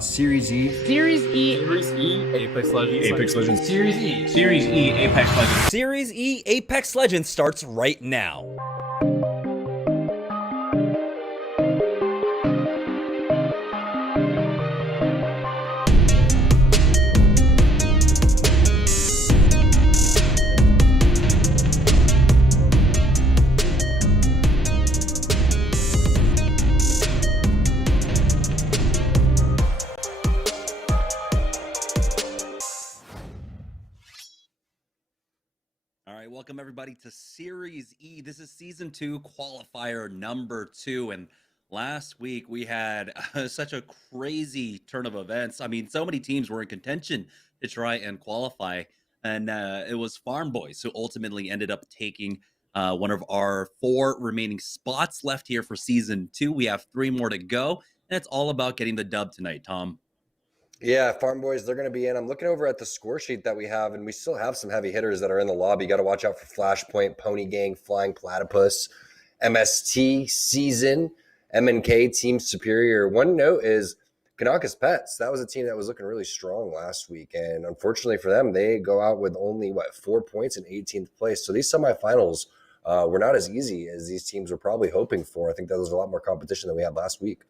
Series E. Series E. Series E, Apex Legends. Apex Legends. Series E. Series E, Apex Legends. Series E Apex Legends starts right now. All right, welcome everybody to Series E. This is Season 2, Qualifier number 2. And last week we had such a crazy turn of events. I mean, so many teams were in contention to try and qualify. And it was Farm Boys who ultimately ended up taking one of our 4 remaining spots left here for Season 2. We have 3 more to go. And it's all about getting the dub tonight, Tom. Yeah, Farm Boys, they're going to be in. I'm looking over at the score sheet that we have, and we still have some heavy hitters that are in the lobby. Got to watch out for Flashpoint, Pony Gang, Flying Platypus, MST, Season, M&K, Team Superior. One note is Kanaka's Pets. That was a team that was looking really strong last week, and unfortunately for them, they go out with only, 4 points in 18th place. So these semifinals were not as easy as these teams were probably hoping for. I think that was a lot more competition than we had last week.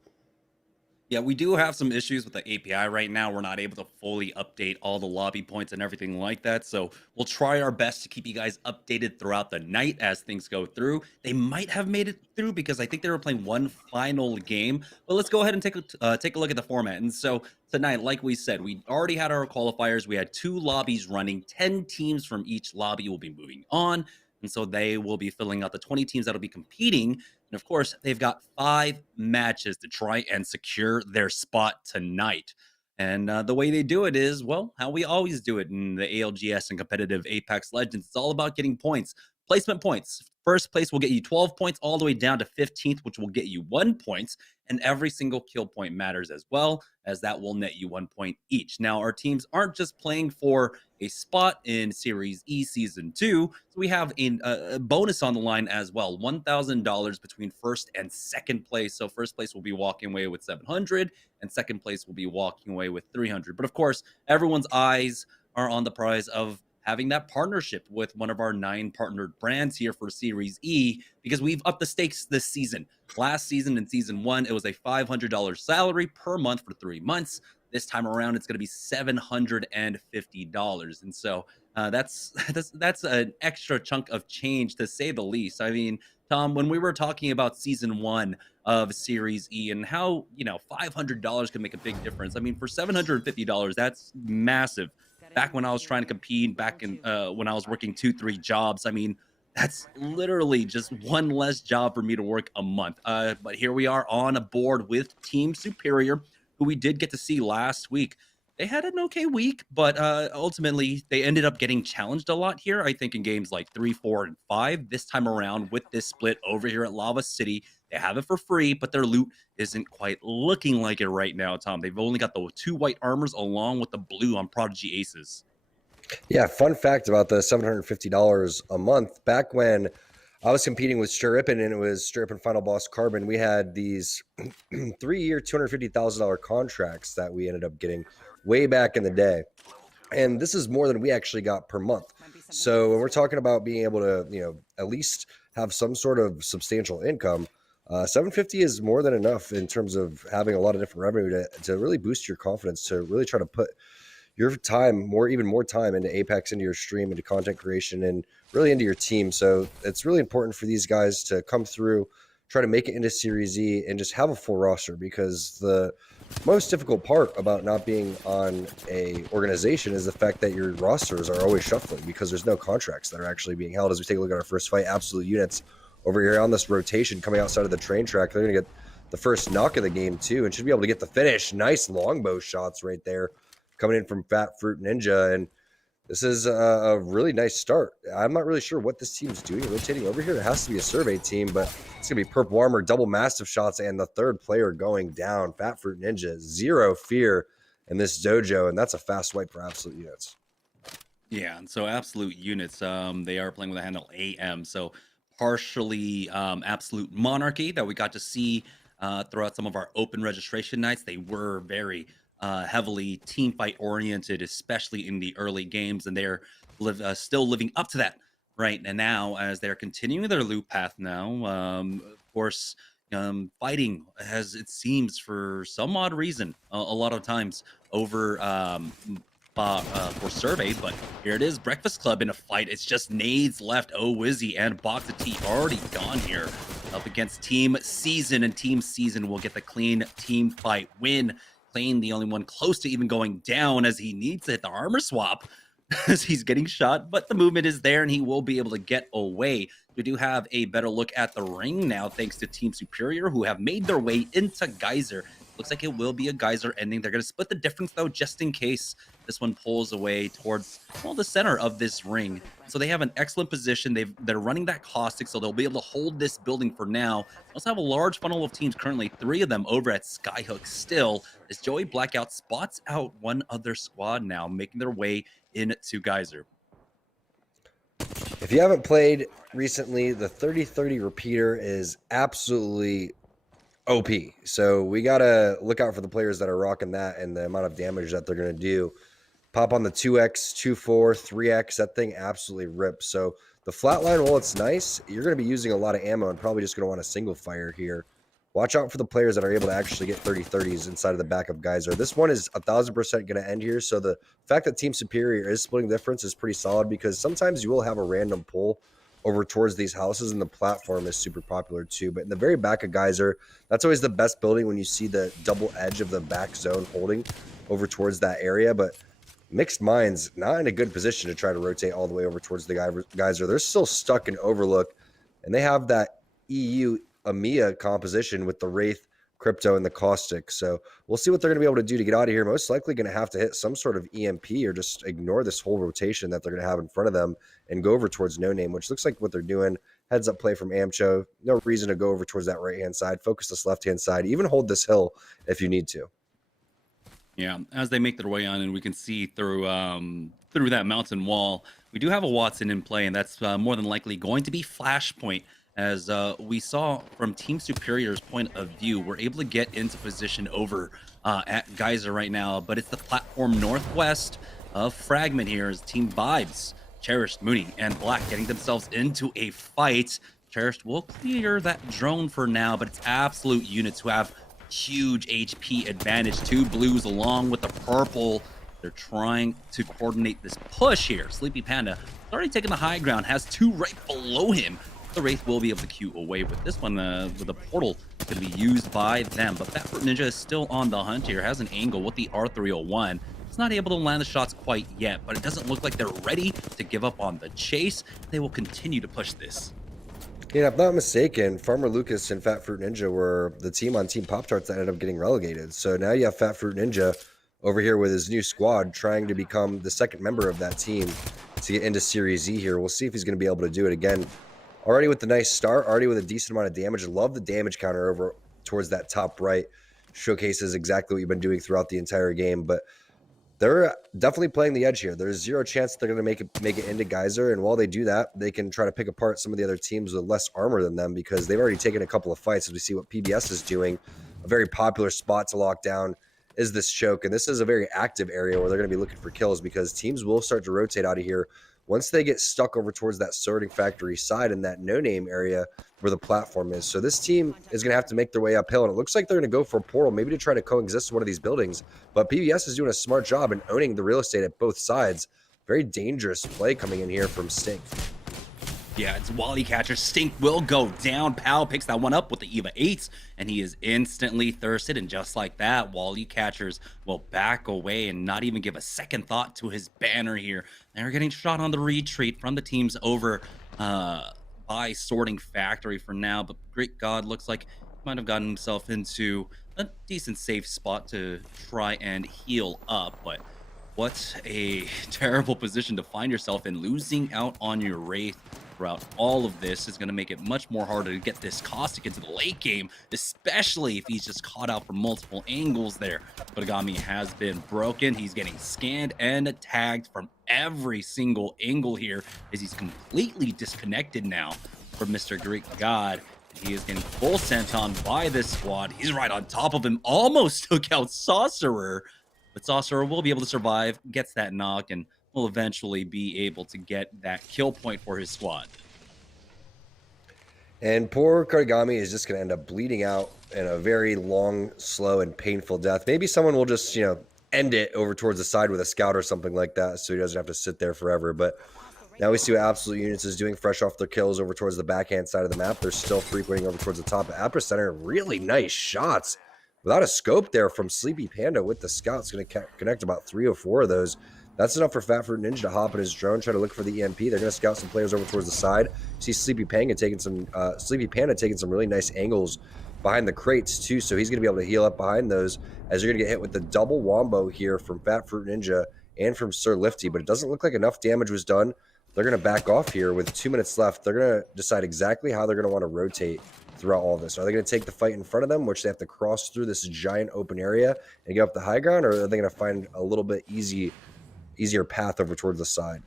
Yeah, we do have some issues with the API right now. We're not able to fully update all the lobby points and everything like that. So we'll try our best to keep you guys updated throughout the night as things go through. They might have made it through because I think they were playing one final game. But let's go ahead and take a look at the format. And so tonight, like we said, we already had our qualifiers. We had 2 lobbies running. 10 teams from each lobby will be moving on. And so they will be filling out the 20 teams that will be competing. And of course, they've got 5 matches to try and secure their spot tonight. And the way they do it is, well, how we always do it in the ALGS and competitive Apex Legends. It's all about getting points, placement points. First place will get you 12 points all the way down to 15th, which will get you 1 point. And every single kill point matters as well, as that will net you 1 point each. Now, our teams aren't just playing for a spot in Series E Season 2. So we have a bonus on the line as well, $1,000 between first and second place. So first place will be walking away with 700 and second place will be walking away with 300. But of course, everyone's eyes are on the prize of having that partnership with one of our 9 partnered brands here for Series E, because we've upped the stakes this season. Last season in Season 1, it was a $500 salary per month for 3 months. This time around, it's going to be $750. And so that's an extra chunk of change, to say the least. I mean, Tom, when we were talking about Season 1 of Series E and how, $500 can make a big difference. I mean, for $750, that's massive. Back when I was trying to compete, back in when I was working 2-3 jobs, I mean, that's literally just one less job for me to work a month. But here we are on a board with Team Superior, who we did get to see last week. They had an okay week, but ultimately they ended up getting challenged a lot here. I think in games like 3, 4, and 5. This time around with this split over here at Lava City, they have it for free, but their loot isn't quite looking like it right now, Tom. They've only got the 2 white armors along with the blue on Prodigy Aces. Yeah, fun fact about the $750 a month. Back when I was competing with Stirrippin and it was Stirrippin Final Boss Carbon, we had these 3-year, $250,000 contracts that we ended up getting way back in the day. And this is more than we actually got per month. So when we're talking about being able to, at least have some sort of substantial income, 750 is more than enough in terms of having a lot of different revenue to really boost your confidence, to really try to put your time, even more time into Apex, into your stream, into content creation, and really into your team. So it's really important for these guys to come through, try to make it into Series E, and just have a full roster, because the most difficult part about not being on a organization is the fact that your rosters are always shuffling, because there's no contracts that are actually being held. As we take a look at our first fight, Absolute Units over here on this rotation coming outside of the train track. They're going to get the first knock of the game too, and should be able to get the finish. Nice longbow shots right there coming in from Fat Fruit Ninja, and this is a really nice start. I'm not really sure what this team's doing rotating over here. It has to be a survey team, but it's going to be Purple Armor, double massive shots, and the third player going down. Fat Fruit Ninja, 0 fear in this dojo, and that's a fast wipe for Absolute Units. Yeah, and so Absolute Units, they are playing with a handle AM, so partially Absolute Monarchy that we got to see throughout some of our open registration nights. They were very heavily team fight oriented, especially in the early games, and they're still living up to that right and now as they're continuing their loop path now. Of course, fighting as it seems for some odd reason a lot of times over for survey, but here it is, Breakfast Club in a fight. It's just nades left. Oh, Wizzy and Box of Tea already gone here up against Team Season, and Team Season will get the clean team fight win. Clean, the only one close to even going down as he needs to hit the armor swap as he's getting shot, but the movement is there and he will be able to get away. We do have a better look at the ring now thanks to Team Superior, who have made their way into Geyser. Looks like it will be a Geyser ending. They're going to split the difference, though, just in case this one pulls away towards, well, the center of this ring. So they have an excellent position. They're running that caustic, so they'll be able to hold this building for now. They also have a large funnel of teams, currently 3 of them over at Skyhook still, as Joey Blackout spots out one other squad now, making their way into Geyser. If you haven't played recently, the 30-30 repeater is absolutely OP. So we got to look out for the players that are rocking that and the amount of damage that they're going to do. Pop on the 2x, 2-4, 3x. That thing absolutely rips. So the flatline, while it's nice, you're going to be using a lot of ammo and probably just going to want a single fire here. Watch out for the players that are able to actually get 30-30s inside of the back of Geyser. This one is 1,000% going to end here. So the fact that Team Superior is splitting the difference is pretty solid, because sometimes you will have a random pull over towards these houses, and the platform is super popular too. But in the very back of Geyser, that's always the best building when you see the double edge of the back zone holding over towards that area. But Mixed Minds not in a good position to try to rotate all the way over towards the Geyser. They're still stuck in Overlook, and they have that EU EMEA composition with the Wraith, Crypto, and the Caustic. So we'll see what they're going to be able to do to get out of here. Most likely going to have to hit some sort of EMP or just ignore this whole rotation that they're going to have in front of them and go over towards No Name, which looks like what they're doing. Heads up play from Amcho. No reason to go over towards that right-hand side. Focus this left-hand side. Even hold this hill if you need to. Yeah, as they make their way on, and we can see through that mountain wall, we do have a Watson in play, and that's more than likely going to be Flashpoint. As we saw from Team Superior's point of view, we're able to get into position over at Geyser right now, but it's the platform northwest of Fragment here as Team Vibes, Cherished, Mooney, and Black getting themselves into a fight. Cherished will clear that drone for now, but it's absolute units who have huge HP advantage. 2 blues along with the purple. They're trying to coordinate this push here. Sleepy Panda already taking the high ground, has 2 right below him. The Wraith will be able to queue away with this one with a portal going to be used by them. But Fat Fruit Ninja is still on the hunt here, has an angle with the R301. He's not able to land the shots quite yet, but it doesn't look like they're ready to give up on the chase. They will continue to push this. Yeah, if I'm not mistaken, Farmer Lucas and Fat Fruit Ninja were the team on Team Pop-Tarts that ended up getting relegated. So now you have Fat Fruit Ninja over here with his new squad trying to become the second member of that team to get into Series Z here. We'll see if he's going to be able to do it again. Already with the nice start, already with a decent amount of damage. Love the damage counter over towards that top right. Showcases exactly what you've been doing throughout the entire game. But they're definitely playing the edge here. There's zero chance they're going to make it into Geyser. And while they do that, they can try to pick apart some of the other teams with less armor than them, because they've already taken a couple of fights. As we see what PBS is doing, a very popular spot to lock down is this choke. And this is a very active area where they're going to be looking for kills, because teams will start to rotate out of here once they get stuck over towards that sorting factory side in that No Name area where the platform is. So this team is going to have to make their way uphill, and it looks like they're going to go for a portal, maybe to try to coexist in one of these buildings. But PBS is doing a smart job in owning the real estate at both sides. Very dangerous play coming in here from Stink. Yeah, it's Wally Catcher. Stink will go down. Pal picks that one up with the EVA 8s, and he is instantly thirsted. And just like that, Wally Catchers will back away and not even give a second thought to his banner here. They're getting shot on the retreat from the teams over by Sorting Factory for now. But Great God looks like he might have gotten himself into a decent safe spot to try and heal up. But what a terrible position to find yourself in. Losing out on your Wraith throughout all of this is going to make it much more harder to get this Caustic into the late game, especially if he's just caught out from multiple angles there. Kodagami has been broken. He's getting scanned and tagged from every single angle here as he's completely disconnected now from Mr. Greek God. He is getting full sent on by this squad. He's right on top of him. Almost took out Sorcerer. But Saucer will be able to survive, gets that knock, and will eventually be able to get that kill point for his squad. And poor Karigami is just going to end up bleeding out in a very long, slow, and painful death. Maybe someone will just, end it over towards the side with a scout or something like that so he doesn't have to sit there forever. But now we see what Absolute Units is doing, fresh off their kills over towards the backhand side of the map. They're still frequenting over towards the top. Apra Center, really nice shots. Without a scope there from Sleepy Panda with the scouts, going to connect about 3 or 4 of those. That's enough for Fat Fruit Ninja to hop in his drone, try to look for the EMP. They're going to scout some players over towards the side. You see Sleepy Panda taking some really nice angles behind the crates too, so he's going to be able to heal up behind those as you're going to get hit with the double wombo here from Fat Fruit Ninja and from Sir Lifty, but it doesn't look like enough damage was done. They're going to back off here with 2 minutes left. They're going to decide exactly how they're going to want to rotate throughout all this. Are they going to take the fight in front of them, which they have to cross through this giant open area and get up the high ground, or are they going to find a little bit easier path over towards the side?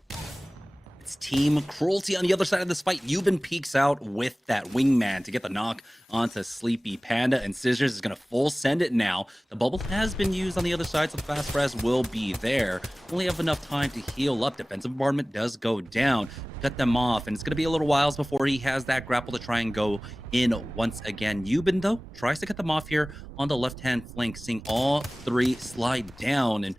It's Team Cruelty on the other side of this fight. Yuban peeks out with that wingman to get the knock onto Sleepy Panda, and Scissors is going to full send it now. The bubble has been used on the other side, so the fast res will be there. Only have enough time to heal up. Defensive bombardment does go down. Cut them off, and it's going to be a little whiles before he has that grapple to try and go in once again. Yuban, though, tries to cut them off here on the left-hand flank, seeing all 3 slide down, and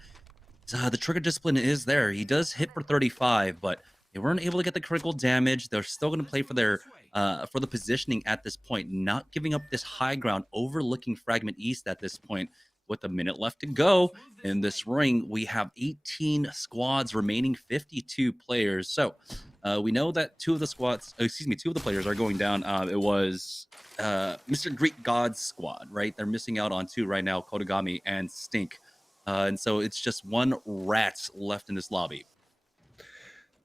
the trigger discipline is there. He does hit for 35, but they weren't able to get the critical damage. They're still going to play for their for the positioning at this point, not giving up this high ground, overlooking Fragment East at this point. With a minute left to go in this ring, we have 18 squads remaining, 52 players. So we know that two of the players are going down. It was Mr. Greek God's squad, right? They're missing out on 2 right now, Kodagami and Stink. And so it's just 1 rat left in this lobby.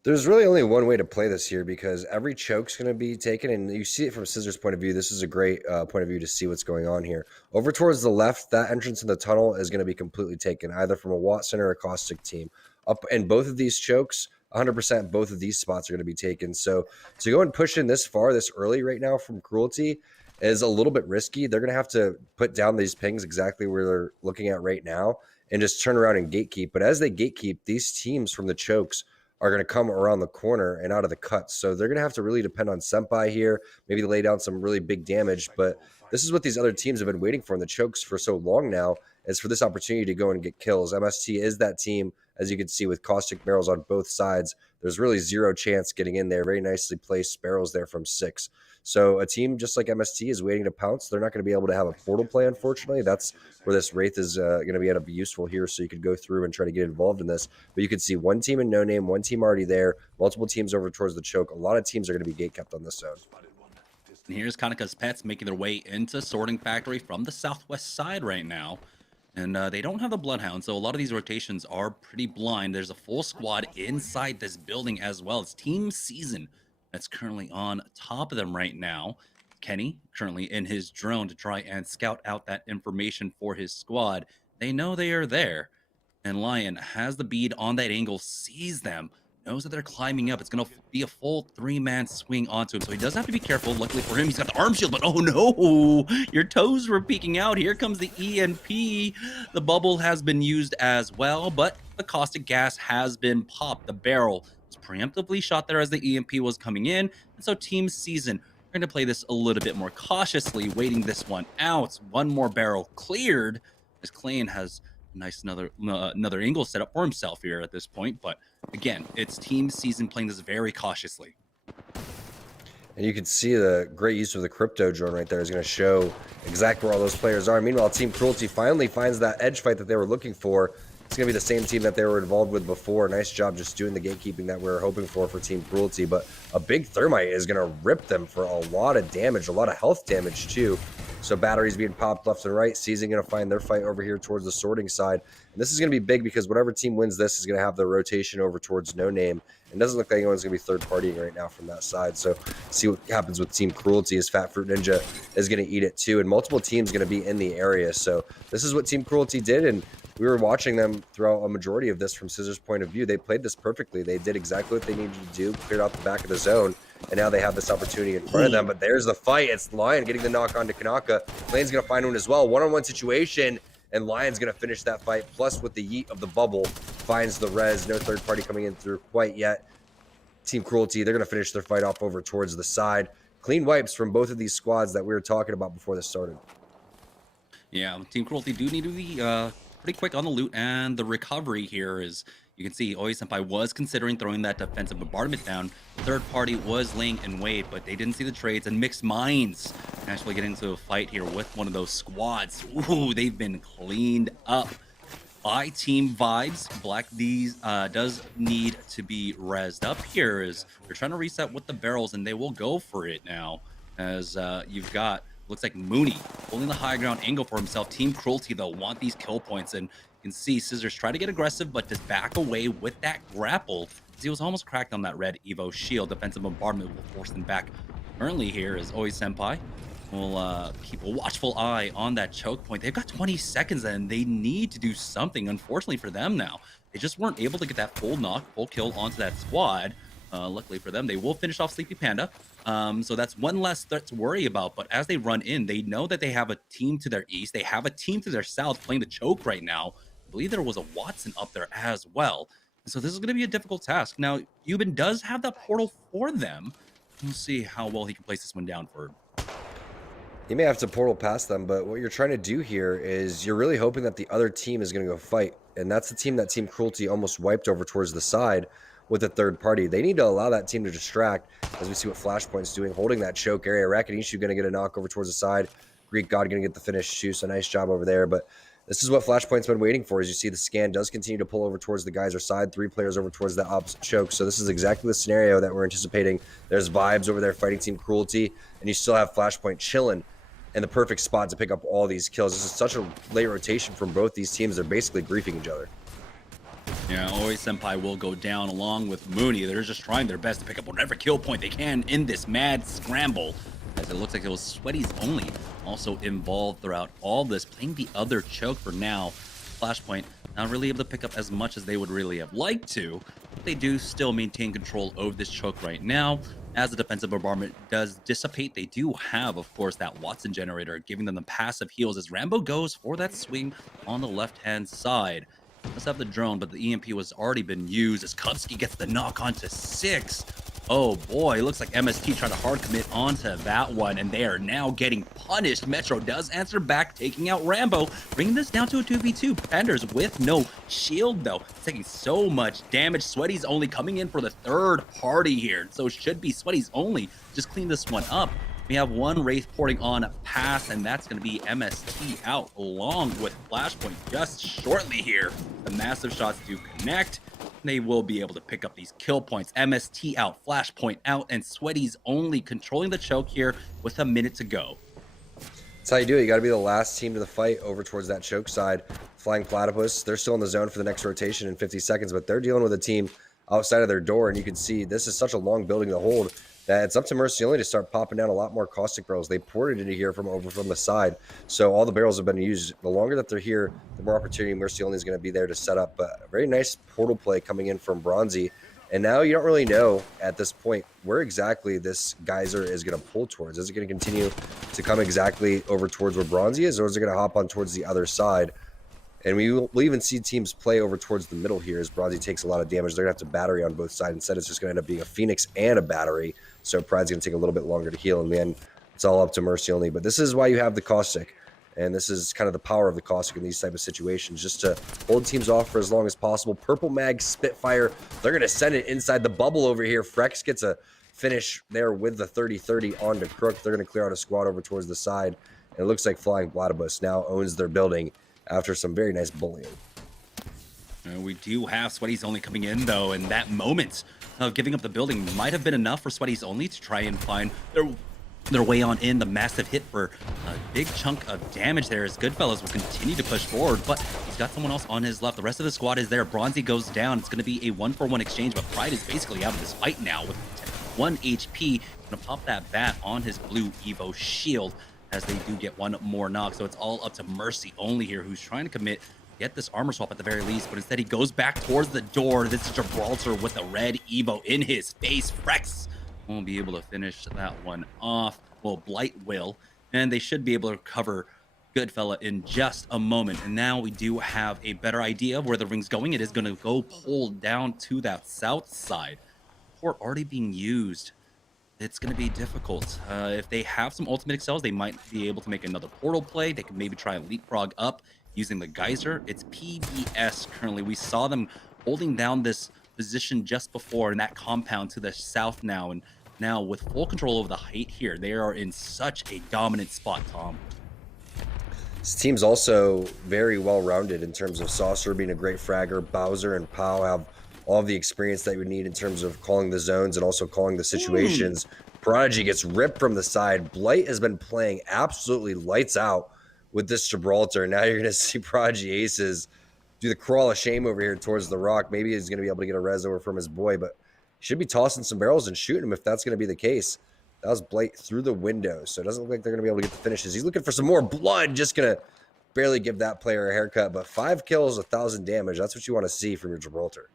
There's really only one way to play this here because every choke's going to be taken, and you see it from Scissors' point of view. This is a great point of view to see what's going on here. Over towards the left, that entrance in the tunnel is going to be completely taken, either from a Watson or a Caustic team. Up in both of these chokes, 100% both of these spots are going to be taken. So to go and push in this far, this early right now from Cruelty is a little bit risky. They're going to have to put down these pings exactly where they're looking at right now and just turn around and gatekeep. But as they gatekeep, these teams from the chokes are going to come around the corner and out of the cuts. So they're going to have to really depend on Senpai here, maybe lay down some really big damage. But this is what these other teams have been waiting for in the chokes for so long now, is for this opportunity to go and get kills. MST is that team, as you can see, with caustic barrels on both sides. There's really 0 chance getting in there. Very nicely placed barrels there from 6. So a team just like MST is waiting to pounce. They're not going to be able to have a portal play, unfortunately. That's where this Wraith is going to be able to be useful here, so you could go through and try to get involved in this. But you can see one team in No Name, one team already there, multiple teams over towards the choke. A lot of teams are going to be gate kept on this zone. And here's Kaneka's Pets making their way into Sorting Factory from the southwest side right now. And they don't have the Bloodhound, so a lot of these rotations are pretty blind. There's a full squad inside this building as well. It's Team Season that's currently on top of them right now. Kenny currently in his drone to try and scout out that information for his squad. They know they are there. And Lion has the bead on that angle, sees them, knows that they're climbing up. It's going to be a full 3-man swing onto him, so he does have to be careful. Luckily for him, he's got the arm shield, but oh no, your toes were peeking out. Here comes the EMP. The bubble has been used as well, but the caustic gas has been popped. The barrel was preemptively shot there as the EMP was coming in, and so Team Season are going to play this a little bit more cautiously, waiting this one out. One more barrel cleared, as Clayton has nice another angle set up for himself here at this point. But again, it's Team Season playing this very cautiously. And you can see the great use of the crypto drone right there is going to show exactly where all those players are. Meanwhile, Team Cruelty finally finds that edge fight that they were looking for. It's going to be the same team that they were involved with before. Nice job just doing the gatekeeping that we were hoping for Team Cruelty. But a big thermite is going to rip them for a lot of damage, a lot of health damage too. So batteries being popped left and right. Season going to find their fight over here towards the sorting side. And this is going to be big because whatever team wins this is going to have the rotation over towards No Name. And doesn't look like anyone's going to be third partying right now from that side. So see what happens with Team Cruelty as Fat Fruit Ninja is going to eat it too. And multiple teams going to be in the area. So this is what Team Cruelty did. And we were watching them throughout a majority of this from Scissors' point of view. They played this perfectly. They did exactly what they needed to do, cleared out the back of the zone, and now they have this opportunity in front of them. But there's the fight. It's Lion getting the knock on to Kanaka. Lane's going to find one as well. One-on-one situation. and Lion's going to finish that fight. Plus, with the yeet of the bubble, finds the res. No third party coming in through quite yet. Team Cruelty, they're going to finish their fight off over towards the side. Clean wipes from both of these squads that we were talking about before this started. Yeah, Team Cruelty do need to be pretty quick on the loot, and the recovery here is, you can see Oi Senpai was considering throwing that defensive bombardment down. The third party was laying in wait, but they didn't see the trades, and Mixed Minds actually getting into a fight here with one of those squads. Ooh, they've been cleaned up by Team Vibes. Black D's does need to be rezzed up here, as they're trying to reset with the barrels, and they will go for it now, as you've got, looks like Mooney holding the high ground angle for himself. Team Cruelty, though, want these kill points, and you can see Scissors try to get aggressive, but just back away with that grapple, as he was almost cracked on that red Evo shield. Defensive bombardment will force him back. Currently here is Oi Senpai. We'll keep a watchful eye on that choke point. They've got 20 seconds and they need to do something, unfortunately for them now. They just weren't able to get that full knock, full kill onto that squad. Luckily for them, they will finish off Sleepy Panda. So that's one less threat to worry about. But as they run in, they know that they have a team to their east. They have a team to their south playing the choke right now. I believe there was a Watson up there as well. So this is going to be a difficult task. Now, Euban does have that portal for them. We'll see how well he can place this one down for. He may have to portal past them, but what you're trying to do here is you're really hoping that the other team is going to go fight. And that's the team that Team Cruelty almost wiped over towards the side with a third party. They need to allow that team to distract, as we see what Flashpoint's doing, holding that choke area. Rakinishu going to get a knock over towards the side. Greek God going to get the finish too, so nice job over there. But this is what Flashpoint's been waiting for. As you see, the scan does continue to pull over towards the geyser side. 3 players over towards the opposite choke. So this is exactly the scenario that we're anticipating. There's Vibes over there fighting Team Cruelty, and you still have Flashpoint chilling in the perfect spot to pick up all these kills. This is such a late rotation from both these teams. They're basically griefing each other. Yeah, Oi Senpai will go down along with Mooney. They're just trying their best to pick up whatever kill point they can in this mad scramble. As it looks like it was Sweaty's only also involved throughout all this, playing the other choke for now. Flashpoint not really able to pick up as much as they would really have liked to, but they do still maintain control over this choke right now. As the defensive bombardment does dissipate, they do have, of course, that Watson generator giving them the passive heals as Rambo goes for that swing on the left-hand side. Let's have the drone, but the EMP was already been used as Kubsky gets the knock onto 6. Oh boy, looks like MST tried to hard commit onto that one, and they are now getting punished. Metro does answer back, taking out Rambo, bringing this down to a 2v2. Penders with no shield, though, taking so much damage. Sweaty's only coming in for the third party here, so it should be Sweaty's only. Just clean this one up. We have one Wraith porting on pass, and that's going to be MST out along with Flashpoint just shortly here. The massive shots do connect. They will be able to pick up these kill points. MST out, Flashpoint out, and Sweaty's only controlling the choke here with a minute to go. That's how you do it. You got to be the last team to the fight over towards that choke side. Flying Platypus, they're still in the zone for the next rotation in 50 seconds, but they're dealing with a team outside of their door, and you can see this is such a long building to hold that it's up to Mercy Only to start popping down a lot more caustic barrels. They poured it into here from the side, so all the barrels have been used. The longer that they're here, the more opportunity Mercy Only is going to be there to set up. But a very nice portal play coming in from Bronzy, and now you don't really know at this point where exactly this geyser is going to pull towards. Is it going to continue to come exactly over towards where Bronzy is, or is it going to hop on towards the other side? And we'll even see teams play over towards the middle here as Bronzy takes a lot of damage. They're going to have to battery on both sides. Instead, it's just going to end up being a Phoenix and a battery. So Pride's going to take a little bit longer to heal. In the end, it's all up to Mercy Only. But this is why you have the Caustic. And this is kind of the power of the Caustic in these type of situations, just to hold teams off for as long as possible. Purple Mag, Spitfire, they're going to send it inside the bubble over here. Frex gets a finish there with the 30-30 onto Crook. They're going to clear out a squad over towards the side. And it looks like Flying Platypus now owns their building after some very nice bullying. We do have Sweaty's Only coming in, though, and that moment of giving up the building might have been enough for Sweaty's Only to try and find their way on in. The massive hit for a big chunk of damage there as Goodfellas will continue to push forward, but he's got someone else on his left. The rest of the squad is there. Bronzy goes down. It's going to be a 1-for-1 exchange, but Pride is basically out of this fight now with 1 HP. Going to pop that bat on his blue Evo shield as they do get one more knock. So it's all up to Mercy Only here, who's trying to get this armor swap at the very least, but instead he goes back towards the door. This is Gibraltar with a red Evo in his face. Frex won't be able to finish that one off. Well, Blight will, and they should be able to cover Goodfella in just a moment. And now we do have a better idea of where the ring's going. It is going to go pull down to that south side. Port already being used. It's going to be difficult. If they have some ultimate excels, they might be able to make another portal play. They can maybe try and leapfrog up using the geyser. It's PBS currently. We saw them holding down this position just before in that compound to the south now. And now with full control over the height here, they are in such a dominant spot, Tom. This team's also very well-rounded in terms of Saucer being a great fragger. Bowser and Pow have all of the experience that you would need in terms of calling the zones and also calling the situations. Prodigy gets ripped from the side. Blight has been playing absolutely lights out with this Gibraltar. Now you're going to see Prodigy Aces do the crawl of shame over here towards the rock. Maybe he's going to be able to get a res over from his boy, but he should be tossing some barrels and shooting him if that's going to be the case. That was Blight through the window, so it doesn't look like they're going to be able to get the finishes. He's looking for some more blood, just going to barely give that player a haircut, but 5 kills, 1,000 damage. That's what you want to see from your Gibraltar.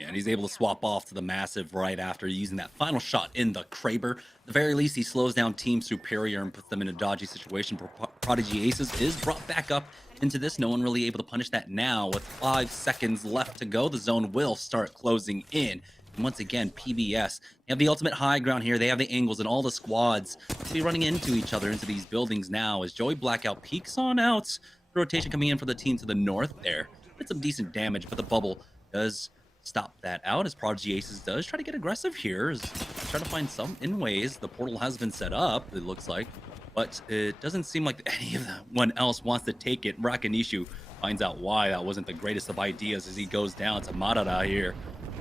Yeah, and he's able to swap off to the massive right after using that final shot in the Kraber. At the very least, he slows down Team Superior and puts them in a dodgy situation. Prodigy Aces is brought back up into this. No one really able to punish that now. With 5 seconds left to go, the zone will start closing in. And once again, PBS, they have the ultimate high ground here. They have the angles, and all the squads will be running into each other into these buildings now as Joey Blackout peeks on out. The rotation coming in for the team to the north there. Did some decent damage, but the bubble does stop that out as Prodigy Aces does try to get aggressive here, is trying to find some in ways. The portal has been set up, it looks like, but it doesn't seem like anyone else wants to take it. Rakanishu finds out why that wasn't the greatest of ideas as he goes down to Marara here,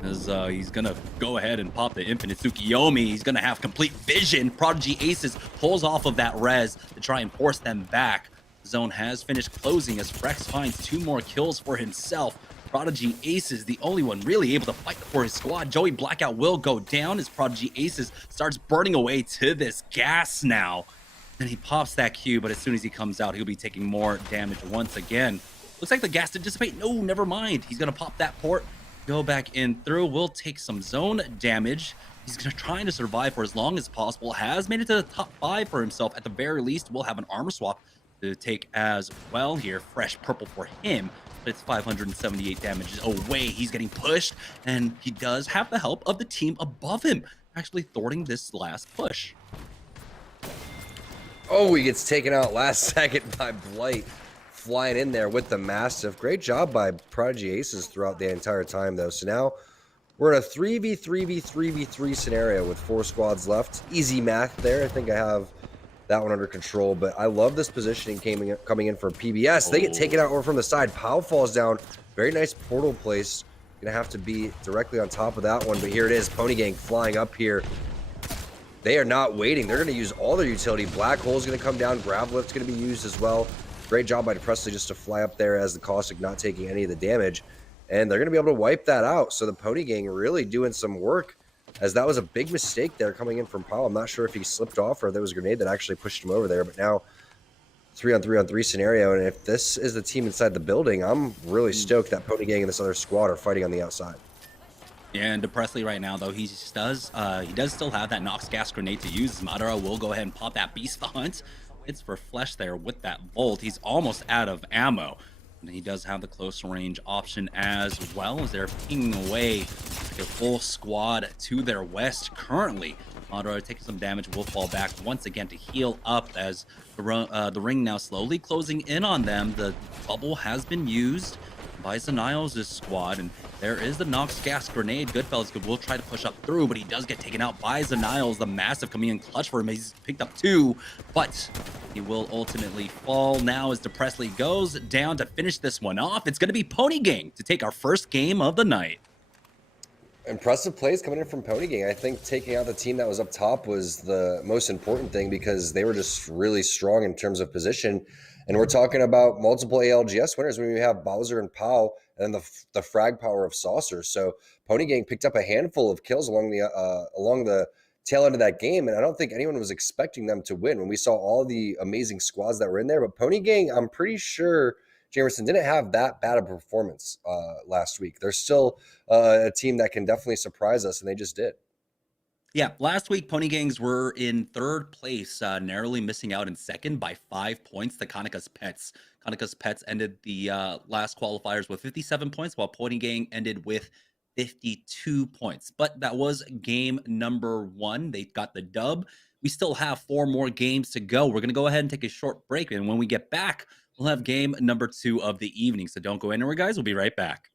as he's gonna go ahead and pop the Infinite Tsukiyomi. He's gonna have complete vision. Prodigy Aces pulls off of that res to try and force them back. The zone has finished closing as Frex finds 2 more kills for himself. Prodigy Aces, the only one really able to fight for his squad. Joey Blackout will go down as Prodigy Aces starts burning away to this gas now. And he pops that Q, but as soon as he comes out, he'll be taking more damage once again. Looks like the gas did dissipate. No, never mind. He's going to pop that port, go back in through. Will take some zone damage. He's trying to survive for as long as possible. Has made it to the top 5 for himself. At the very least, will have an armor swap to take as well here. Fresh purple for him. But it's 578 damage away. He's getting pushed, and he does have the help of the team above him, actually thwarting this last push. Oh, he gets taken out last second by Blight, flying in there with the Mastiff. Great job by Prodigy Aces throughout the entire time, though. So now we're in a 3v3v3v3 scenario with 4 squads left. Easy math there. I think I have that one under control, but I love this positioning coming in for PBS. They get taken out over from the side. Pow falls down. Very nice portal place. Gonna have to be directly on top of that one, but here it is. Pony Gang flying up here. They are not waiting. They're gonna use all their utility. Black Hole's gonna come down. Grav Lift's gonna be used as well. Great job by Presley just to fly up there as the Caustic not taking any of the damage. And they're gonna be able to wipe that out. So the Pony Gang really doing some work, as that was a big mistake there coming in from Powell. I'm not sure if he slipped off or there was a grenade that actually pushed him over there, but now 3-on-3-on-3 scenario, and if this is the team inside the building, I'm really stoked that Pony Gang and this other squad are fighting on the outside. Yeah, and Presley right now, though, he does still have that Nox gas grenade to use. Madara will go ahead and pop that Beast the Hunt. It's for Flesh there with that Volt. He's almost out of ammo. And he does have the close range option as well, as they're pinging away a full squad to their west currently. Madara taking some damage, will fall back once again to heal up as the ring now slowly closing in on them. The bubble has been used by Zanios' squad, and there is the Nox gas grenade. Goodfellas will try to push up through, but he does get taken out by Zanios. The Massive coming in clutch for him. He's picked up 2, but he will ultimately fall now as Presley goes down to finish this one off. It's going to be Pony Gang to take our first game of the night. Impressive plays coming in from Pony Gang. I think taking out the team that was up top was the most important thing because they were just really strong in terms of position. And we're talking about multiple ALGS winners when we have Bowser and Pow and the frag power of Saucer. So Pony Gang picked up a handful of kills along the tail end of that game, and I don't think anyone was expecting them to win when we saw all the amazing squads that were in there. But Pony Gang, I'm pretty sure Jamerson didn't have that bad a performance last week. They're still a team that can definitely surprise us, and they just did. Yeah, last week Pony Gangs were in third place, narrowly missing out in second by 5 points to Kaneka's Pets. Kaneka's Pets ended the last qualifiers with 57 points, while Pony Gang ended with 52 points. But that was game number one. They got the dub. We still have 4 more games to go. We're going to go ahead and take a short break. And when we get back, we'll have game number 2 of the evening. So don't go anywhere, guys. We'll be right back.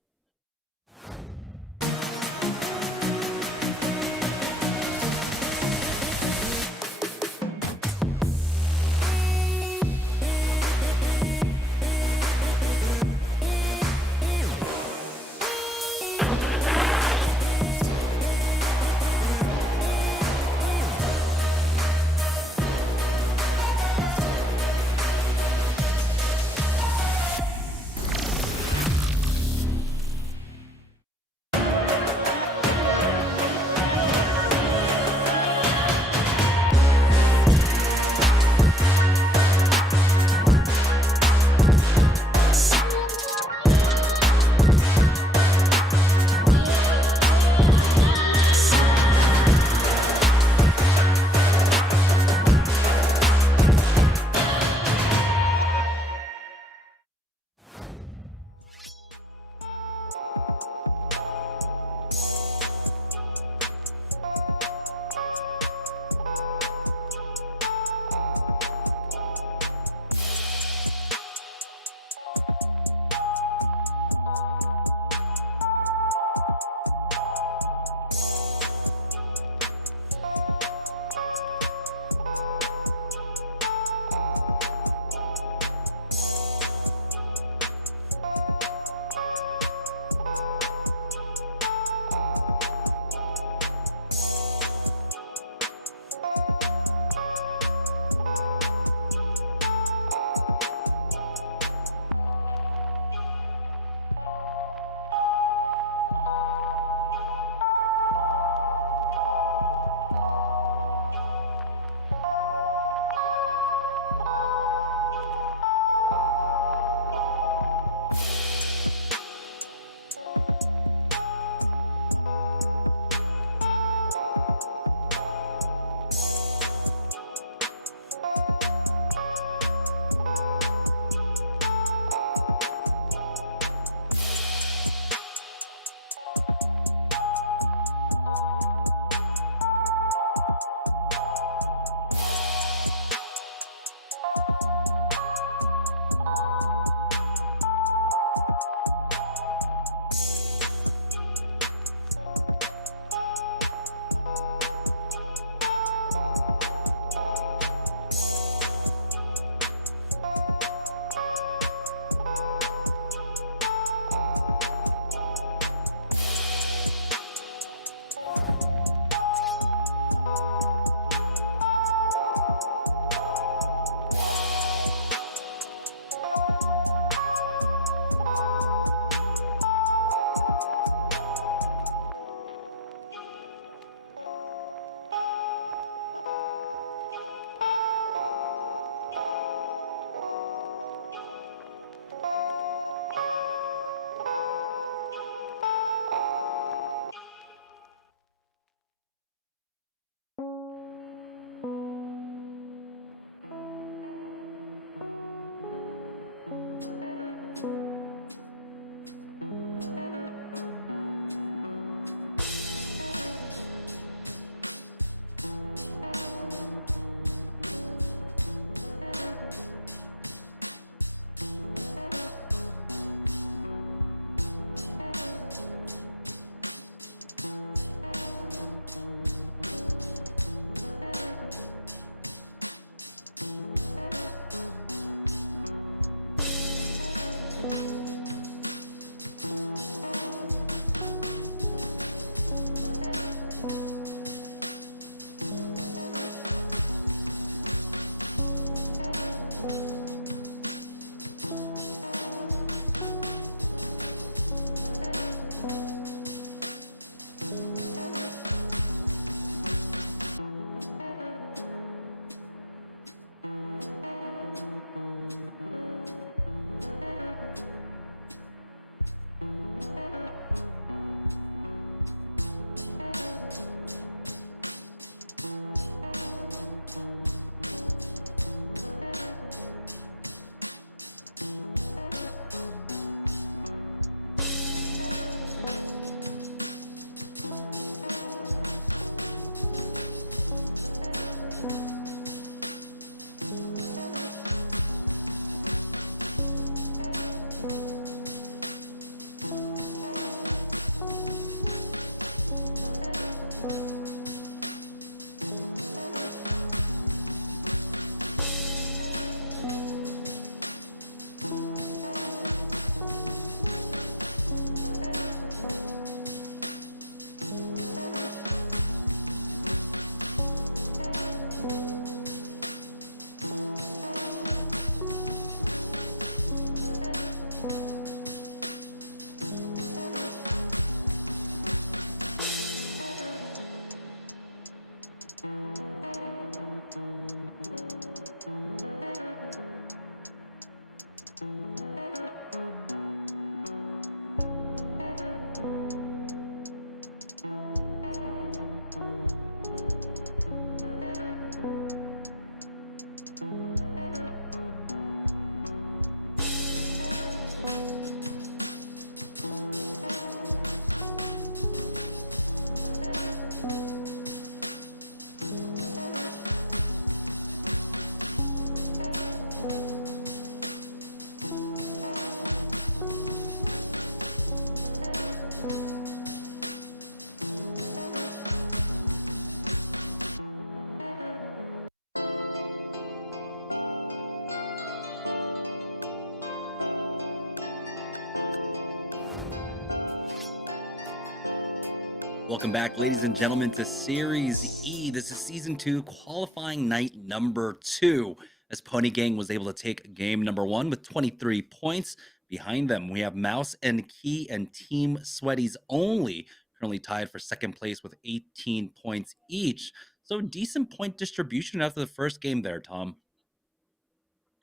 welcome back, ladies and gentlemen, to Series E. This is Season 2, qualifying night number 2, as Pony Gang was able to take game number 1 with 23 points. Behind them, we have Mouse and Key and Team Sweaties only, currently tied for second place with 18 points each. So decent point distribution after the first game there, Tom.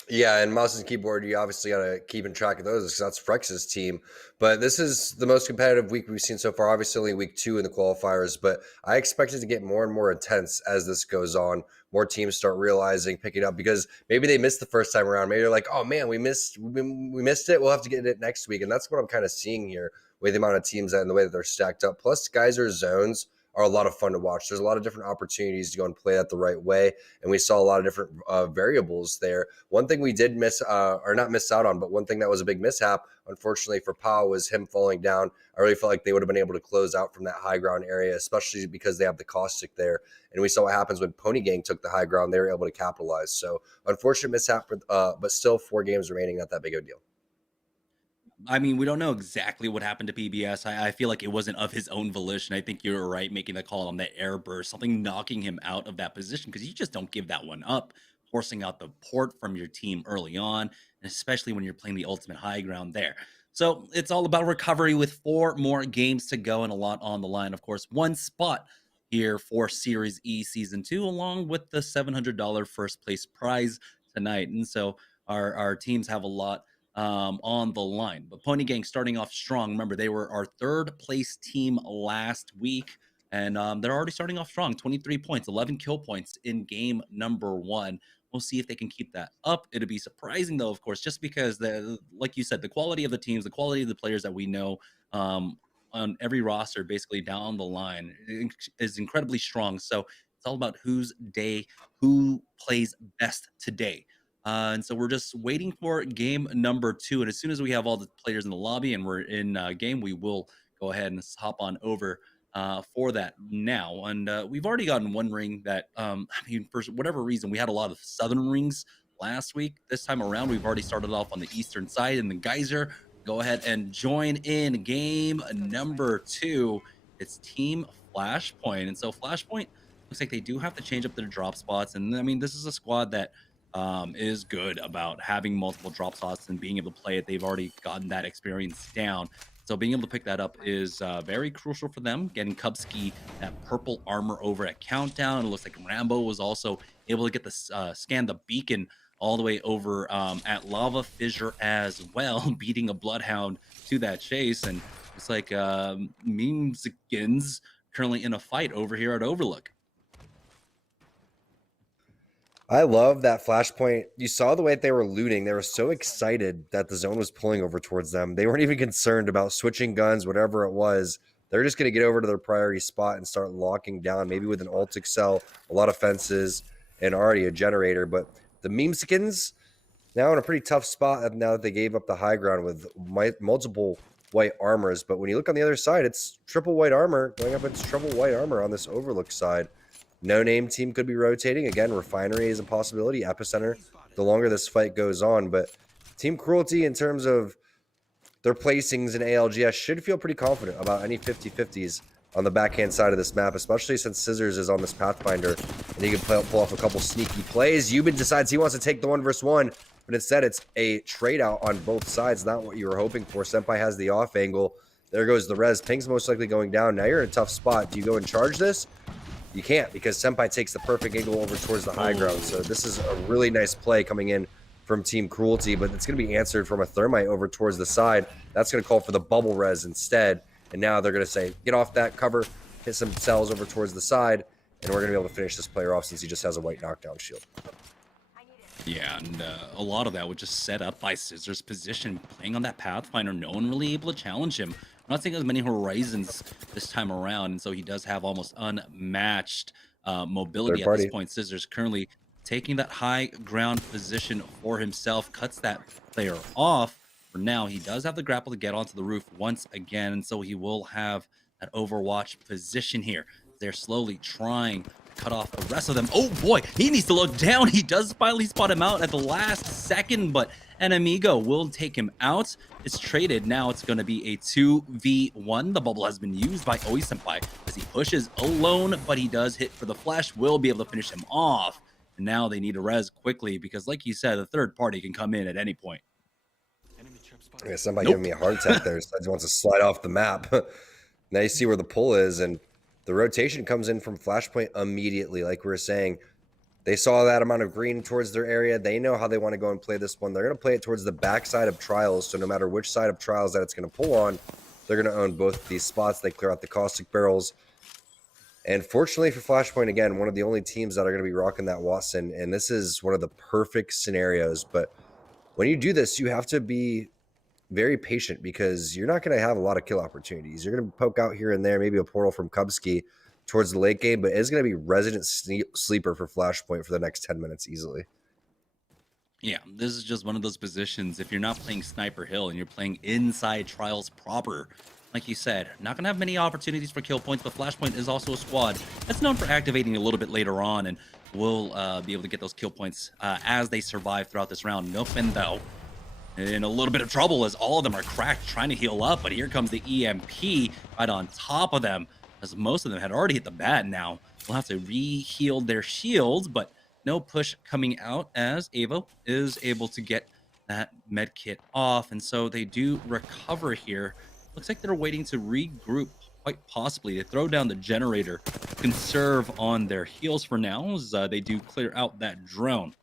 Yeah, and mouse and keyboard, you obviously got to keep in track of those because that's Frex's team. But this is the most competitive week we've seen so far. Obviously, only week 2 in the qualifiers, but I expect it to get more and more intense as this goes on. More teams start realizing, picking up because maybe they missed the first time around. Maybe they're like, "Oh man, we missed it. We'll have to get it next week." And that's what I'm kind of seeing here with the amount of teams and the way that they're stacked up. Plus, Geyser zones are a lot of fun to watch. There's a lot of different opportunities to go and play that the right way, and we saw a lot of different variables there. One thing we did miss, or not miss out on, but one thing that was a big mishap, unfortunately for Pau, was him falling down. I really felt like they would have been able to close out from that high ground area, especially because they have the caustic there. And we saw what happens when Pony Gang took the high ground; they were able to capitalize. So unfortunate mishap, but still 4 games remaining, not that big of a deal. I mean, we don't know exactly what happened to PBS. I feel like it wasn't of his own volition. I think you're right making the call on the air burst, something knocking him out of that position because you just don't give that one up, forcing out the port from your team early on, and especially when you're playing the ultimate high ground there. So it's all about recovery with 4 more games to go and a lot on the line. Of course, 1 spot here for Series E Season 2, along with the $700 first place prize tonight. And so our teams have a lot on the line. But Pony Gang starting off strong. Remember, they were our 3rd place team last week, and they're already starting off strong. 23 points, 11 kill points in game number 1. We'll see if they can keep that up. It'd be surprising, though, of course, just because, like you said, the quality of the teams, the quality of the players that we know on every roster, basically down the line, is incredibly strong. So it's all about whose day, who plays best today. And so we're just waiting for game number 2. And as soon as we have all the players in the lobby and we're in game, we will go ahead and hop on over for that now. And we've already gotten 1 ring that, I mean, for whatever reason, we had a lot of Southern rings last week. This time around, we've already started off on the Eastern side. And the Geyser, go ahead and join in game number 2. It's Team Flashpoint. And so Flashpoint looks like they do have to change up their drop spots. And I mean, this is a squad that is good about having multiple drop slots and being able to play it. They've already gotten that experience down. So being able to pick that up is very crucial for them. Getting Kubsky that purple armor over at Countdown. It looks like Rambo was also able to get the scan the beacon all the way over at Lava Fissure as well, beating a Bloodhound to that chase. And it's like Memeskins currently in a fight over here at Overlook. I love that Flashpoint. You saw the way that they were looting. They were so excited that the zone was pulling over towards them. They weren't even concerned about switching guns, whatever it was. They're just going to get over to their priority spot and start locking down, maybe with an ult excel, a lot of fences, and already a generator. But the Memeskins now in a pretty tough spot now that they gave up the high ground with multiple white armors. But when you look on the other side, it's triple white armor going up. It's triple white armor on this Overlook side. No name team could be rotating. Again, Refinery is a possibility. Epicenter, the longer this fight goes on. But Team Cruelty, in terms of their placings in ALGS, should feel pretty confident about any 50-50s on the backhand side of this map, especially since Scissors is on this Pathfinder and he can pull off a couple sneaky plays. Yuban decides he wants to take the 1v1, but instead it's a trade out on both sides, not what you were hoping for. Senpai has the off angle. There goes the res. Ping's most likely going down. Now you're in a tough spot. Do you go and charge this? You can't, because Senpai takes the perfect angle over towards the high ground. So this is a really nice play coming in from Team Cruelty, but it's going to be answered from a Thermite over towards the side. That's going to call for the bubble res instead. And now they're going to say, get off that cover, hit some cells over towards the side, and we're going to be able to finish this player off since he just has a white knockdown shield. Yeah, and a lot of that was just set up by Scissors' position, playing on that Pathfinder. No one really able to challenge him. I'm not seeing as many Horizons this time around, and so he does have almost unmatched mobility at this point. Scissors currently taking that high ground position for himself, cuts that player off. For now, he does have the grapple to get onto the roof once again, and so he will have that Overwatch position here. They're slowly trying to cut off the rest of them. Oh boy, he needs to look down. He does finally spot him out at the last second, but Enemigo will take him out. It's traded. Now it's going to be a 2v1. The bubble has been used by Oi Senpai as he pushes alone, but he does hit for the flash, will be able to finish him off. And now they need to res quickly because, like you said, the third party can come in at any point. Yeah, somebody giving me a heart attack there. So I just wants to slide off the map. Now you see where the pull is, and the rotation comes in from Flashpoint immediately. Like we were saying, they saw that amount of green towards their area. They know how they want to go and play this one. They're going to play it towards the backside of Trials. So no matter which side of Trials that it's going to pull on, they're going to own both these spots. They clear out the caustic barrels. And fortunately for Flashpoint, again, one of the only teams that are going to be rocking that Watson. And this is one of the perfect scenarios. But when you do this, you have to be very patient because you're not going to have a lot of kill opportunities. You're going to poke out here and there, maybe a portal from Kubsky towards the late game, but it's going to be resident sleeper for Flashpoint for the next 10 minutes easily. Yeah, this is just one of those positions. If you're not playing Sniper Hill and you're playing inside Trials proper, like you said, not going to have many opportunities for kill points, but Flashpoint is also a squad that's known for activating a little bit later on and will be able to get those kill points as they survive throughout this round. Milkman, though, in a little bit of trouble as all of them are cracked trying to heal up, but here comes the EMP right on top of them as most of them had already hit the bat. Now we'll have to re-heal their shields, but no push coming out as Avo is able to get that med kit off, and so they do recover here. Looks like they're waiting to regroup, quite possibly to throw down the generator, conserve on their heals for now as they do clear out that drone.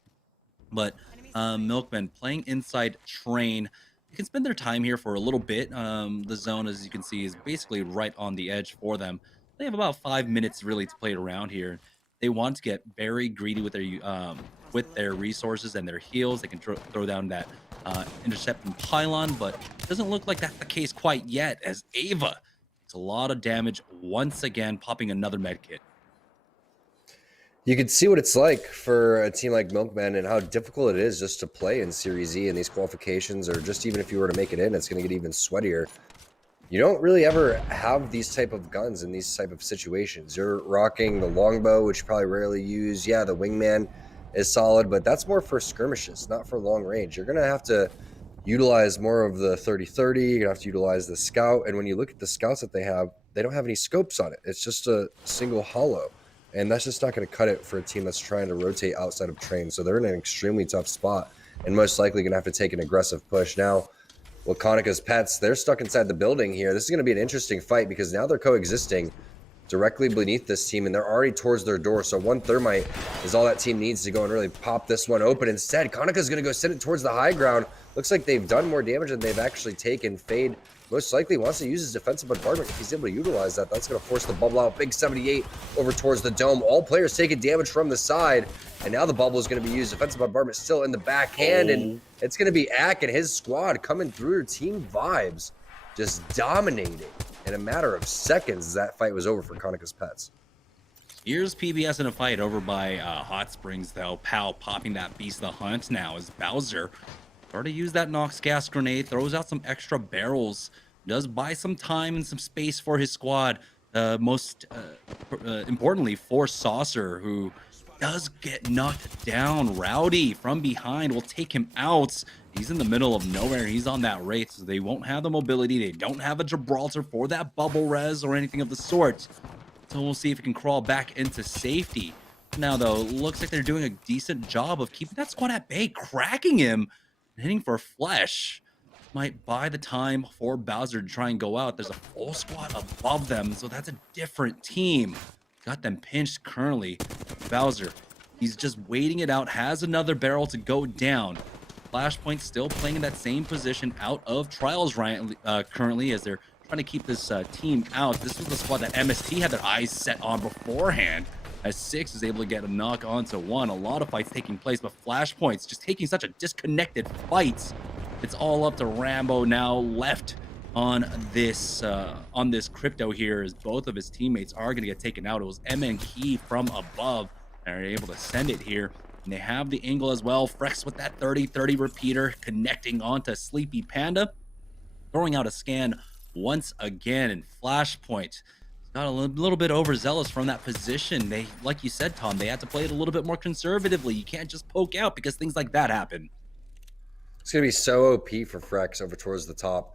But Milkman playing inside Train. They can spend their time here for a little bit. The zone, as you can see, is basically right on the edge for them. They have about 5 minutes really to play it around here. They want to get very greedy with their resources and their heals. They can throw down that intercepting pylon, but it doesn't look like that's the case quite yet as Ava takes a lot of damage once again, popping another med kit. You can see what it's like for a team like Milkman and how difficult it is just to play in Series E in these qualifications, or just even if you were to make it in, it's going to get even sweatier. You don't really ever have these type of guns in these type of situations. You're rocking the longbow, which you probably rarely use. Yeah, the wingman is solid, but that's more for skirmishes, not for long range. You're going to have to utilize more of the 30-30. You're going to have to utilize the scout. And when you look at the scouts that they don't have any scopes on it. It's just a single hollow. And that's just not going to cut it for a team that's trying to rotate outside of Train. So they're in an extremely tough spot and most likely going to have to take an aggressive push. Now, Laconicca's pets, they're stuck inside the building here. This is going to be an interesting fight because now they're coexisting directly beneath this team and they're already towards their door. So one thermite is all that team needs to go and really pop this one open. Instead, Konicka's going to go send it towards the high ground. Looks like they've done more damage than they've actually taken. Fade most likely wants to use his defensive bombardment. If he's able to utilize that, that's going to force the bubble out. Big 78 over towards the dome. All players taking damage from the side. And now the bubble is going to be used. Defensive bombardment still in the backhand. And it's going to be Ack and his squad coming through. Team Vibes just dominating in a matter of seconds as that fight was over for Konicka's pets. Here's PBS in a fight over by Hot Springs, though. Pow popping that Beast the Hunt now as Bowser started to use that Nox gas grenade, throws out some extra barrels, does buy some time and some space for his squad. Most importantly for Saucer, who does get knocked down. Rowdy from behind will take him out. He's in the middle of nowhere. He's on that Wraith, so they won't have the mobility. They don't have a Gibraltar for that bubble res or anything of the sort. So we'll see if he can crawl back into safety. Now, though, looks like they're doing a decent job of keeping that squad at bay, cracking him, and hitting for flesh. Might buy the time for Bowser to try and go out. There's a full squad above them, so that's a different team. Got them pinched currently. Bowser, he's just waiting it out, has another barrel to go down. Flashpoint still playing in that same position out of Trials currently as they're trying to keep this team out. This was the squad that MST had their eyes set on beforehand, as 6 is able to get a knock onto 1. A lot of fights taking place, but Flashpoint's just taking such a disconnected fight. It's all up to Rambo now left on this crypto here, as both of his teammates are going to get taken out. It was M and Key from above and are able to send it here. And they have the angle as well. Frex with that 30-30 repeater connecting onto Sleepy Panda, throwing out a scan once again. And Flashpoint got a little bit overzealous from that position. They, like you said, Tom, they had to play it a little bit more conservatively. You can't just poke out because things like that happen. It's gonna be so OP for Frex over towards the top.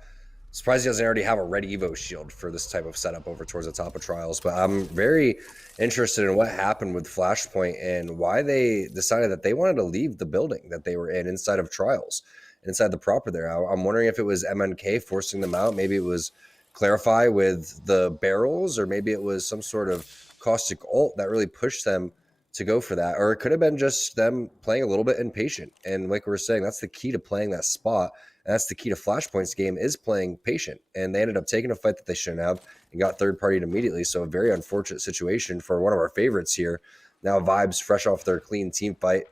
Surprised he doesn't already have a red Evo shield for this type of setup over towards the top of Trials. But I'm very interested in what happened with Flashpoint and why they decided that they wanted to leave the building that they were in inside of Trials, inside the proper there. I'm wondering if it was MNK forcing them out. Maybe it was Clarify with the barrels, or maybe it was some sort of caustic ult that really pushed them to go for that. Or it could have been just them playing a little bit impatient. And like we were saying, that's the key to playing that spot. And that's the key to Flashpoint's game, is playing patient. And they ended up taking a fight that they shouldn't have and got third partied immediately. So a very unfortunate situation for one of our favorites here. Now Vibes fresh off their clean team fight.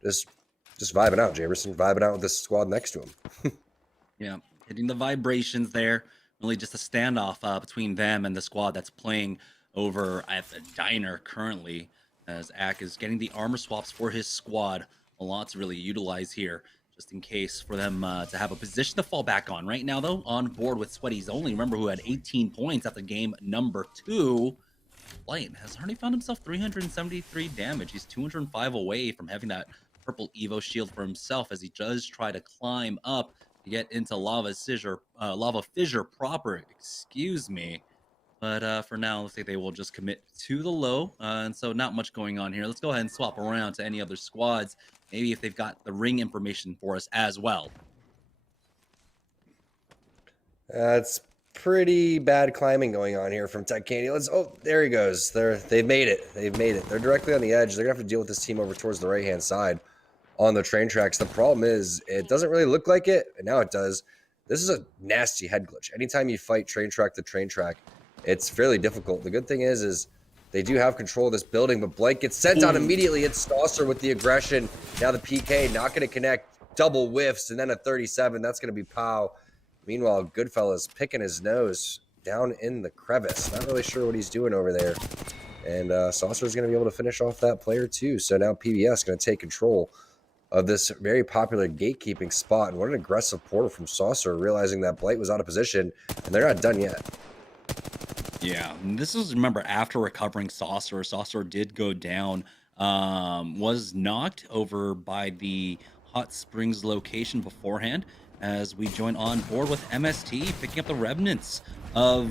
Just vibing out, Jamerson. Vibing out with the squad next to him. Yeah, hitting the vibrations there. Really just a standoff between them and the squad that's playing over at the diner currently, as Ak is getting the armor swaps for his squad. A lot to really utilize here, just in case for them to have a position to fall back on. Right now, though, on board with Sweaty's only. Remember, who had 18 points after game number 2. Light has already found himself 373 damage. He's 205 away from having that purple Evo shield for himself as he does try to climb up to get into lava fissure proper. Excuse me. But for now, looks like they will just commit to the low. And so not much going on here. Let's go ahead and swap around to any other squads. Maybe if they've got the ring information for us as well. It's pretty bad climbing going on here from Tech Candy. There he goes. They've made it. They've made it. They're directly on the edge. They're gonna have to deal with this team over towards the right-hand side on the train tracks. The problem is it doesn't really look like it, and now it does. This is a nasty head glitch. Anytime you fight train track to train track, it's fairly difficult. The good thing is they do have control of this building, but Blake gets sent out immediately. It's Stosser with the aggression. Now the PK not going to connect. Double whiffs, and then a 37. That's going to be Pow. Meanwhile, Goodfellas picking his nose down in the crevice. Not really sure what he's doing over there. And Saucer is going to be able to finish off that player too. So now PBS going to take control of this very popular gatekeeping spot. And what an aggressive portal from Saucer, realizing that Blight was out of position, and they're not done yet. Yeah, and this is, remember, after recovering Saucer. Saucer did go down, was knocked over by the Hot Springs location beforehand, as we join on board with MST, picking up the remnants of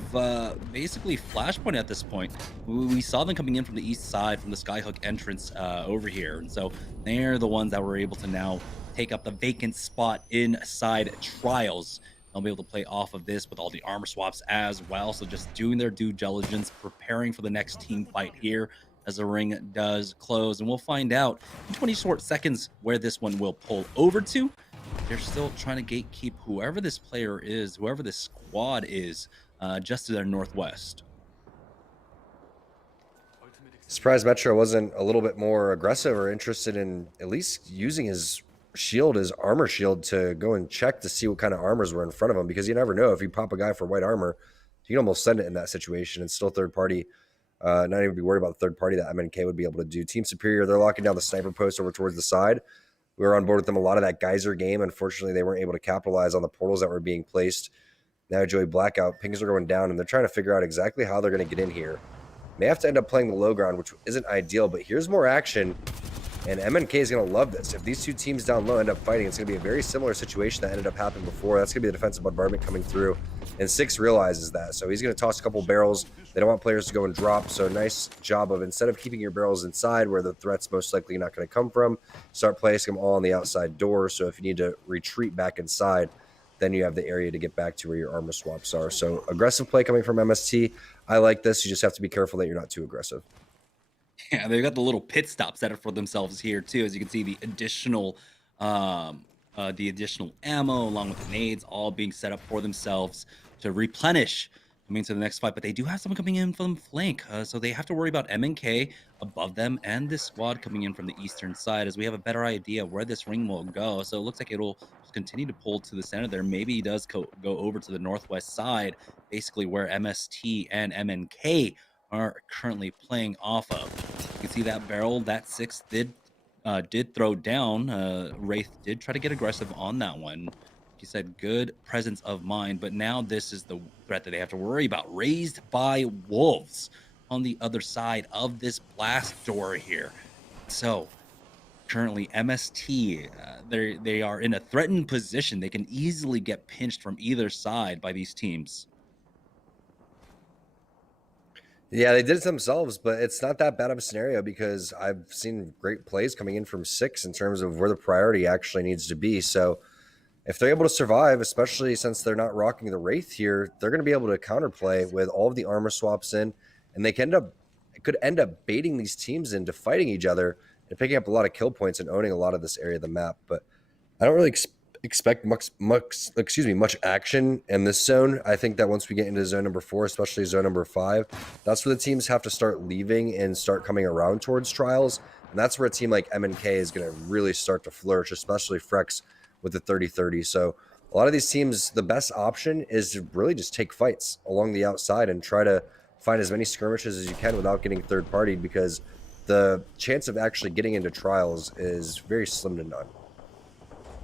basically Flashpoint at this point. We saw them coming in from the east side, from the Skyhook entrance over here. And so they're the ones that were able to now take up the vacant spot inside Trials. They'll be able to play off of this with all the armor swaps as well. So just doing their due diligence, preparing for the next team fight here as the ring does close. And we'll find out in 20 short seconds where this one will pull over to. They're still trying to gatekeep whoever this player is, whoever this squad is, just to their northwest. Surprised Metro wasn't a little bit more aggressive or interested in at least using his shield, his armor shield, to go and check to see what kind of armors were in front of him, because you never know. If you pop a guy for white armor, you can almost send it in that situation and still third party, not even be worried about the third party that MNK would be able to do. Team Superior, they're locking down the sniper post over towards the side. We were on board with them a lot of that geyser game. Unfortunately, they weren't able to capitalize on the portals that were being placed. Now Joey Blackout, pings are going down, and they're trying to figure out exactly how they're going to get in here. May have to end up playing the low ground, which isn't ideal, but here's more action. And MNK is going to love this. If these two teams down low end up fighting, it's going to be a very similar situation that ended up happening before. That's going to be the defensive bombardment coming through. And Six realizes that. So he's going to toss a couple barrels. They don't want players to go and drop. So nice job of, instead of keeping your barrels inside where the threat's most likely not going to come from, start placing them all on the outside door. So if you need to retreat back inside, then you have the area to get back to where your armor swaps are. So aggressive play coming from MST. I like this. You just have to be careful that you're not too aggressive. Yeah, they've got the little pit stop set up for themselves here too. As you can see, the additional ammo along with the nades all being set up for themselves to replenish coming to the next fight. But they do have someone coming in from the flank, so they have to worry about MNK above them and this squad coming in from the eastern side, as we have a better idea where this ring will go. So it looks like it'll just continue to pull to the center there. Maybe he does go over to the northwest side, basically where MST and MNK are currently playing off of. You can see that barrel, that Six did throw down. Wraith did try to get aggressive on that one. you said, good presence of mind. But now this is the threat that they have to worry about. Raised by wolves on the other side of this blast door here. So currently, MST, they are in a threatened position. They can easily get pinched from either side by these teams. Yeah, they did it themselves, but it's not that bad of a scenario because I've seen great plays coming in from 6 in terms of where the priority actually needs to be. So if they're able to survive, especially since they're not rocking the Wraith here, they're going to be able to counterplay with all of the armor swaps in, and they can could end up baiting these teams into fighting each other and picking up a lot of kill points and owning a lot of this area of the map. But I don't really expect much action in this zone. I think that once we get into zone number 4, especially zone number 5, that's where the teams have to start leaving and start coming around towards trials. And that's where a team like MNK is going to really start to flourish, especially Frex with the 30-30. So a lot of these teams, the best option is to really just take fights along the outside and try to find as many skirmishes as you can without getting third partied, because the chance of actually getting into trials is very slim to none.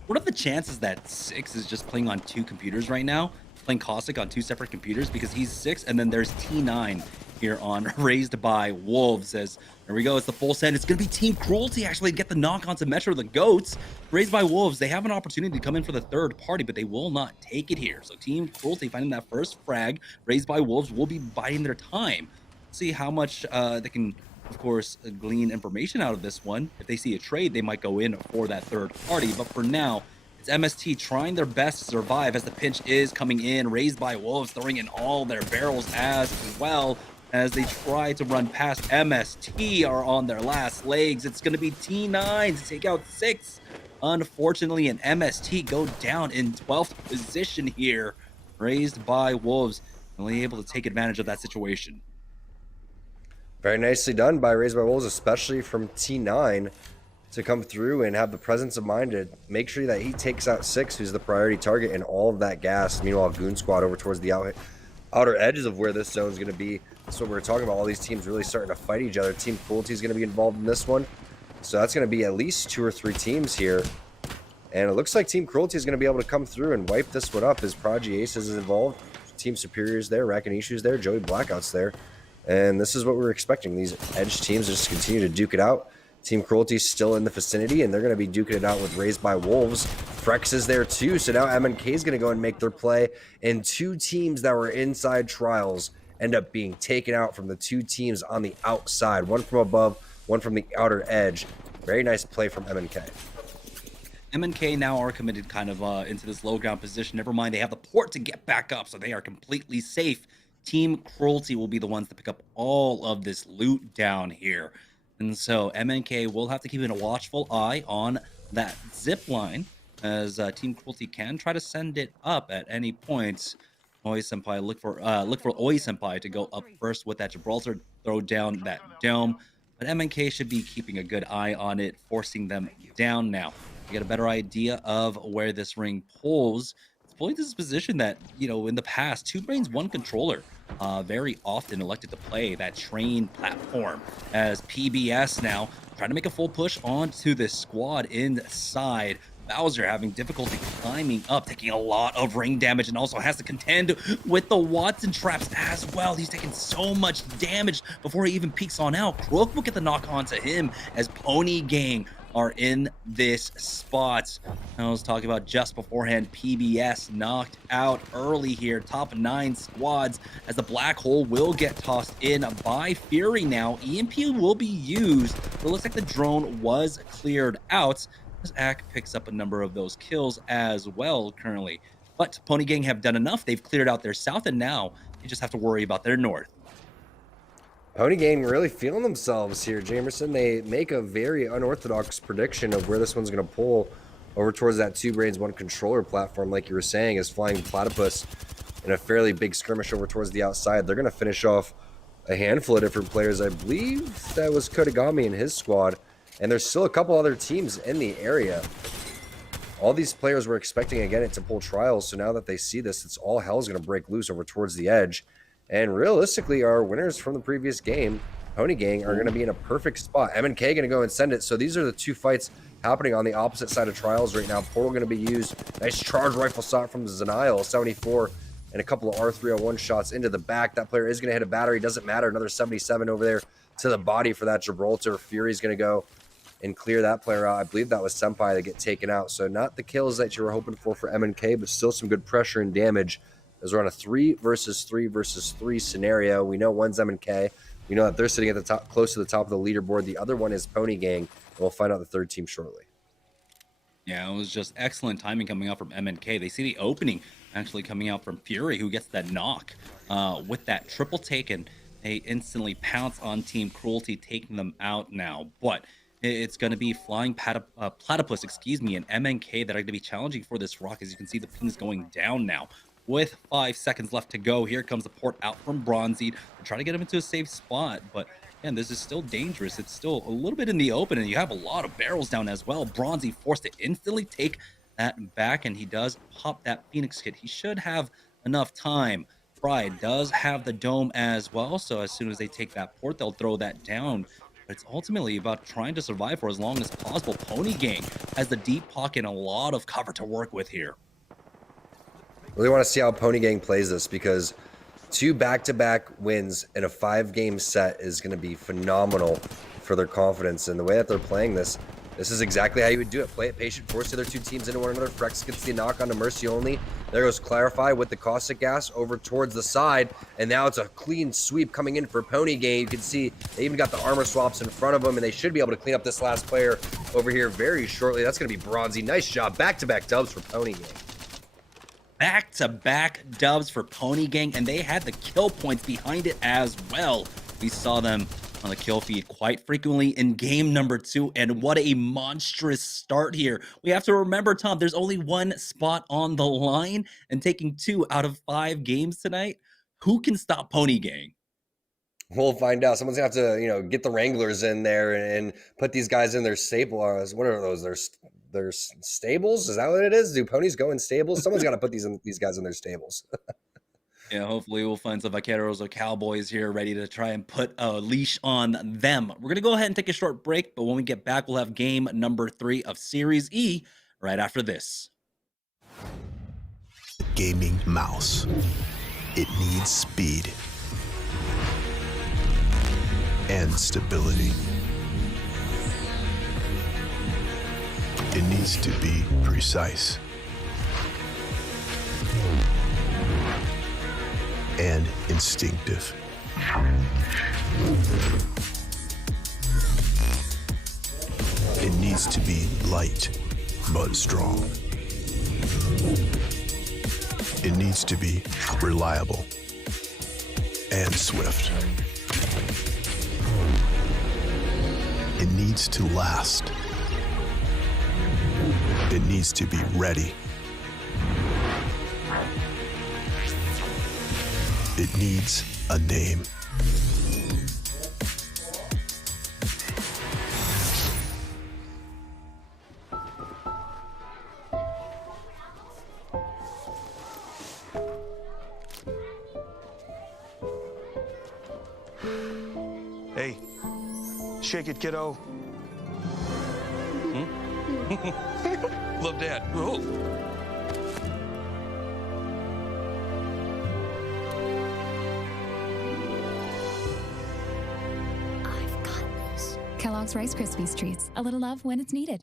What are the chances that Six is just playing on 2 computers right now? Playing Caustic on 2 separate computers, because he's 6, and then there's T9 here on Raised by Wolves. As there we go, it's the full send. It's going to be Team Cruelty actually get the knock onto Metro the Goats. Raised by Wolves, they have an opportunity to come in for the third party, but they will not take it here. So Team Cruelty finding that first frag. Raised by Wolves will be biding their time. See how much they can, of course, glean information out of this one. If they see a trade, they might go in for that third party. But for now, it's MST trying their best to survive as the pinch is coming in. Raised by Wolves throwing in all their barrels as well as they try to run past. MST are on their last legs. It's going to be T9 to take out 6. Unfortunately, an MST go down in 12th position here. Raised by Wolves, only able to take advantage of that situation. Very nicely done by Raised by Wolves, especially from T9, to come through and have the presence of mind to make sure that he takes out 6, who's the priority target, and all of that gas. Meanwhile, Goon Squad over towards the outer edges of where this zone is going to be. That's what we're talking about. All these teams really starting to fight each other. Team Cruelty is going to be involved in this one. So that's going to be at least 2 or 3 teams here. And it looks like Team Cruelty is going to be able to come through and wipe this one up as Prodigy Aces is involved. Team Superior's there, Rakinishu's there, Joey Blackout's there. And this is what we're expecting. These edge teams just continue to duke it out. Team Cruelty's still in the vicinity, and they're going to be duking it out with Raised by Wolves. Frex is there too, so now MNK is going to go and make their play. And 2 teams that were inside trials end up being taken out from the 2 teams on the outside. One from above, one from the outer edge. Very nice play from MNK. MNK now are committed kind of into this low ground position. Never mind, they have the port to get back up, so they are completely safe. Team Cruelty will be the ones to pick up all of this loot down here. And so MNK will have to keep a watchful eye on that zip line, as Team Cruelty can try to send it up at any point. Oi Senpai, look for Oi Senpai to go up first with that Gibraltar, throw down that dome. But MNK should be keeping a good eye on it, forcing them down now. You get a better idea of where this ring pulls. It's pulling this position that, you know, in the past, 2 brains, 1 controller very often elected to play that train platform, as PBS now trying to make a full push onto this squad inside. Bowser having difficulty climbing up, taking a lot of ring damage, and also has to contend with the Watson traps as well. He's taking so much damage before he even peeks on out. Crook will get the knock onto him as Pony Gang are in this spot. I was talking about just beforehand, PBS knocked out early here. Top 9 squads as the black hole will get tossed in by Fury now. EMP will be used, but it looks like the drone was cleared out, as Ak picks up a number of those kills as well currently. But Pony Gang have done enough. They've cleared out their south, and now they just have to worry about their north. Pony Gang really feeling themselves here, Jamerson. They make a very unorthodox prediction of where this one's going to pull over towards that 2 brains, 1 controller platform, like you were saying, is Flying Platypus in a fairly big skirmish over towards the outside. They're going to finish off a handful of different players. I believe that was Kodagami and his squad. And there's still a couple other teams in the area. All these players were expecting, again, it to pull trials. So now that they see this, it's all hell's going to break loose over towards the edge. And realistically, our winners from the previous game, Pony Gang, are going to be in a perfect spot. MNK going to go and send it. So these are the 2 fights happening on the opposite side of trials right now. Portal going to be used. Nice charge rifle shot from Zenial, 74, and a couple of R301 shots into the back. That player is going to hit a battery. Doesn't matter. Another 77 over there to the body for that Gibraltar. Fury's going to go and clear that player out. I believe that was Senpai that get taken out. So not the kills that you were hoping for MNK, but still some good pressure and damage as we're on a 3 versus 3 versus 3 scenario. We know one's MNK. We know that they're sitting at the top, close to the top of the leaderboard. The other one is Pony Gang. And we'll find out the third team shortly. Yeah, it was just excellent timing coming out from MNK. They see the opening actually coming out from Fury, who gets that knock with that triple taken. They instantly pounce on Team Cruelty, taking them out now. But it's going to be Flying Platypus, and MNK that are going to be challenging for this rock. As you can see, the ping's going down now. With 5 seconds left to go, here comes the port out from Bronzy to try to get him into a safe spot. But again, this is still dangerous. It's still a little bit in the open, and you have a lot of barrels down as well. Bronzy forced to instantly take that back, and he does pop that Phoenix kit. He should have enough time. Pride does have the dome as well, so as soon as they take that port, they'll throw that down. But it's ultimately about trying to survive for as long as possible. Pony Gang has the deep pocket and a lot of cover to work with here. Really want to see how Pony Gang plays this, because 2 back-to-back wins in a 5-game set is going to be phenomenal for their confidence. And the way that they're playing this is exactly how you would do it. Play it patient, force the other 2 teams into one another. Frex gets the knock onto Mercy only. There goes Clarify with the caustic gas over towards the side. And now it's a clean sweep coming in for Pony Gang. You can see they even got the armor swaps in front of them, and they should be able to clean up this last player over here very shortly. That's going to be Bronzy. Nice job. Back-to-back dubs for Pony Gang. Back-to-back dubs for Pony Gang, and they had the kill points behind it as well. We saw them on the kill feed quite frequently in game number 2, and what a monstrous start here. We have to remember, Tom, there's only 1 spot on the line, and taking 2 out of 5 games tonight, who can stop Pony Gang? We'll find out. Someone's gonna have to, get the Wranglers in there and put these guys in their stables. What are those? Their stables? Is that what it is? Do ponies go in stables? Someone's got to put these guys in their stables. Yeah, hopefully we'll find some vaqueros or cowboys here ready to try and put a leash on them. We're gonna go ahead and take a short break, but when we get back, we'll have game number 3 of Series E right after this. Gaming mouse. It needs speed and stability. It needs to be precise and instinctive. It needs to be light but strong. It needs to be reliable and swift. It needs to last. It needs to be ready. It needs a name. Hey, shake it, kiddo. Love Dad. Whoa. I've got this. Kellogg's Rice Krispies Treats. A little love when it's needed.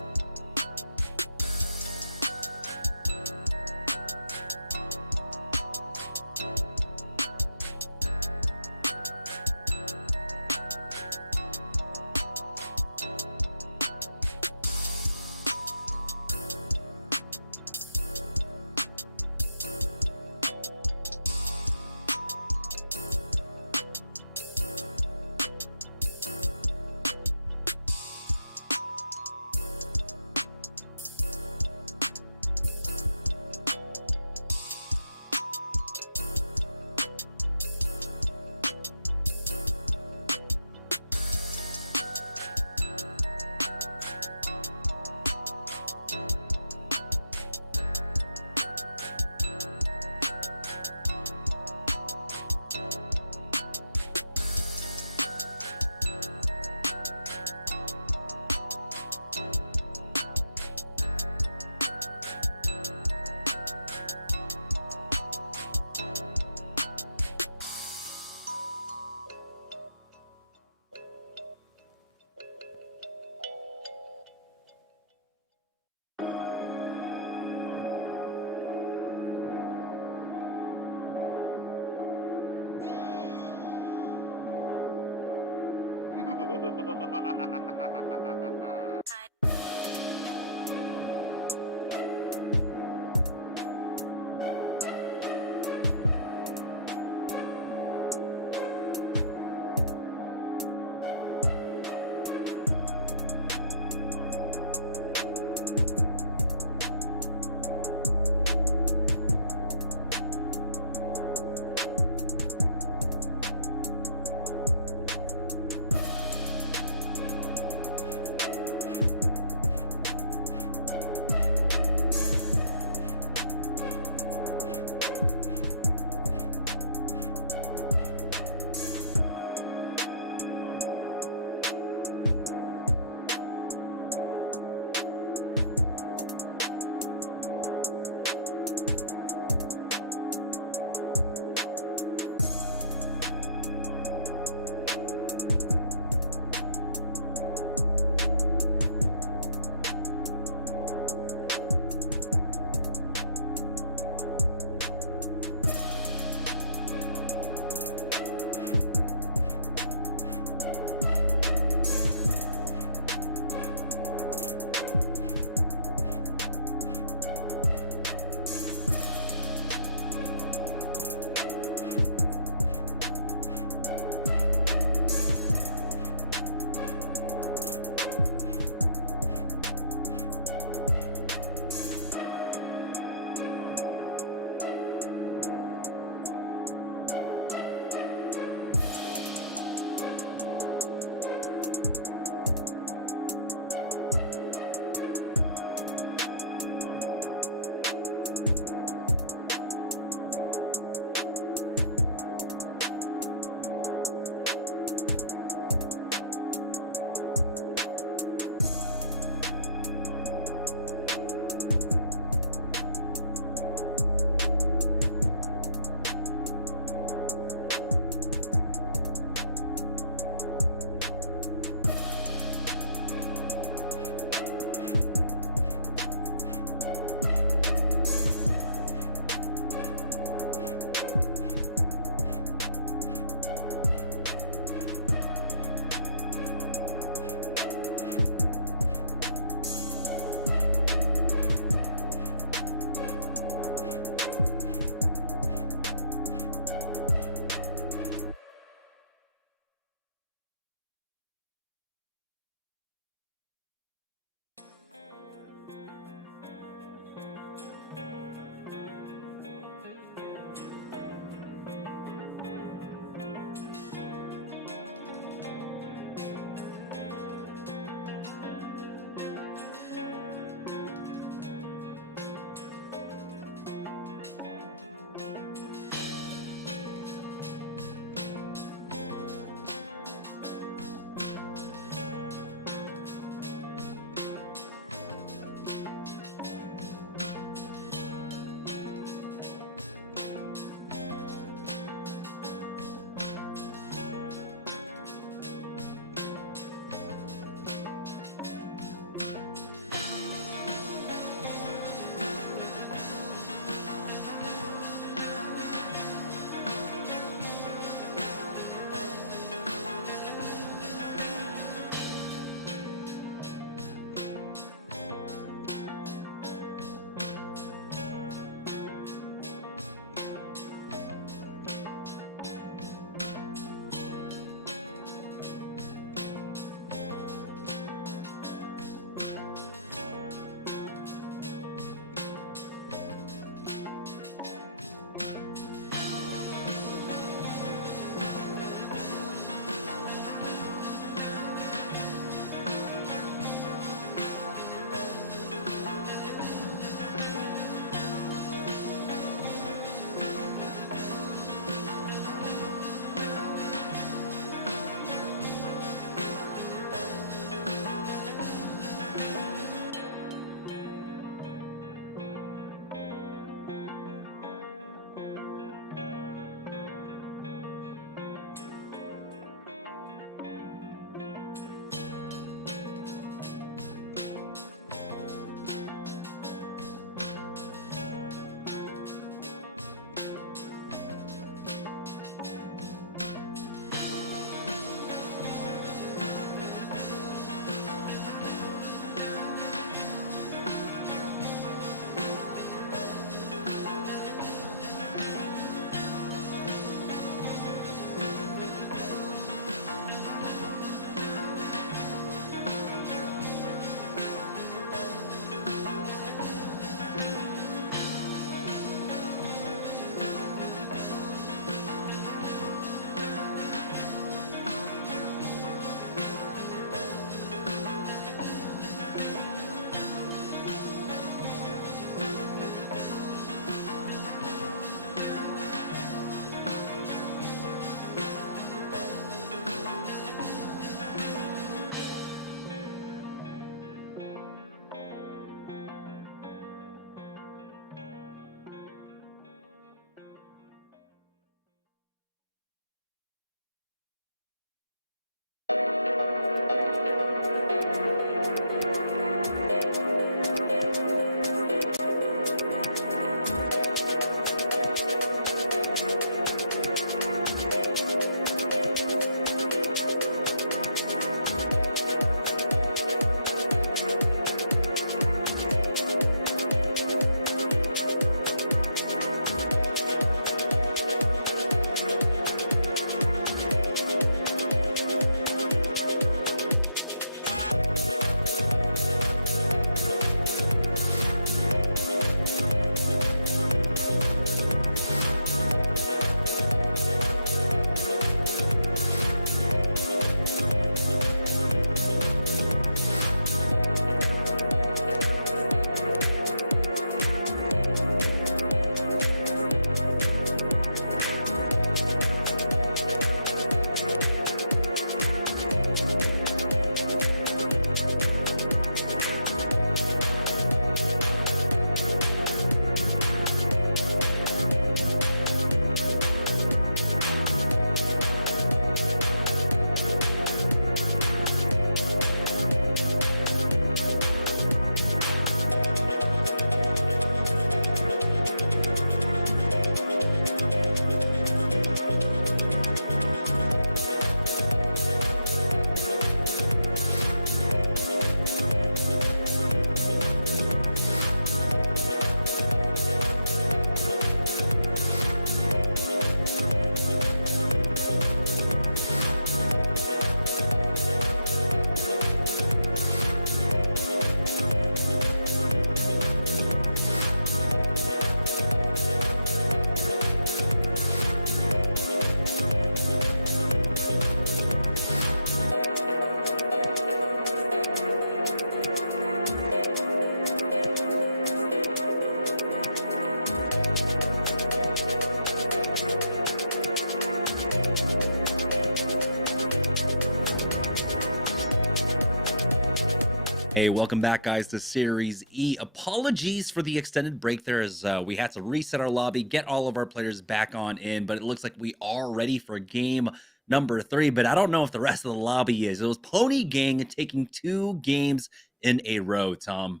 Hey, welcome back, guys, to Series E. Apologies for the extended break there as we had to reset our lobby, get all of our players back on in, but it looks like we are ready for game number 3, but I don't know if the rest of the lobby is. It was Pony Gang taking 2 games in a row, Tom.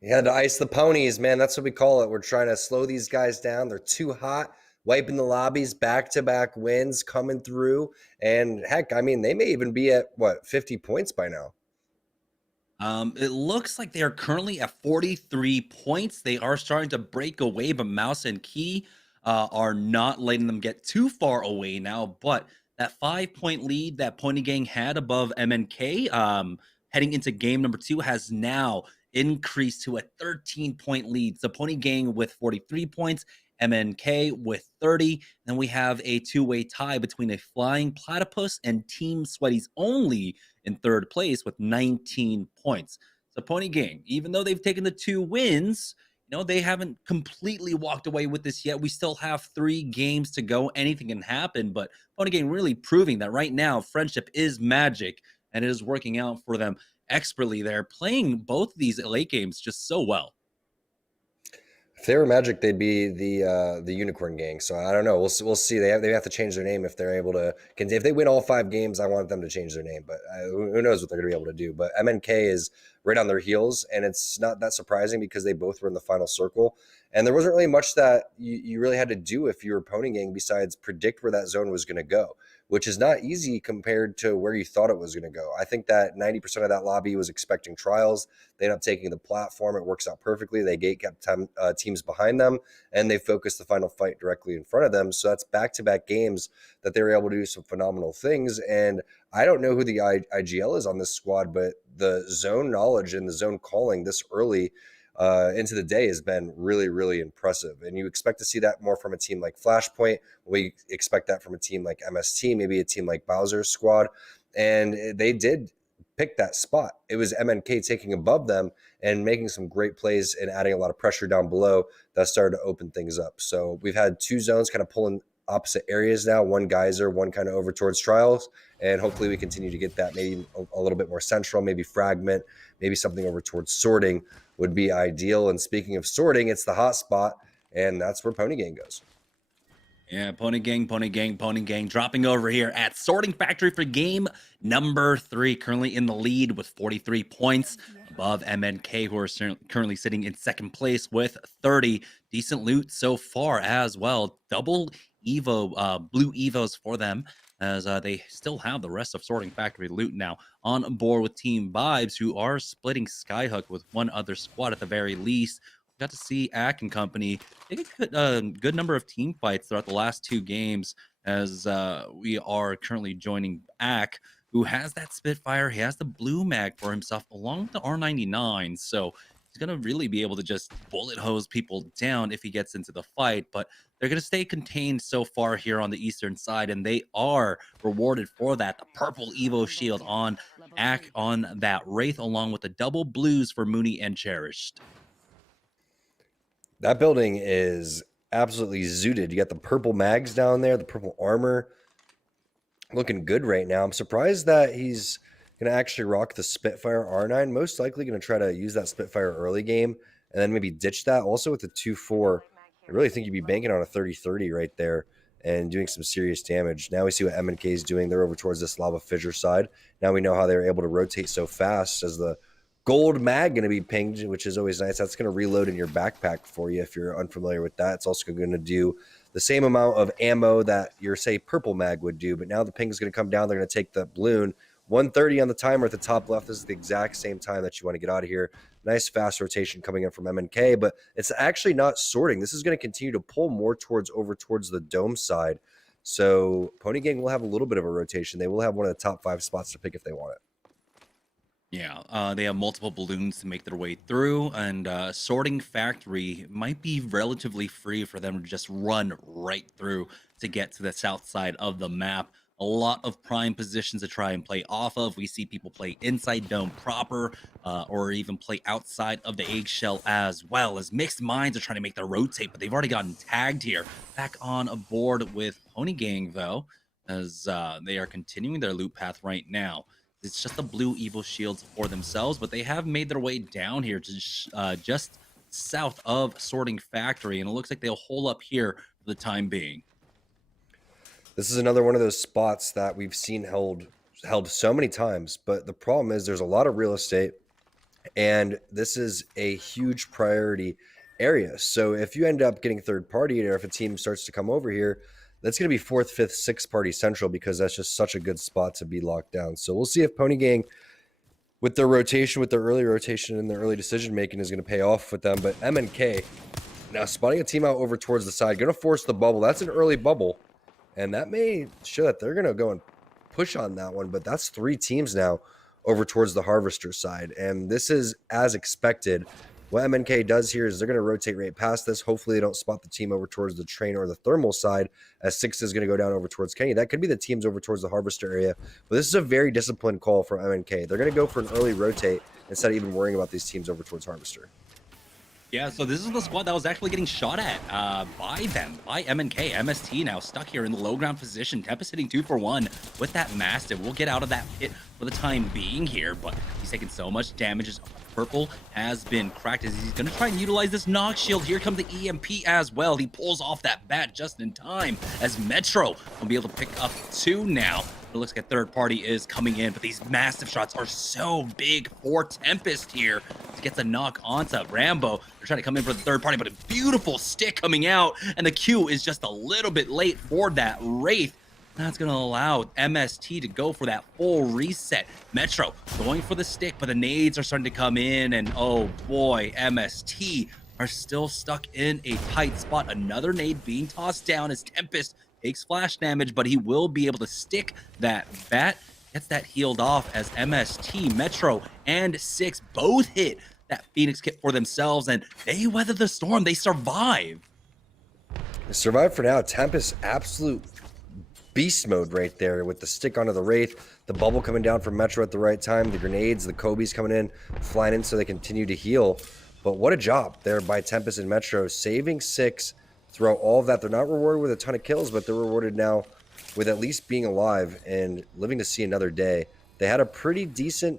You had to ice the ponies, man. That's what we call it. We're trying to slow these guys down. They're too hot, wiping the lobbies, back-to-back wins coming through. And heck, I mean, they may even be at, what, 50 points by now? It looks like they are currently at 43 points. They are starting to break away, but Mouse and Key are not letting them get too far away now. But that 5-point lead that Pony Gang had above MNK heading into game number 2 has now increased to a 13-point lead. So Pony Gang with 43 points, MNK with 30. Then we have a two-way tie between a Flying Platypus and Team Sweaties only in third place with 19 points. So Pony Gang, even though they've taken the 2 wins, they haven't completely walked away with this yet. We still have 3 games to go. Anything can happen, but Pony Gang really proving that right now friendship is magic and it is working out for them expertly. They're playing both of these late games just so well. If they were Magic, they'd be the Unicorn Gang. So I don't know. We'll see. They have to change their name if they're able to. If they win all 5 games, I want them to change their name. But who knows what they're going to be able to do? But MNK is right on their heels, and it's not that surprising because they both were in the final circle, and there wasn't really much that you really had to do if you were Pony Gang besides predict where that zone was going to go, which is not easy compared to where you thought it was going to go. I think that 90% of that lobby was expecting trials. They end up taking the platform. It works out perfectly. They gate kept teams behind them, and they focused the final fight directly in front of them. So that's back-to-back games that they were able to do some phenomenal things. And I don't know who the IGL is on this squad, but the zone knowledge and the zone calling this early into the day has been really, really impressive. And you expect to see that more from a team like Flashpoint. We expect that from a team like MST, maybe a team like Bowser's squad. And they did pick that spot. It was MNK taking above them and making some great plays and adding a lot of pressure down below that started to open things up. So we've had 2 zones kind of pulling opposite areas now, one geyser, one kind of over towards trials, and hopefully we continue to get that maybe a little bit more central, maybe fragment, maybe something over towards sorting would be ideal. And speaking of sorting, it's the hot spot, and that's where Pony Gang goes. Yeah, Pony Gang, Pony Gang, Pony Gang dropping over here at Sorting Factory for game number 3, currently in the lead with 43 points above MNK, who are currently sitting in second place with 30. Decent loot so far as well. Double Evo, blue Evos for them, as they still have the rest of Sorting Factory loot now on board with Team Vibes, who are splitting Skyhook with one other squad at the very least. Got to see Ack and company take a good number of team fights throughout the last 2 games, as we are currently joining Ack, who has that Spitfire. He has the blue mag for himself along with the R99, so he's going to really be able to just bullet hose people down if he gets into the fight. But they're going to stay contained so far here on the eastern side, and they are rewarded for that. The purple Evo shield on Ack on that Wraith, along with the double blues for Mooney and Cherished. That building is absolutely zooted. You got the purple mags down there, the purple armor. Looking good right now. I'm surprised that he's going to actually rock the Spitfire R9. Most likely going to try to use that Spitfire early game and then maybe ditch that. Also with the 2-4, I really think you'd be banking on a 30-30 right there and doing some serious damage. Now we see what MNK is doing. They're over towards this Lava Fissure side. Now we know how they're able to rotate so fast, as the gold mag going to be pinged, which is always nice. That's going to reload in your backpack for you if you're unfamiliar with that. It's also going to do the same amount of ammo that your, say, purple mag would do. But now the ping is going to come down. They're going to take the balloon. 130 on the timer at the top left. This is the exact same time that you want to get out of here. Nice fast rotation coming in from MNK, but it's actually not sorting. This is going to continue to pull more over towards the dome side. So Pony Gang will have a little bit of a rotation. They will have one of the top 5 spots to pick if they want it. Yeah, they have multiple balloons to make their way through, and Sorting Factory might be relatively free for them to just run right through to get to the south side of the map. A lot of prime positions to try and play off of. We see people play inside dome proper, or even play outside of the eggshell, as well as Mixed Minds are trying to make their rotate, but they've already gotten tagged here. Back on board with Pony Gang, though, as they are continuing their loot path right now. It's just the blue Evo shields for themselves, but they have made their way down here to just south of Sorting Factory, and it looks like they'll hole up here for the time being. This is another one of those spots that we've seen held so many times, but the problem is there's a lot of real estate, and this is a huge priority area. So if you end up getting third party, or if a team starts to come over here, that's going to be fourth, fifth, sixth party central, because that's just such a good spot to be locked down. So we'll see if Pony Gang, with their rotation, with their early rotation and their early decision making, is going to pay off with them. But MNK now spotting a team out over towards the side, going to force the bubble. That's an early bubble, and that may show that they're going to go and push on that one. But that's 3 teams now over towards the Harvester side, and this is as expected. What MNK does here is they're going to rotate right past this. Hopefully they don't spot the team over towards the train or the thermal side, as 6 is going to go down over towards Kenny. That could be the teams over towards the Harvester area, but this is a very disciplined call from MNK. They're going to go for an early rotate instead of even worrying about these teams over towards Harvester. Yeah, so this is the squad that was actually getting shot at by them, by MNK. MST now stuck here in the low ground position. Tempest hitting 2 for 1 with that Mastiff. We'll get out of that pit for the time being here, but he's taking so much damage. His purple has been cracked as he's going to try and utilize this knock shield. Here comes the EMP as well. He pulls off that bat just in time as Metro will be able to pick up 2 now. It looks like a third party is coming in, but these massive shots are so big for Tempest here to get the knock onto Rambo. They're trying to come in for the third party, but a beautiful stick coming out, and the Q is just a little bit late for that Wraith. That's going to allow MST to go for that full reset. Metro going for the stick, but the nades are starting to come in, and oh boy, MST are still stuck in a tight spot. Another nade being tossed down as Tempest takes flash damage, but he will be able to stick that bat. Gets that healed off as MST, Metro, and 6 both hit that Phoenix kit for themselves, and they weather the storm. They survive. They survive for now. Tempest, absolute beast mode right there with the stick onto the Wraith, the bubble coming down from Metro at the right time, the grenades, the Kobe's coming in, flying in so they continue to heal. But what a job there by Tempest and Metro, saving 6 throughout all of that. They're not rewarded with a ton of kills, but they're rewarded now with at least being alive and living to see another day. They had a pretty decent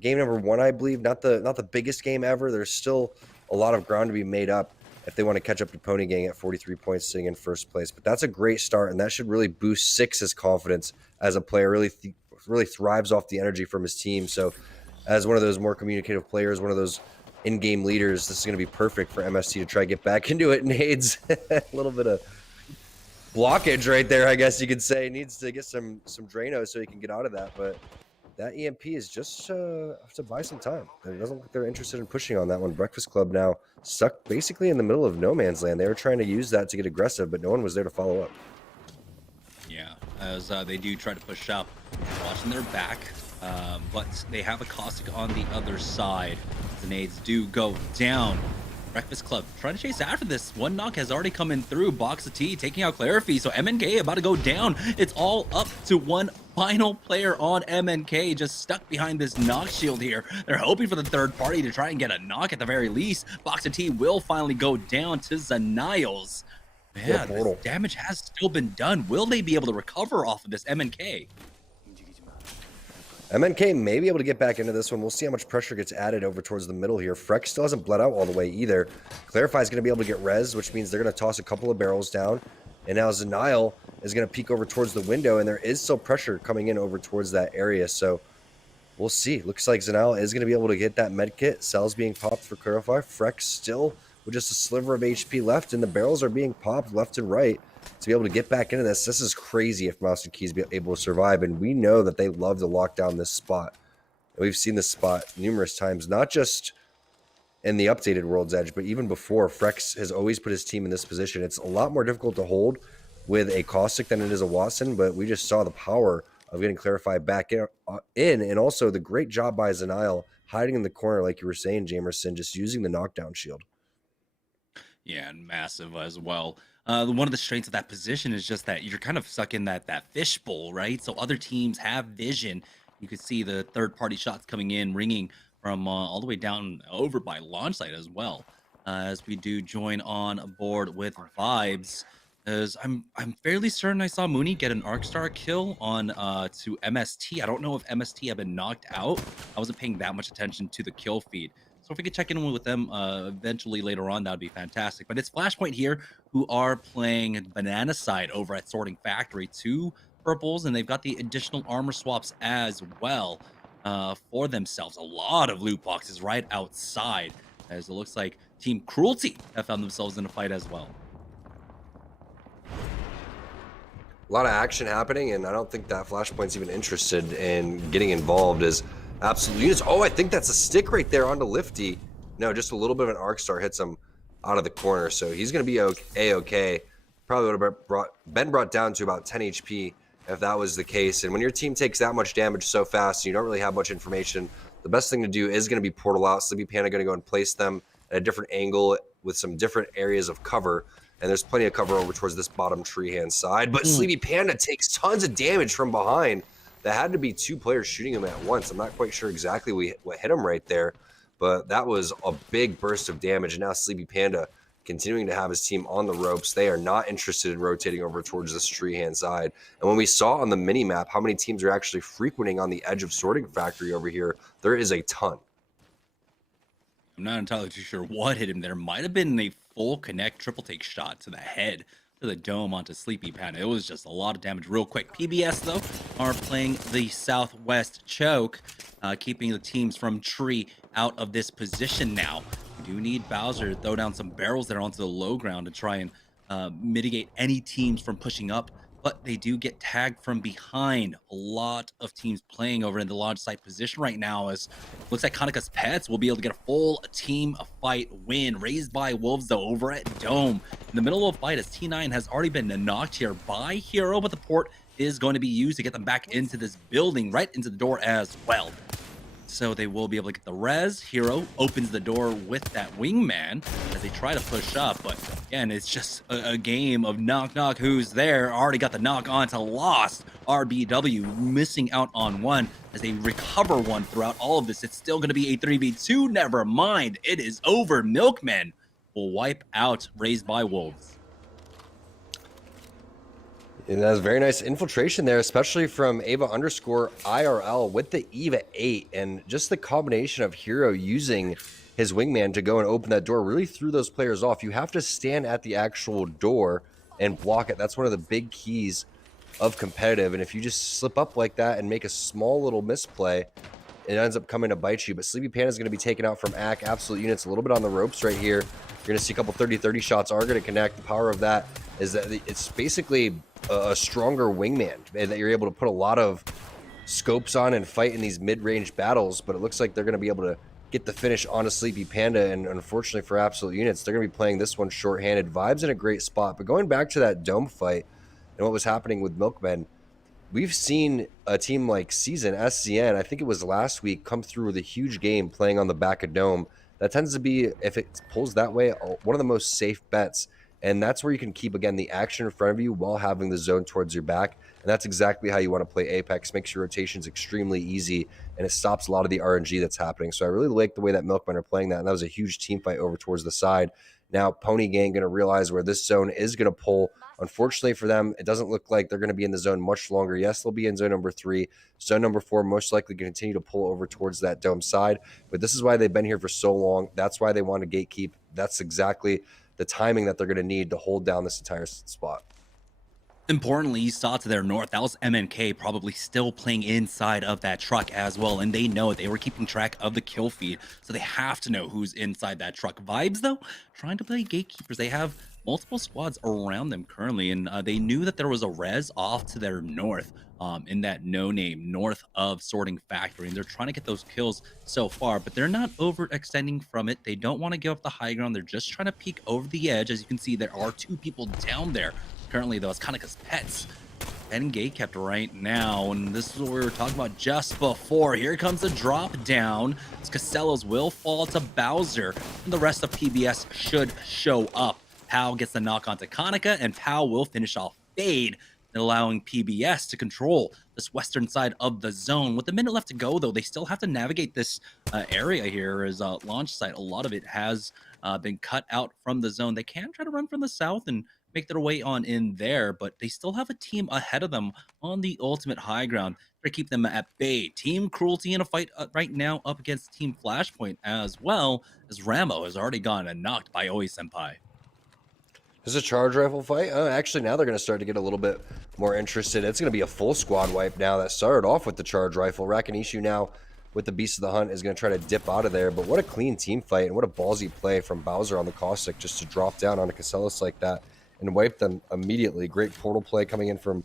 game number 1, I believe. Not the biggest game ever. There's still a lot of ground to be made up if they want to catch up to Pony Gang at 43 points, sitting in first place. But that's a great start, and that should really boost 6's confidence as a player. Really thrives off the energy from his team. So as one of those more communicative players, one of those in-game leaders, this is going to be perfect for MST to try to get back into it. Nades, a little bit of blockage right there, I guess you could say. Needs to get some Drano so he can get out of that, but that EMP is just to buy some time. It doesn't look like they're interested in pushing on that one. Breakfast Club now stuck basically in the middle of no man's land. They were trying to use that to get aggressive, but no one was there to follow up. Yeah, as they do try to push up, watching their back, but they have a caustic on the other side. The nades do go down. Breakfast Club trying to chase after this. One knock has already come in through. Box of Tea taking out Clarify. So MNK about to go down. It's all up to one final player on MNK, just stuck behind this knock shield here. They're hoping for the third party to try and get a knock at the very least. Box of Tea will finally go down to Zaniles. Yeah, this damage has still been done. Will they be able to recover off of this MNK? MNK may be able to get back into this one. We'll see how much pressure gets added over towards the middle here. Freck still hasn't bled out all the way either. Clarify is going to be able to get res, which means they're going to toss a couple of barrels down. And now Zanile is going to peek over towards the window, and there is still pressure coming in over towards that area. So we'll see. Looks like Zanile is going to be able to get that med kit. Cells being popped for Clarify. Freck still with just a sliver of HP left, and the barrels are being popped left and right to be able to get back into this. This is crazy if Mouse and Keys be able to survive, and we know that they love to lock down this spot. We've seen this spot numerous times, not just in the updated World's Edge, but even before. Frex has always put his team in this position. It's a lot more difficult to hold with a Caustic than it is a Watson, but we just saw the power of getting Clarified back in, and also the great job by Zanile hiding in the corner, like you were saying, Jamerson, just using the knockdown shield. Yeah, and massive as well. One of the strengths of that position is just that you're kind of stuck in that fishbowl, right? So other teams have vision. You could see the third-party shots coming in, ringing from all the way down over by launch site as well. As we do join on board with Vibes. As I'm fairly certain I saw Mooney get an Arc Star kill on to MST. I don't know if MST had been knocked out. I wasn't paying that much attention to the kill feed. So if we could check in with them eventually later on, that would be fantastic. But it's Flashpoint here who are playing Banana Side over at Sorting Factory. Two purples, and they've got the additional armor swaps as well for themselves. A lot of loot boxes right outside, as it looks like Team Cruelty have found themselves in a fight as well. A lot of action happening, and I don't think that Flashpoint's even interested in getting involved as absolute units. Oh, I think that's a stick right there onto Lifty. No, just a little bit of an Arc Star hits him out of the corner, so he's going to be A-okay. Probably would have been brought down to about 10 HP if that was the case. And when your team takes that much damage so fast, and you don't really have much information, the best thing to do is going to be portal out. Sleepy Panda going to go and place them at a different angle with some different areas of cover. And there's plenty of cover over towards this bottom tree hand side. But Sleepy Panda takes tons of damage from behind. That had to be two players shooting him at once. I'm not quite sure exactly what hit him right there. But that was a big burst of damage. And now Sleepy Panda continuing to have his team on the ropes. They are not interested in rotating over towards this tree hand side. And when we saw on the mini map how many teams are actually frequenting on the edge of Sorting Factory over here, there is a ton. I'm not entirely too sure what hit him there. Might have been a full connect triple take shot to the head, to the dome onto Sleepy Panda. It was just a lot of damage real quick. PBS, though, are playing the Southwest choke, keeping the teams from tree out of this position now. We do need Bowser to throw down some barrels there onto the low ground to try and mitigate any teams from pushing up. But they do get tagged from behind. A lot of teams playing over in the launch site position right now, as looks like Kaneka's Pets will be able to get a full team fight win. Raised by Wolves, though, over at Dome. In the middle of a fight, as T9 has already been knocked here by Hero, but the port is going to be used to get them back into this building, right into the door as well. So they will be able to get the res. Hero opens the door with that wingman as they try to push up. But again, it's just a game of knock, who's there. Already got the knock on to Lost. RBW missing out on one as they recover one throughout all of this. It's still going to be a 3v2. Never mind. It is over. Milkmen will wipe out Raised by Wolves. And that's very nice infiltration there, especially from Ava_IRL with the Eva 8. And just the combination of Hero using his wingman to go and open that door really threw those players off. You have to stand at the actual door and block it. That's one of the big keys of competitive. And if you just slip up like that and make a small little misplay, it ends up coming to bite you. But Sleepy Panda is going to be taken out from AC. Absolute Units a little bit on the ropes right here. You're going to see a couple 30-30 shots are going to connect. The power of that is that it's basically a stronger wingman, and that you're able to put a lot of scopes on and fight in these mid-range battles. But it looks like they're going to be able to get the finish on a Sleepy Panda, and unfortunately for Absolute Units, they're going to be playing this one shorthanded. Vibes in a great spot. But going back to that Dome fight and what was happening with Milkmen, we've seen a team like Season, SCN, I think it was last week, come through with a huge game playing on the back of Dome. That tends to be, if it pulls that way, one of the most safe bets. And that's where you can keep, again, the action in front of you while having the zone towards your back. And that's exactly how you want to play Apex. Makes your rotations extremely easy, and it stops a lot of the RNG that's happening. So I really like the way that Milkmen are playing that. And that was a huge team fight over towards the side. Now, Pony Gang going to realize where this zone is going to pull. Unfortunately for them, it doesn't look like they're going to be in the zone much longer. Yes, they'll be in zone number 3. Zone number 4 most likely going to continue to pull over towards that Dome side. But this is why they've been here for so long. That's why they want to gatekeep. That's exactly the timing that they're going to need to hold down this entire spot. Importantly, you saw to their north, that was MNK probably still playing inside of that truck as well, and they know it. They were keeping track of the kill feed, so they have to know who's inside that truck. Vibes, though, trying to play gatekeepers. They have multiple squads around them currently, and they knew that there was a res off to their north, in that no-name north of Sorting Factory, and they're trying to get those kills so far, but they're not overextending from it. They don't want to give up the high ground. They're just trying to peek over the edge. As you can see, there are 2 people down there currently, though. It's Kaneka's Pets and gate kept right now, and this is what we were talking about just before. Here comes a drop down. Casellas will fall to Bowser, and the rest of PBS should show up. Pau gets the knock onto Kaneka, and Pau will finish off Fade, allowing PBS to control this western side of the zone. With a minute left to go, though, they still have to navigate this area here as a launch site. A lot of it has been cut out from the zone. They can try to run from the south and make their way on in there, but they still have a team ahead of them on the ultimate high ground to keep them at bay. Team Cruelty in a fight right now up against Team Flashpoint, as well as Rambo has already gone and knocked by Oi Senpai. This is a charge rifle fight. Actually, now they're going to start to get a little bit more interested. It's going to be a full squad wipe now that started off with the charge rifle. Rakanishu now with the Beast of the Hunt is going to try to dip out of there. But what a clean team fight and what a ballsy play from Bowser on the Caustic just to drop down on a Casellas like that and wipe them immediately. Great portal play coming in from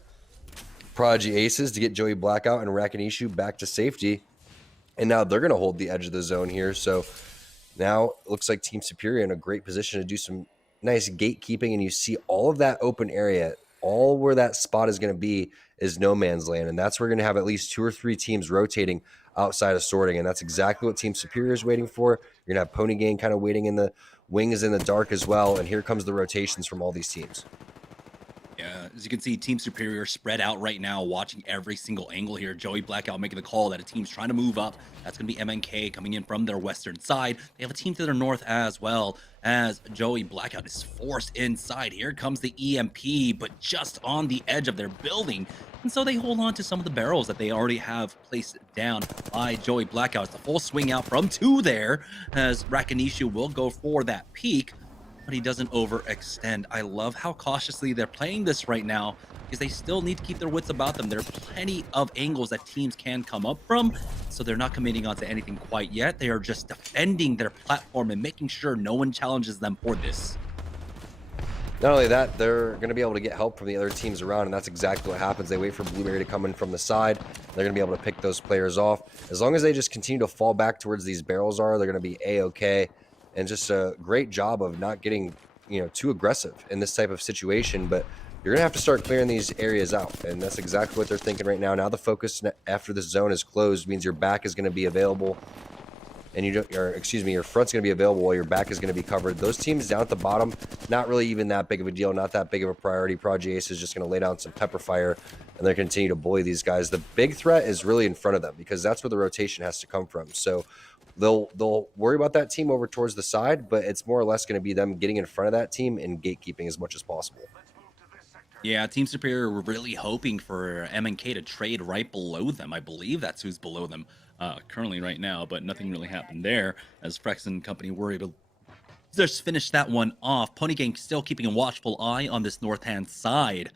Prodigy Aces to get Joey Blackout and Rakanishu back to safety. And now they're going to hold the edge of the zone here. So now it looks like Team Superior in a great position to do some nice gatekeeping, and you see all of that open area, all where that spot is going to be is no man's land, and that's where we're going to have at least 2 or 3 teams rotating outside of sorting, and that's exactly what Team Superior is waiting for. You're going to have Pony Gang kind of waiting in the wings in the dark as well, and here comes the rotations from all these teams. Yeah, as you can see, Team Superior spread out right now, watching every single angle here. Joey Blackout making the call that a team's trying to move up. That's going to be MNK coming in from their western side. They have a team to their north as well, as Joey Blackout is forced inside. Here comes the EMP, but just on the edge of their building. And so they hold on to some of the barrels that they already have placed down by Joey Blackout. It's a full swing out from 2 there, as Rakanishu will go for that peak, but he doesn't overextend. I love how cautiously they're playing this right now, because they still need to keep their wits about them. There are plenty of angles that teams can come up from, so they're not committing onto anything quite yet. They are just defending their platform and making sure no one challenges them for this. Not only that, they're going to be able to get help from the other teams around, and that's exactly what happens. They wait for Blueberry to come in from the side. They're going to be able to pick those players off. As long as they just continue to fall back towards these barrels they're going to be A-okay. And just a great job of not getting, too aggressive in this type of situation. But you're going to have to start clearing these areas out, and that's exactly what they're thinking right now. Now the focus after this zone is closed means your back is going to be available, and your front's going to be available while your back is going to be covered. Those teams down at the bottom, not really even that big of a deal, not that big of a priority. Prodigy Ace is just going to lay down some pepper fire, and they're going to continue to bully these guys. The big threat is really in front of them, because that's where the rotation has to come from. So they'll worry about that team over towards the side, but it's more or less going to be them getting in front of that team and gatekeeping as much as possible. Yeah, Team Superior were really hoping for MNK to trade right below them. I believe that's who's below them currently right now, but nothing really happened there, as Frex and company were able to just finish that one off. Pony Gang still keeping a watchful eye on this north-hand side.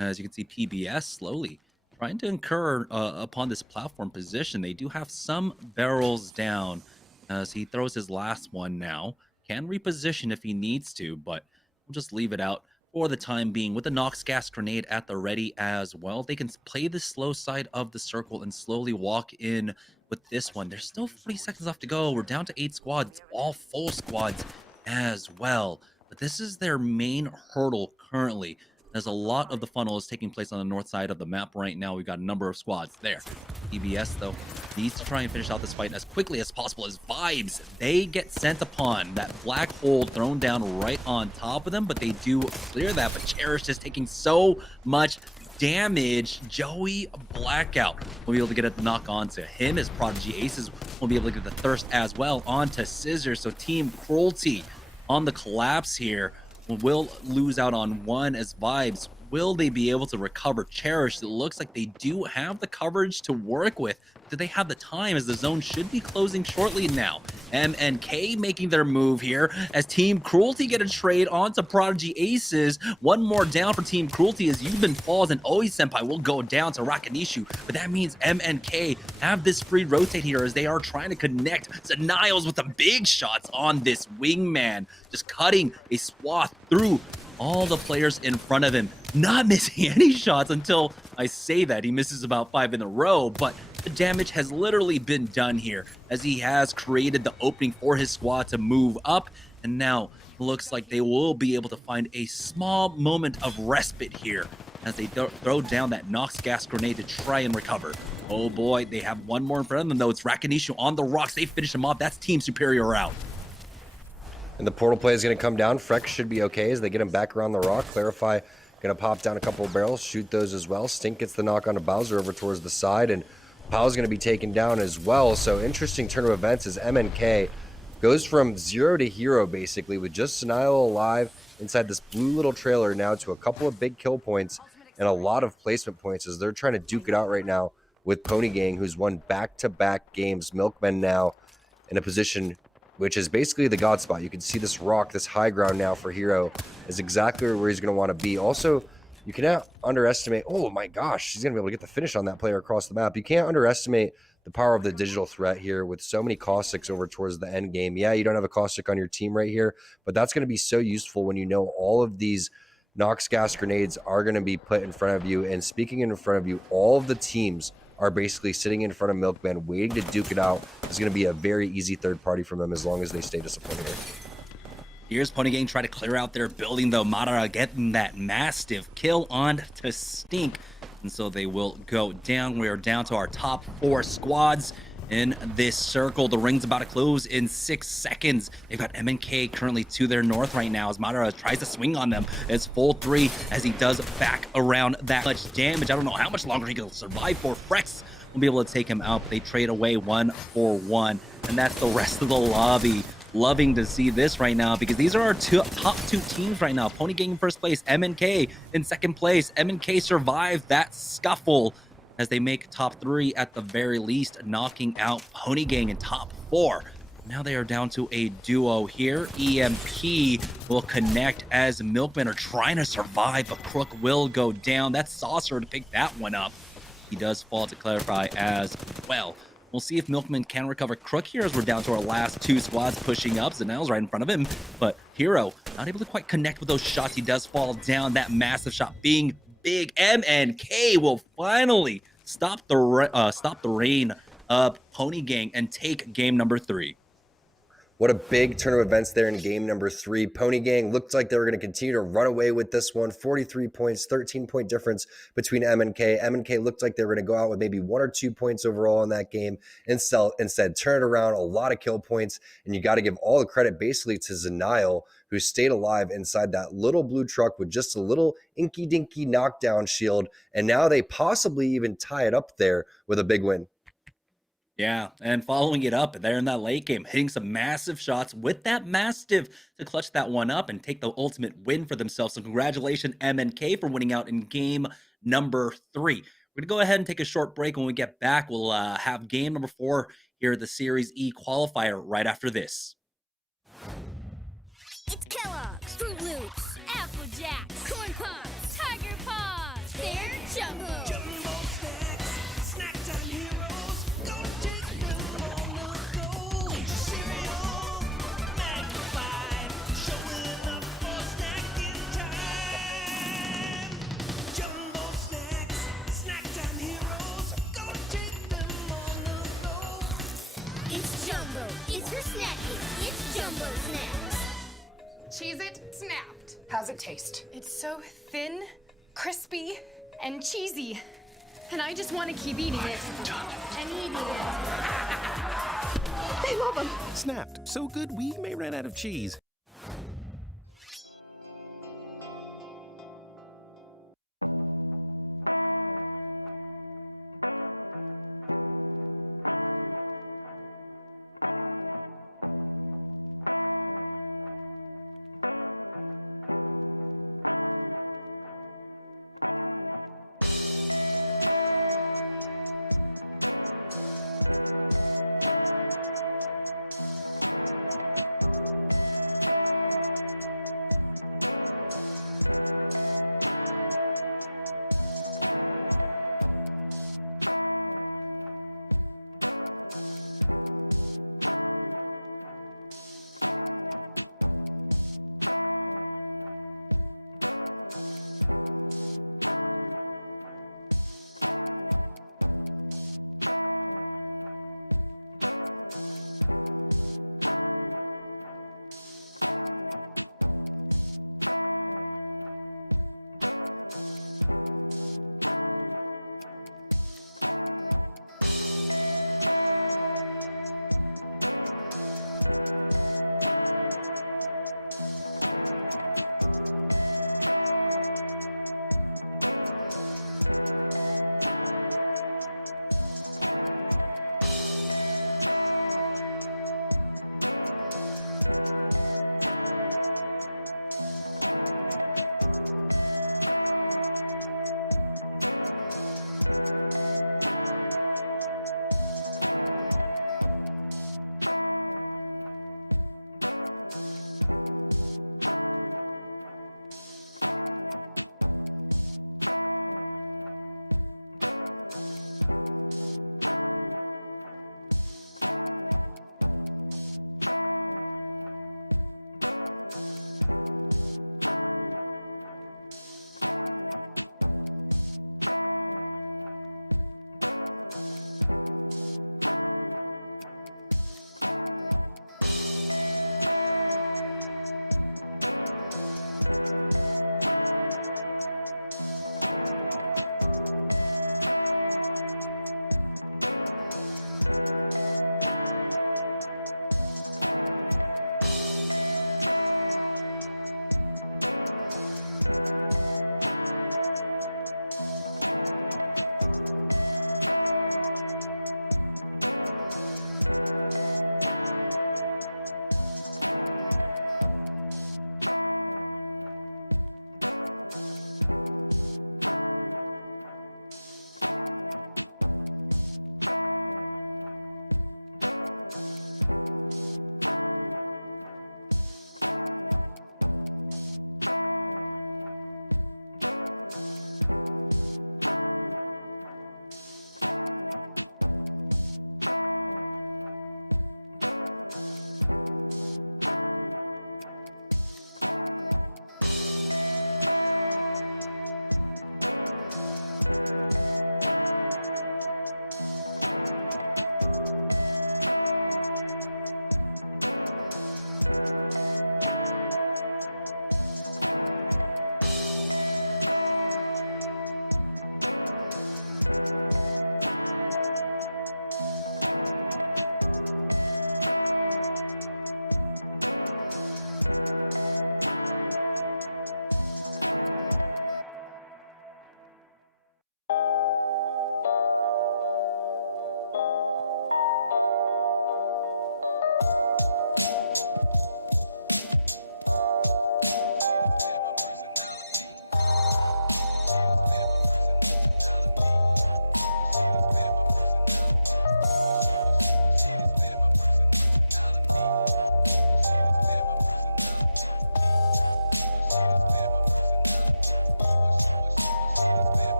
As you can see, PBS slowly trying to incur upon this platform position. They do have some barrels down, as he throws his last one now. Can reposition if he needs to, but we'll just leave it out for the time being. With the Nox gas grenade at the ready as well, they can play the slow side of the circle and slowly walk in with this one. There's still 40 seconds left to go. We're down to 8 squads. It's all full squads as well. But this is their main hurdle currently. There's a lot of the funnel is taking place on the north side of the map right now. We've got a number of squads there. EBS, though, needs to try and finish out this fight as quickly as possible. As Vibes, they get sent upon. That black hole thrown down right on top of them, but they do clear that. But Cherish is taking so much damage. Joey Blackout will be able to get a knock onto him, as Prodigy Aces will be able to get the thirst as well onto Scissors. So Team Cruelty on the collapse here will lose out on one, as Vibes, will they be able to recover Cherish? It looks like they do have the coverage to work with. Do they have the time, as the zone should be closing shortly now? MNK making their move here, as Team Cruelty get a trade onto Prodigy Aces. One more down for Team Cruelty, as You've Been Falls and Oi Senpai will go down to Rakanishu. But that means MNK have this free rotate here, as they are trying to connect Niles with the big shots on this wingman, just cutting a swath through all the players in front of him, not missing any shots until I say that. He misses about 5 in a row, but the damage has literally been done here, as he has created the opening for his squad to move up, and now looks like they will be able to find a small moment of respite here, as they throw down that Nox gas grenade to try and recover. Oh boy, they have one more in front of them though. It's Rakanishu on the rocks. They finish him off. That's Team Superior out. And the portal play is going to come down. Frex should be okay as they get him back around the rock. Clarify going to pop down a couple of barrels, shoot those as well. Stink gets the knock onto Bowser over towards the side, and Powell's going to be taken down as well. So interesting turn of events as MNK goes from 0 to hero basically, with just Senile alive inside this blue little trailer now to a couple of big kill points and a lot of placement points as they're trying to duke it out right now with Pony Gang, who's won back-to-back games. Milkmen now in a position which is basically the God spot. You can see this rock, this high ground now for Hero is exactly where he's going to want to be. Also, you cannot underestimate, oh my gosh, he's going to be able to get the finish on that player across the map. You can't underestimate the power of the digital threat here with so many caustics over towards the end game. Yeah, you don't have a caustic on your team right here, but that's going to be so useful when you know all of these Nox gas grenades are going to be put in front of you. And speaking in front of you, all of the teams are basically sitting in front of Milkman waiting to duke it out. It's going to be a very easy third party from them as long as they stay disciplined here. Here's Pony Gang try to clear out their building, though. Madara getting that massive kill on to Stink. And so they will go down. We are down to our top 4 squads in this circle. The ring's about to close in 6 seconds. They've got MNK currently to their north right now as Madara tries to swing on them. It's full 3 as he does back around that much damage. I don't know how much longer he can survive for. Frex will be able to take him out, but they trade away 1 for 1. And that's the rest of the lobby. Loving to see this right now because these are our top 2 teams right now. Pony Gang in first place, MNK in second place. MNK survived that scuffle as they make top 3 at the very least, knocking out Pony Gang in top 4. Now they are down to a duo here. EMP will connect as Milkmen are trying to survive, but Crook will go down. That's Saucer to pick that one up. He does fall to clarify as well. We'll see if Milkman can recover Crook here as we're down to our last 2 squads pushing up. Zanel's right in front of him, but Hero not able to quite connect with those shots. He does fall down. That massive shot being big. MNK will finally stop the reign of Pony Gang and take game number 3. What a big turn of events there in game number 3. Pony Gang looked like they were going to continue to run away with this one. 43 points, 13-point difference between MNK. MNK looked like they were going to go out with maybe 1 or 2 points overall in that game. Instead, turn it around, a lot of kill points, and you got to give all the credit basically to Zanile, who stayed alive inside that little blue truck with just a little inky-dinky knockdown shield, and now they possibly even tie it up there with a big win. Yeah, and following it up there in that late game, hitting some massive shots with that Mastiff to clutch that one up and take the ultimate win for themselves. So congratulations, MNK, for winning out in game number 3. We're going to go ahead and take a short break. When we get back, we'll have game number 4 here at the Series E qualifier right after this. It's Kellogg's, Fruit Loops, Apple Jacks, Corn Pops, Tiger Paws. They're Jumbo. It's her snacking. It's Jumbo Snacks. Cheez-It snapped. How's it taste? It's so thin, crispy, and cheesy. And I just want to keep eating it. And eating it. They love them. Snapped. So good we may run out of cheese.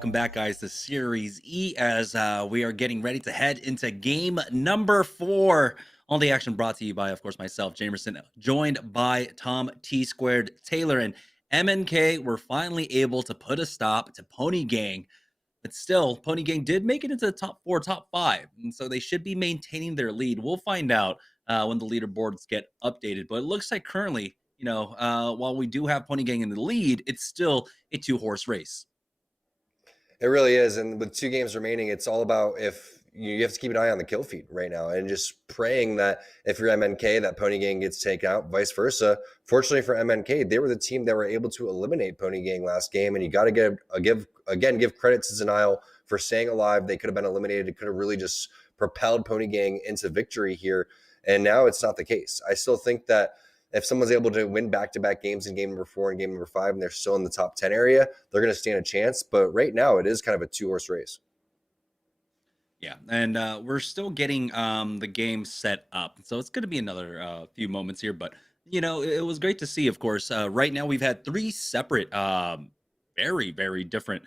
welcome back, guys, to Series E as we are getting ready to head into game number 4. All the action brought to you by, of course, myself, Jamerson, joined by Tom T Squared Taylor, and MNK were finally able to put a stop to Pony Gang. But still, Pony Gang did make it into the top 4, top 5, and so they should be maintaining their lead. We'll find out when the leaderboards get updated, but it looks like currently, while we do have Pony Gang in the lead, it's still a 2-horse race. It really is, and with 2 games remaining, it's all about if you have to keep an eye on the kill feed right now, and just praying that if you're MNK, that Pony Gang gets taken out, vice versa. Fortunately for MNK, they were the team that were able to eliminate Pony Gang last game, and you got to give credit to Denial for staying alive. They could have been eliminated. It could have really just propelled Pony Gang into victory here, and now it's not the case. I still think that if someone's able to win back-to-back games in game number 4 and game number 5, and they're still in the top 10 area, they're going to stand a chance. But right now, it is kind of a 2-horse race. Yeah, and we're still getting the game set up. So it's going to be another few moments here. But, it was great to see, of course. Right now, we've had 3 separate, very, very different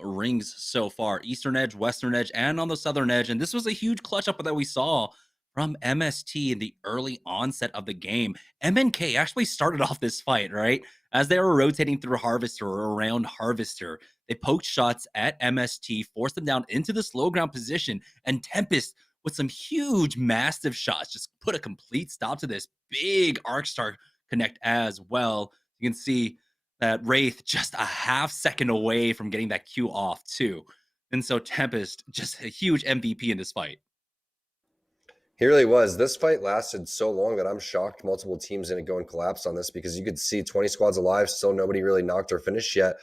rings so far. Eastern Edge, Western Edge, and on the Southern Edge. And this was a huge clutch-up that we saw from MST in the early onset of the game. MNK actually started off this fight, right? As they were rotating through Harvester or around Harvester, they poked shots at MST, forced them down into the slow ground position, and Tempest, with some huge, massive shots, just put a complete stop to this big Arcstar connect as well. You can see that Wraith just a half second away from getting that Q off too. And so Tempest, just a huge MVP in this fight. He really was. This fight lasted so long that I'm shocked multiple teams didn't go and collapse on this, because you could see 20 squads alive, still nobody really knocked or finished yet.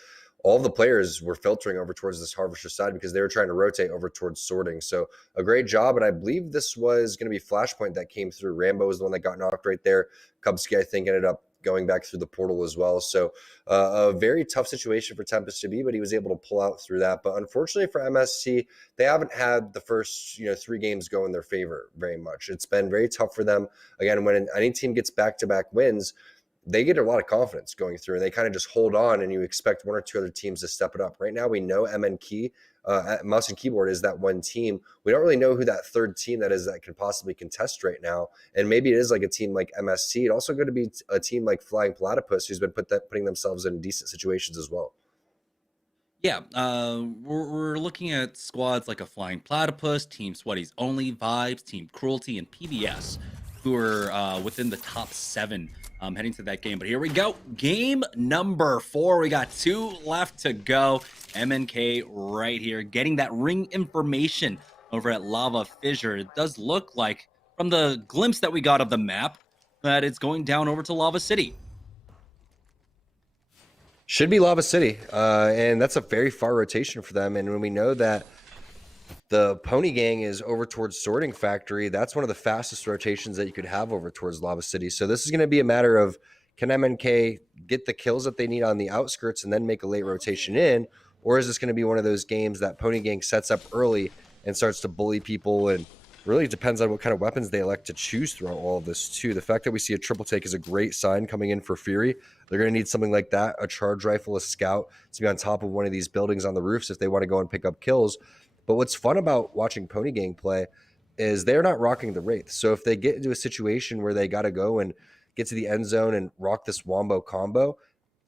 All of the players were filtering over towards this Harvester side because they were trying to rotate over towards sorting. So a great job, and I believe this was going to be Flashpoint that came through. Rambo was the one that got knocked right there. Kubsky, I think, ended up going back through the portal as well. So a very tough situation for Tempest to be, but he was able to pull out through that. But unfortunately for MSC, they haven't had the first 3 games go in their favor very much. It's been very tough for them. Again, when any team gets back-to-back wins, they get a lot of confidence going through, and they kind of just hold on, and you expect 1 or 2 other teams to step it up. Right now, we know MNK, Mouse and Keyboard, is that one team. We don't really know who that 3rd team that is that can possibly contest right now, and maybe it is like a team like MSC. It also going to be a team like Flying Platypus, who's been putting themselves in decent situations as well. Yeah, we're looking at squads like a Flying Platypus, Team Sweaty's Only, Vibes, Team Cruelty, and PBS, who are within the top 7 heading to that game. But here we go. Game number 4. We got 2 left to go. MNK right here getting that ring information over at Lava Fissure. It does look like, from the glimpse that we got of the map, that it's going down over to Lava City. Should be Lava City, and that's a very far rotation for them. And when we know that the Pony Gang is over towards Sorting Factory, that's one of the fastest rotations that you could have over towards Lava City. So this is going to be a matter of, can MNK get the kills that they need on the outskirts and then make a late rotation in, or is this going to be one of those games that Pony Gang sets up early and starts to bully people? And really depends on what kind of weapons they elect to choose throughout all of this too. The fact that we see a triple take is a great sign coming in for Fury. They're going to need something like that, a charge rifle, a scout, to be on top of one of these buildings on the roofs if they want to go and pick up kills. But what's fun about watching Pony Gang play is they're not rocking the Wraith. So if they get into a situation where they got to go and get to the end zone and rock this Wombo combo,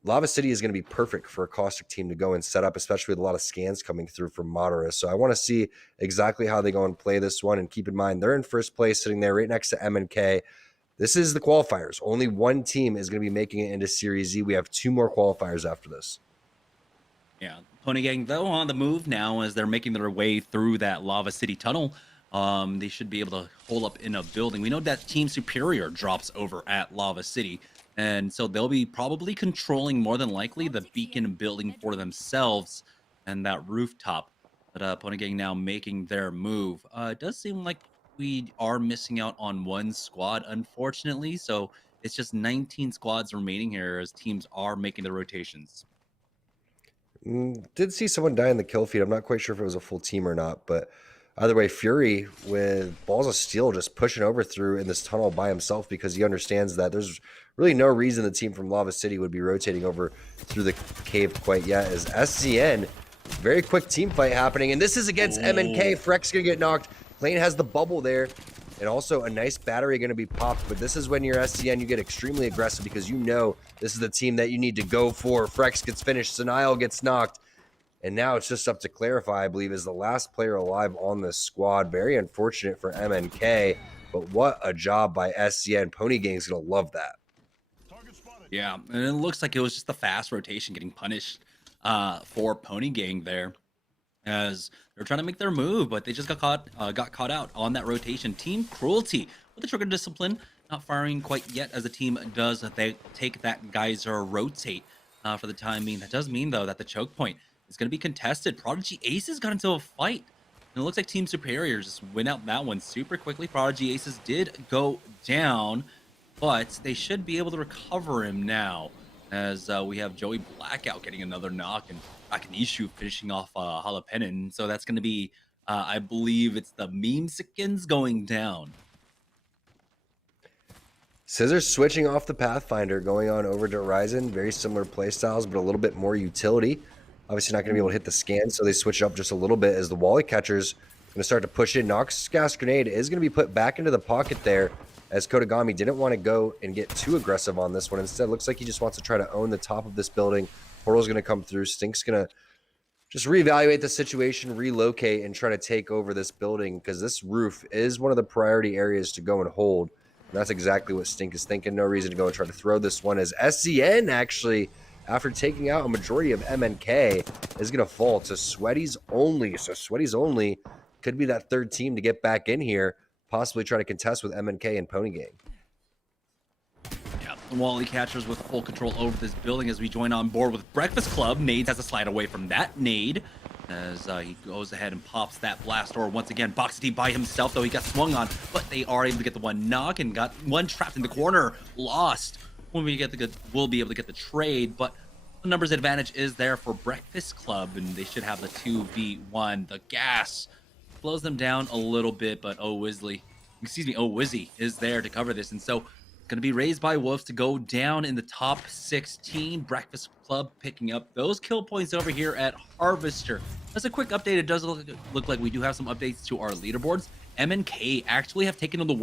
Lava City is going to be perfect for a Caustic team to go and set up, especially with a lot of scans coming through from Madara. So I want to see exactly how they go and play this one. And keep in mind, they're in first place, sitting there right next to MNK. This is the qualifiers. Only 1 team is going to be making it into Series Z. We have 2 more qualifiers after this. Yeah, Pony Gang, though, on the move now as they're making their way through that Lava City tunnel. They should be able to hold up in a building. We know that Team Superior drops over at Lava City, and so they'll be probably controlling, more than likely, the beacon building for themselves and that rooftop. But Pony Gang now making their move. It does seem like we are missing out on 1 squad, unfortunately, so it's just 19 squads remaining here as teams are making their rotations. Did see someone die in the kill feed. I'm not quite sure if it was a full team or not, but either way, Fury with Balls of Steel just pushing over through in this tunnel by himself, because he understands that there's really no reason the team from Lava City would be rotating over through the cave quite yet, as SZN Very quick team fight happening, and this is against MNK. Freck's gonna get knocked. Plane has the bubble there, and also a nice battery gonna be popped. But this is when you're SCN, you get extremely aggressive because you know this is the team that you need to go for. Frex gets finished, Sanile gets knocked, and now it's just up to Clarify, I believe, is the last player alive on this squad. Very unfortunate for MNK, but what a job by SCN. Pony Gang's gonna love that. Yeah, and it looks like it was just the fast rotation getting punished for Pony Gang there, as they're trying to make their move, but they just got caught out on that rotation. Team Cruelty with the trigger discipline, not firing quite yet as the team does. They take that geyser rotate for the time being. That does mean though that the choke point is going to be contested. Prodigy Aces got into a fight, and it looks like Team Superior just win out that one super quickly. Prodigy Aces did go down, but they should be able to recover him now, as we have Joey Blackout getting another knock and Akanishu finishing off Jalapenin. So that's going to be, I believe it's the Memesikins going down. Scissors switching off the Pathfinder, going on over to Horizon. Very similar playstyles, but a little bit more utility. Obviously not going to be able to hit the scan, so they switch up just a little bit as the Wally Catcher's going to start to push in. Nox Gas Grenade is going to be put back into the pocket there, as Kodagami didn't want to go and get too aggressive on this one. Instead, looks like he just wants to try to own the top of this building. Portal's going to come through. Stink's going to just reevaluate the situation, relocate, and try to take over this building, because this roof is one of the priority areas to go and hold. And that's exactly what Stink is thinking. No reason to go and try to throw this one, as SCN actually, after taking out a majority of MNK, is going to fall to Sweaty's Only. So Sweaty's Only could be that third team to get back in here, possibly try to contest with MNK and Pony Gang. Yeah, Wally Catchers with full control over this building as we join on board with Breakfast Club. Nades has to slide away from that nade as he goes ahead and pops that blast door once again. Boxy T by himself, though he got swung on, but they are able to get the one knock and got one trapped in the corner. Lost. When we get the good, we'll be able to get the trade, but the numbers advantage is there for Breakfast Club, and they should have the 2v1. The gas slows them down a little bit, but Wizzy is there to cover this, and so it's going to be raised by Wolves to go down in the top 16. Breakfast Club picking up those kill points over here at Harvester. As a quick update, it does look like we do have some updates to our leaderboards. MNK actually have taken the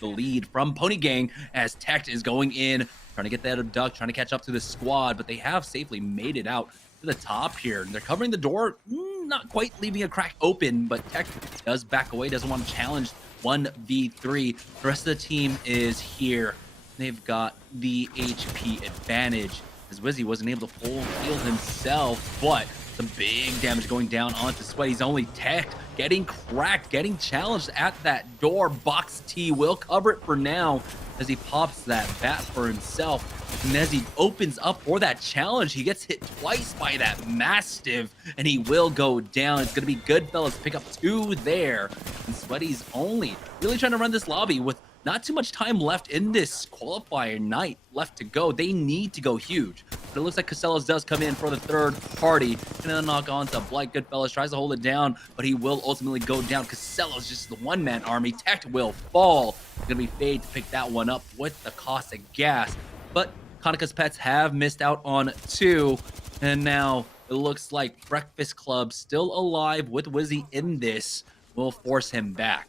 lead from Pony Gang, as Tech is going in, trying to get that abduct, trying to catch up to the squad, but they have safely made it out to the top here. They're covering the door, not quite leaving a crack open, but Tech does back away, doesn't want to challenge 1v3. The rest of the team is here. They've got the HP advantage, as Wizzy wasn't able to full heal himself, but some big damage going down onto Sweaty's Only. Tech getting cracked, getting challenged at that door. Box T will cover it for now as he pops that bat for himself. And as he opens up for that challenge, he gets hit twice by that Mastiff, and he will go down. It's going to be Goodfellas pick up 2 there. And Sweaty's Only really trying to run this lobby with not too much time left in this qualifier night left to go. They need to go huge. But it looks like Casellas does come in for the third party. And then knock on to Blight. Goodfellas tries to hold it down, but he will ultimately go down. Casellas just the one-man army. Tech will fall. It's going to be Fade to pick that one up with the cost of gas. But Kaneka's Pets have missed out on 2. And now it looks like Breakfast Club still alive with Wizzy in this will force him back.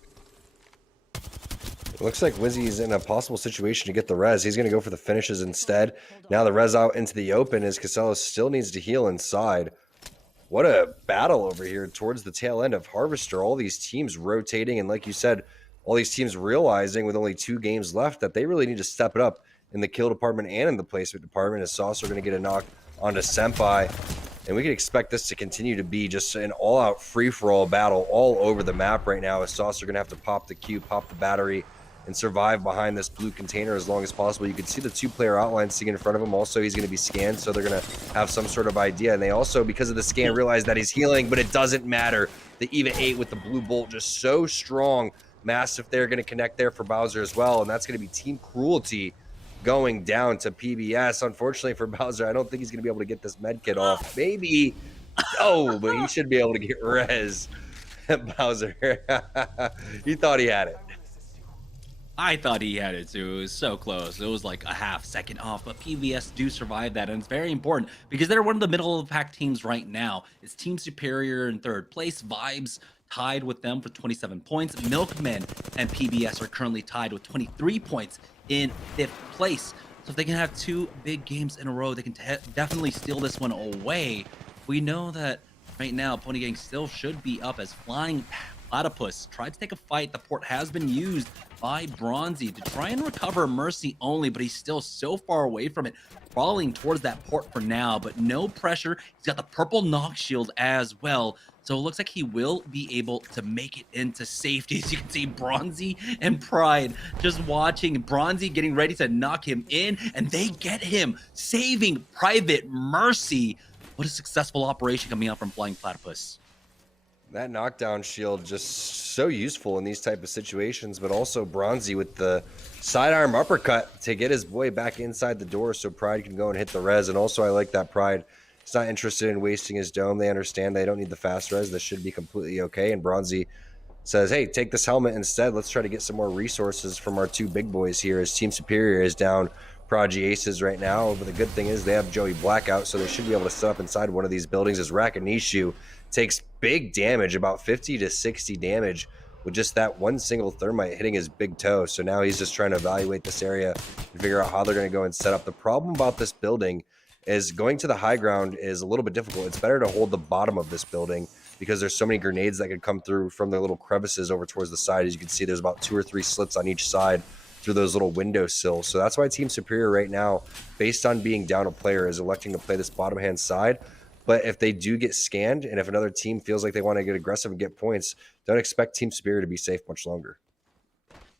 It looks like Wizzy's in a possible situation to get the res. He's going to go for the finishes instead. Now the res out into the open as Casellas still needs to heal inside. What a battle over here towards the tail end of Harvester. All these teams rotating, and like you said, all these teams realizing with only 2 games left that they really need to step it up in the kill department and in the placement department, as Saucer going to get a knock onto Senpai. And we can expect this to continue to be just an all-out free-for-all battle all over the map right now, as Saucer going to have to pop the Q, pop the battery, and survive behind this blue container as long as possible. You can see the 2-player outline sitting in front of him. Also, he's going to be scanned, so they're going to have some sort of idea. And they also, because of the scan, realize that he's healing, but it doesn't matter. The EVA 8 with the blue bolt just so strong. Massive there, going to connect there for Bowser as well, and that's going to be Team Cruelty going down to PBS. Unfortunately for Bowser, I don't think he's going to be able to get this med kit off. Maybe. Oh, but he should be able to get res. Bowser. He thought he had it. I thought he had it too. It was so close. It was like a half second off, but PVS do survive that, and it's very important because they're one of the middle of the pack teams right now. It's Team Superior in third place. Vibes tied with them for 27 points. Milkmen and PBS are currently tied with 23 points in fifth place. So if they can have two big games in a row, they can definitely steal this one away. We know that right now, Pony Gang still should be up as Flying Platypus tried to take a fight. The port has been used by Bronzy to try and recover Mercy only, but he's still so far away from it, crawling towards that port for now, but no pressure. He's got the purple knock shield as well, so it looks like he will be able to make it into safety. As you can see, Bronzy and Pride just watching Bronzy getting ready to knock him in, and they get him, saving Private Mercy. What a successful operation coming out from Flying Platypus. That knockdown shield just so useful in these type of situations, but also Bronzy with the sidearm uppercut to get his boy back inside the door so Pride can go and hit the res. And also I like that Pride is not interested in wasting his dome. They understand they don't need the fast res. This should be completely okay. And Bronzy says, hey, take this helmet instead. Let's try to get some more resources from our two big boys here as Team Superior is down Prodigy Aces right now. But the good thing is they have Joey Blackout, so they should be able to set up inside one of these buildings as Rakanishu takes big damage, about 50 to 60 damage with just that one single thermite hitting his big toe. So now he's just trying to evaluate this area and figure out how they're going to go and set up. The problem about this building is going to the high ground is a little bit difficult. It's better to hold the bottom of this building because there's so many grenades that could come through from the little crevices over towards the side. As you can see, there's about 2 or 3 slits on each side through those little window sills. So that's why Team Superior right now, based on being down a player, is electing to play this bottom hand side. But if they do get scanned, and if another team feels like they want to get aggressive and get points, don't expect Team Superior to be safe much longer.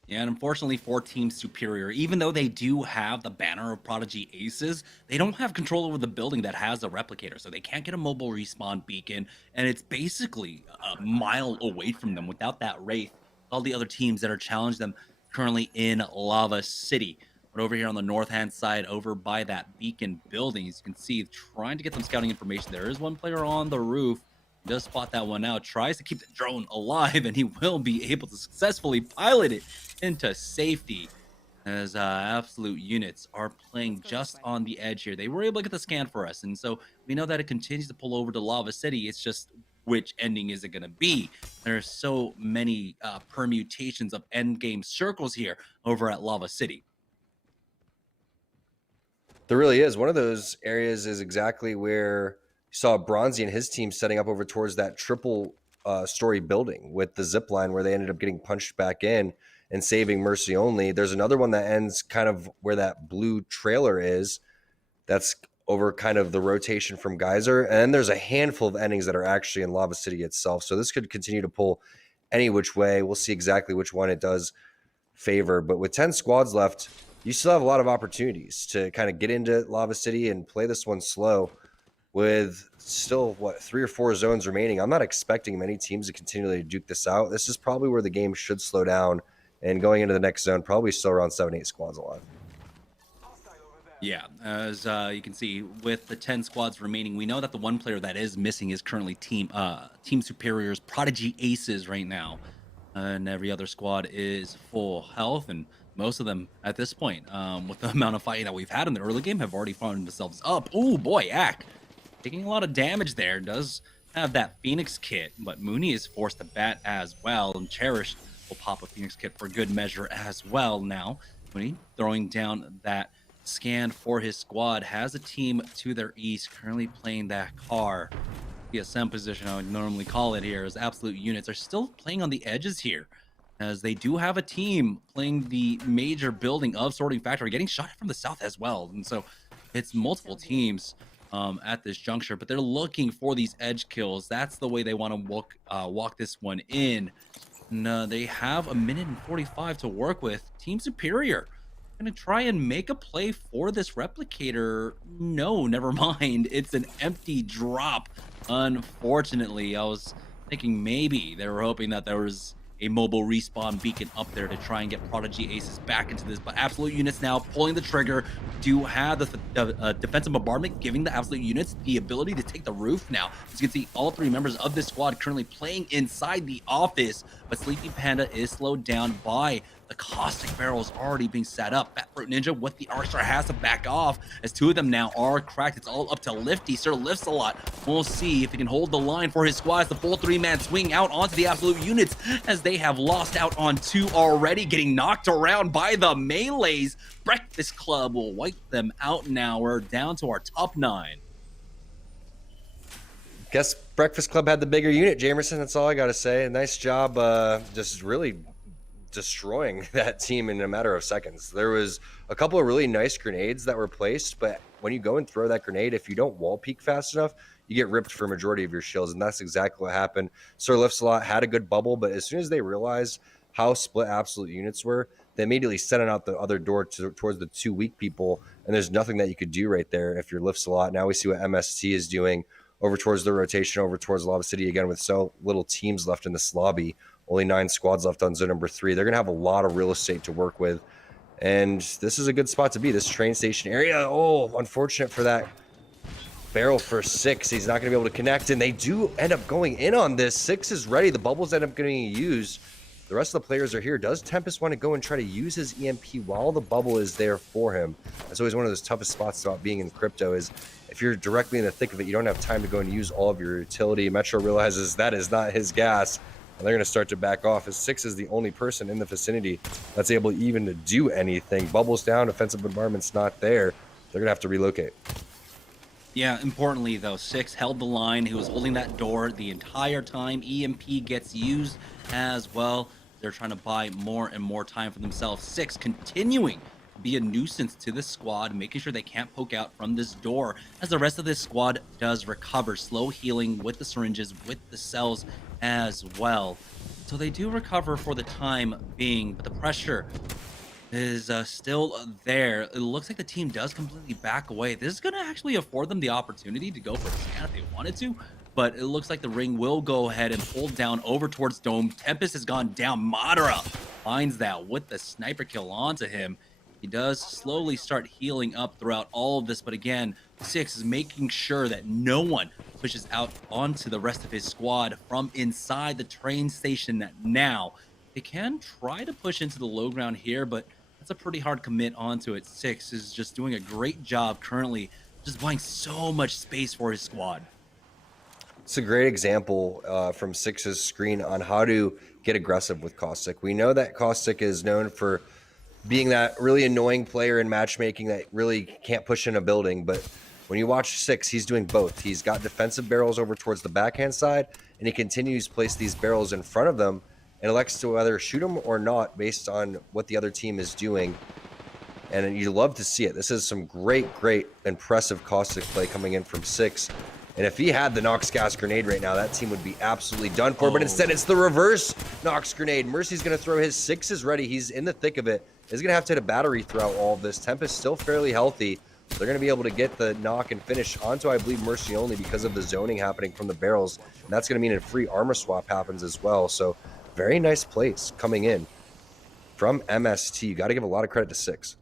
Yeah, and unfortunately for Team Superior, even though they do have the banner of Prodigy Aces, they don't have control over the building that has a replicator, so they can't get a mobile respawn beacon, and it's basically a mile away from them without that Wraith. All the other teams that are challenging them currently in Lava City. But over here on the north-hand side, over by that beacon building, as you can see, trying to get some scouting information. There is one player on the roof. Does spot that one out. Tries to keep the drone alive, and he will be able to successfully pilot it into safety. As absolute units are playing just on the edge here. They were able to get the scan for us, and so we know that it continues to pull over to Lava City. It's just which ending is it going to be? There are so many permutations of endgame circles here over at Lava City. There really is. One of those areas is exactly where you saw Bronzy and his team setting up over towards that triple story building with the zip line where they ended up getting punched back in and saving Mercy only. There's another one that ends kind of where that blue trailer is. That's over kind of the rotation from Geyser. And there's a handful of endings that are actually in Lava City itself. So this could continue to pull any which way. We'll see exactly which one it does favor. But with 10 squads left, you still have a lot of opportunities to kind of get into Lava City and play this one slow with still, 3 or 4 zones remaining. I'm not expecting many teams to continually duke this out. This is probably where the game should slow down, and going into the next zone, probably still around 7-8 squads alive. Yeah, as you can see, with the 10 squads remaining, we know that the one player that is missing is currently Team Superior's Prodigy Aces right now. And every other squad is full health, and most of them at this point, with the amount of fighting that we've had in the early game, have already found themselves up. Oh boy, Ack taking a lot of damage there. Does have that Phoenix kit, but Mooney is forced to bat as well, and Cherish will pop a Phoenix kit for good measure as well. Now Mooney throwing down that scan for his squad, has a team to their east currently playing that car. PSM position, I would normally call it here, as absolute units are still playing on the edges here, as they do have a team playing the major building of Sorting Factory, getting shot from the south as well. And so it's multiple teams at this juncture, but they're looking for these edge kills. That's the way they want to walk this one in. And they have a minute and 45 to work with. Team Superior going to try and make a play for this replicator. No, never mind. It's an empty drop, unfortunately. I was thinking maybe they were hoping that there was a mobile respawn beacon up there to try and get Prodigy Aces back into this, but absolute units now pulling the trigger. Do have the defensive bombardment, giving the absolute units the ability to take the roof now. As you can see, all 3 members of this squad currently playing inside the office, but Sleepy Panda is slowed down by the caustic barrel is already being set up. Fat Fruit Ninja with the Arc Star has to back off as two of them now are cracked. It's all up to Lifty. Sir lifts a lot. We'll see if he can hold the line for his squad as the full three-man swing out onto the absolute units as they have lost out on two already, getting knocked around by the melees. Breakfast Club will wipe them out now. We're down to our top 9. Guess Breakfast Club had the bigger unit, Jamerson. That's all I got to say. Nice job just really destroying that team in a matter of seconds. There was a couple of really nice grenades that were placed, but when you go and throw that grenade, if you don't wall peek fast enough, you get ripped for a majority of your shields, and that's exactly what happened. Sir Liftslot had a good bubble, but as soon as they realized how split absolute units were, they immediately sent it out the other door towards the 2 weak people, and there's nothing that you could do right there if you're Liftslot. Now we see what MST is doing over towards the rotation, over towards Lava City again with so little teams left in this lobby. Only 9 squads left on zone number 3. They're going to have a lot of real estate to work with. And this is a good spot to be, this train station area. Oh, unfortunate for that barrel for 6. He's not going to be able to connect. And they do end up going in on this. 6 is ready. The bubbles end up getting used. The rest of the players are here. Does Tempest want to go and try to use his EMP while the bubble is there for him? That's always one of those toughest spots about being in crypto is if you're directly in the thick of it, you don't have time to go and use all of your utility. Metro realizes that is not his gas. And they're going to start to back off as 6 is the only person in the vicinity that's able even to do anything. Bubbles down, offensive bombardment's not there. They're going to have to relocate. Yeah, importantly though, 6 held the line. He was holding that door the entire time. EMP gets used as well. They're trying to buy more and more time for themselves. 6 continuing to be a nuisance to the squad, making sure they can't poke out from this door as the rest of this squad does recover. Slow healing with the syringes, with the cells as well. So they do recover for the time being, but the pressure is still there. It looks like the team does completely back away. This is going to actually afford them the opportunity to go for a scan if they wanted to, but it looks like the ring will go ahead and hold down over towards Dome. Tempest has gone down. Madara finds that with the sniper kill onto him. He does slowly start healing up throughout all of this, but again, 6 is making sure that no one pushes out onto the rest of his squad from inside the train station now. They can try to push into the low ground here, but that's a pretty hard commit onto it. 6 is just doing a great job currently, just buying so much space for his squad. It's a great example from 6's screen on how to get aggressive with Caustic. We know that Caustic is known for being that really annoying player in matchmaking that really can't push in a building, but when you watch 6, he's doing both. He's got defensive barrels over towards the backhand side, and he continues to place these barrels in front of them and elects to either shoot them or not based on what the other team is doing. And you love to see it. This is some great, impressive Caustic play coming in from 6. And if he had the Nox gas grenade right now, that team would be absolutely done for. But instead, it's the reverse Nox grenade. Mercy's going to throw his. 6 is ready. He's in the thick of it. He's going to have to hit a battery throughout all of this. Tempest still fairly healthy. They're going to be able to get the knock and finish onto, I believe, Mercy only because of the zoning happening from the barrels. And that's going to mean a free armor swap happens as well. So very nice plays coming in from MST. You got to give a lot of credit to 6.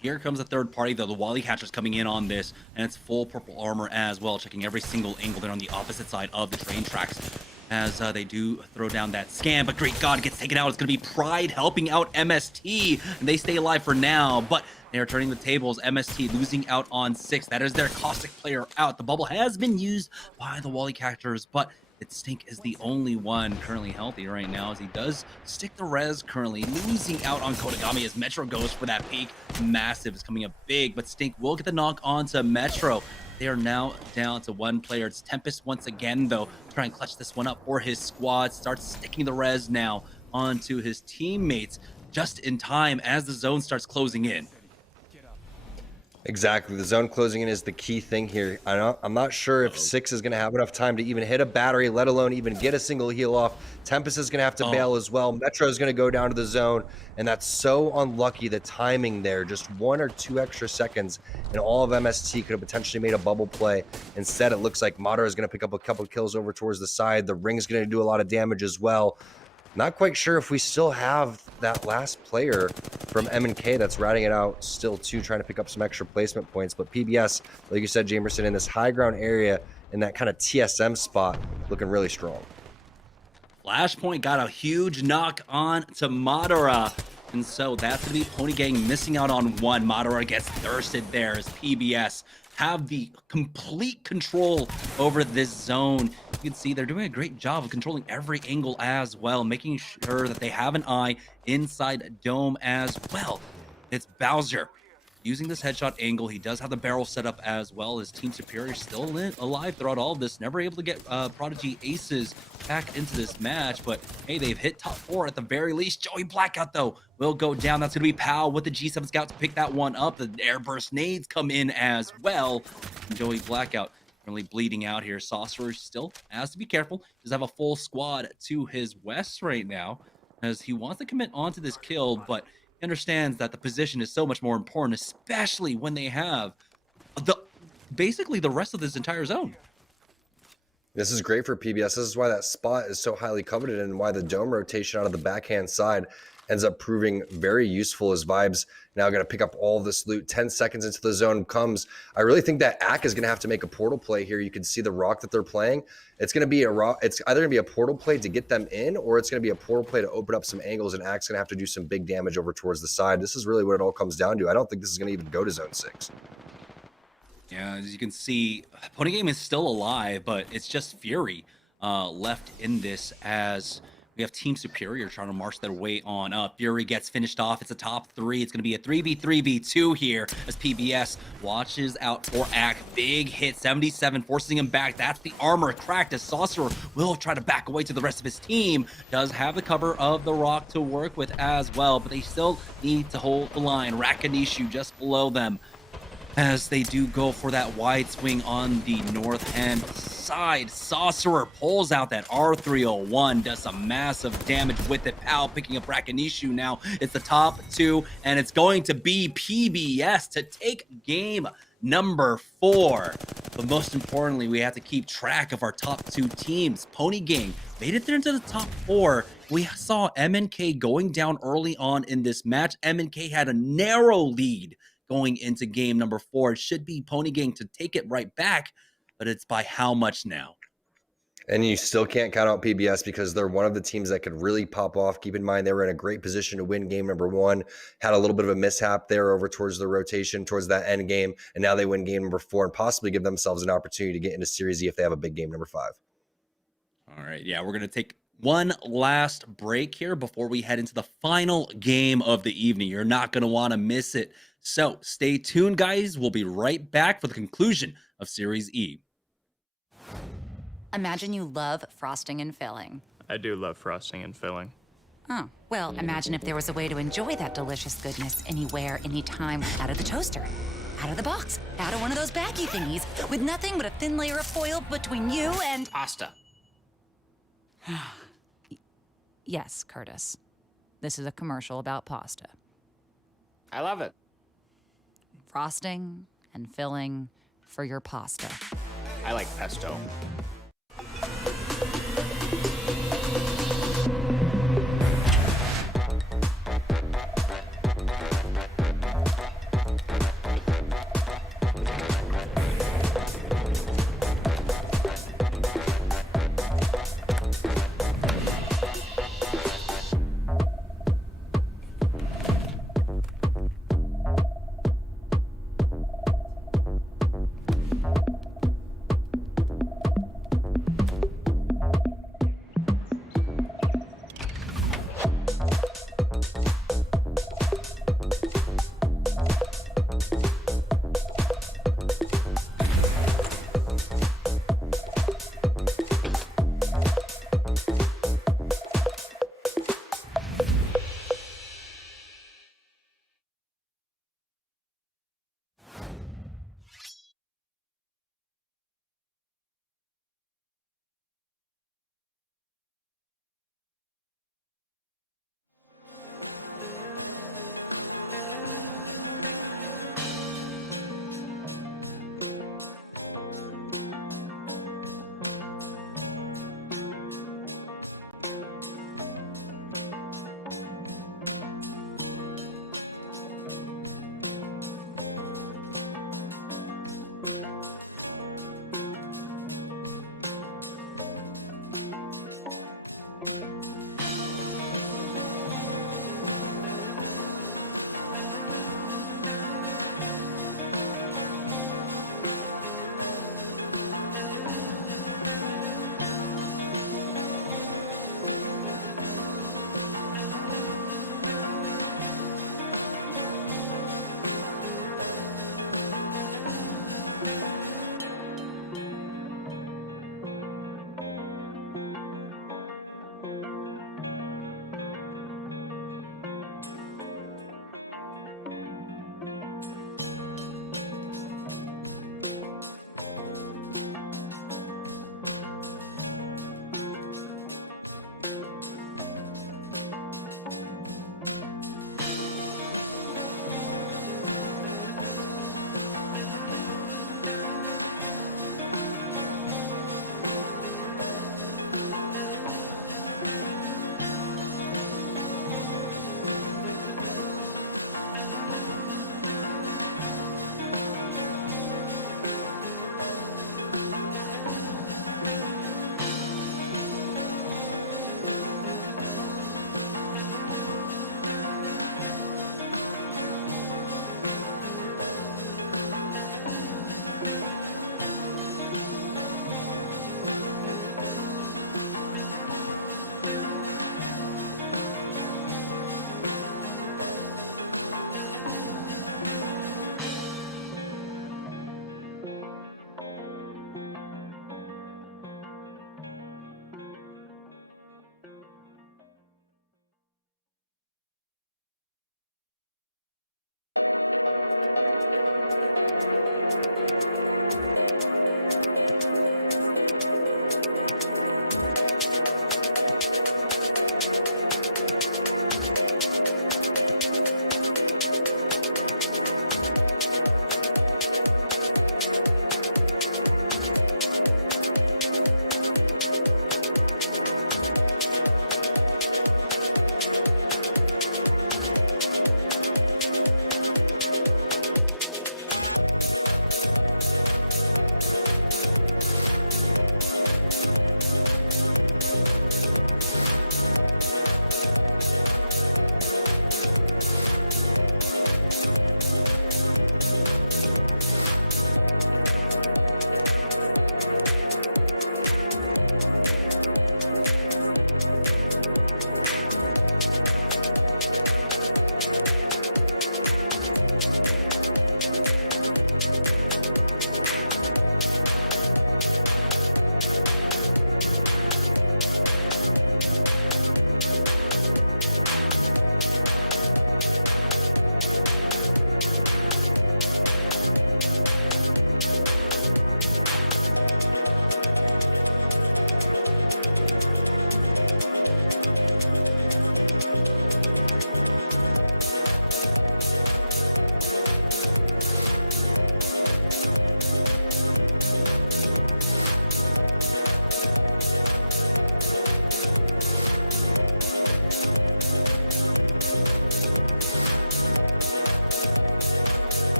Here comes the third party, though. The Wally Catcher's coming in on this, and it's full purple armor as well, checking every single angle there on the opposite side of the train tracks as they do throw down that scan. But great God, it gets taken out. It's going to be Pride helping out MST, and they stay alive for now, but they are turning the tables. MST losing out on 6. That is their Caustic player out. The bubble has been used by the Wally Catchers, but Stink is the only one currently healthy right now as he does stick the res currently, losing out on Kodagami as Metro goes for that peak. Massive is coming up big, but Stink will get the knock onto Metro. They are now down to 1 player. It's Tempest once again, though, trying to clutch this one up for his squad. Starts sticking the res now onto his teammates just in time as the zone starts closing in. Exactly. The zone closing in is the key thing here. I'm not sure if 6 is going to have enough time to even hit a battery, let alone even get a single heal off. Tempest is going to have to bail as well. Metro is going to go down to the zone, and that's so unlucky, the timing there. Just 1 or 2 extra seconds, and all of MST could have potentially made a bubble play. Instead, it looks like Madara is going to pick up a couple kills over towards the side. The ring's going to do a lot of damage as well. Not quite sure if we still have that last player from M&K that's riding it out still too, trying to pick up some extra placement points. But PBS, like you said, Jamerson, in this high ground area, in that kind of TSM spot, looking really strong. Flashpoint got a huge knock on to Madara. And so that's going to be Pony Gang missing out on one. Madara gets thirsted there as PBS have the complete control over this zone. You can see they're doing a great job of controlling every angle as well, making sure that they have an eye inside Dome as well. It's Bowser using this headshot angle. He does have the barrel set up as well. His team superior still alive throughout all of this. Never able to get Prodigy aces back into this match, but hey, they've hit top 4 at the very least. Joey Blackout, though, will go down. That's going to be Pow with the G7 Scout to pick that one up. The airburst nades come in as well. And Joey Blackout really bleeding out here. Sorcerer still has to be careful. Does have a full squad to his west right now as he wants to commit onto this kill, but understands that the position is so much more important, especially when they have basically the rest of this entire zone. This is great for PBS. This is why that spot is so highly coveted and why the dome rotation out of the backhand side ends up proving very useful as Vibes now going to pick up all this loot. 10 seconds into the zone comes. I really think that AK is going to have to make a portal play here. You can see the rock that they're playing. It's going to be a rock. It's either going to be a portal play to get them in, or it's going to be a portal play to open up some angles, and AK's going to have to do some big damage over towards the side. This is really what it all comes down to. I don't think this is going to even go to zone 6. Yeah, as you can see, Pony Game is still alive, but it's just Fury left in this as we have Team Superior trying to march their way on up. Fury gets finished off. It's a top 3. It's going to be a 3v3v2 here as PBS watches out for AK. Big hit, 77, forcing him back. That's the armor cracked as Sorcerer will try to back away to the rest of his team. Does have the cover of the rock to work with as well, but they still need to hold the line. Rakanishu just below them as they do go for that wide swing on the north hand side. Sorcerer pulls out that R301, does some massive damage with it. Pow picking up Rakanishu now. It's the top 2, and it's going to be PBS to take game number 4. But most importantly, we have to keep track of our top 2 teams. Pony Gang made it there into the top 4. We saw MNK going down early on in this match. MNK had a narrow lead going into game number 4. It should be Pony Gang to take it right back, but it's by how much now? And you still can't count out PBS because they're one of the teams that could really pop off. Keep in mind, they were in a great position to win game number 1, had a little bit of a mishap there over towards the rotation, towards that end game, and now they win game number 4 and possibly give themselves an opportunity to get into Series E if they have a big game number 5. All right, yeah, we're going to take one last break here before we head into the final game of the evening. You're not going to want to miss it. So stay tuned, guys. We'll be right back for the conclusion of Series E. Imagine you love frosting and filling. I do love frosting and filling. Oh, well, imagine if there was a way to enjoy that delicious goodness anywhere, anytime, out of the toaster, out of the box, out of one of those baggy thingies, with nothing but a thin layer of foil between you and... Pasta. Yes, Curtis. This is a commercial about pasta. I love it. Frosting and filling for your pasta. I like pesto.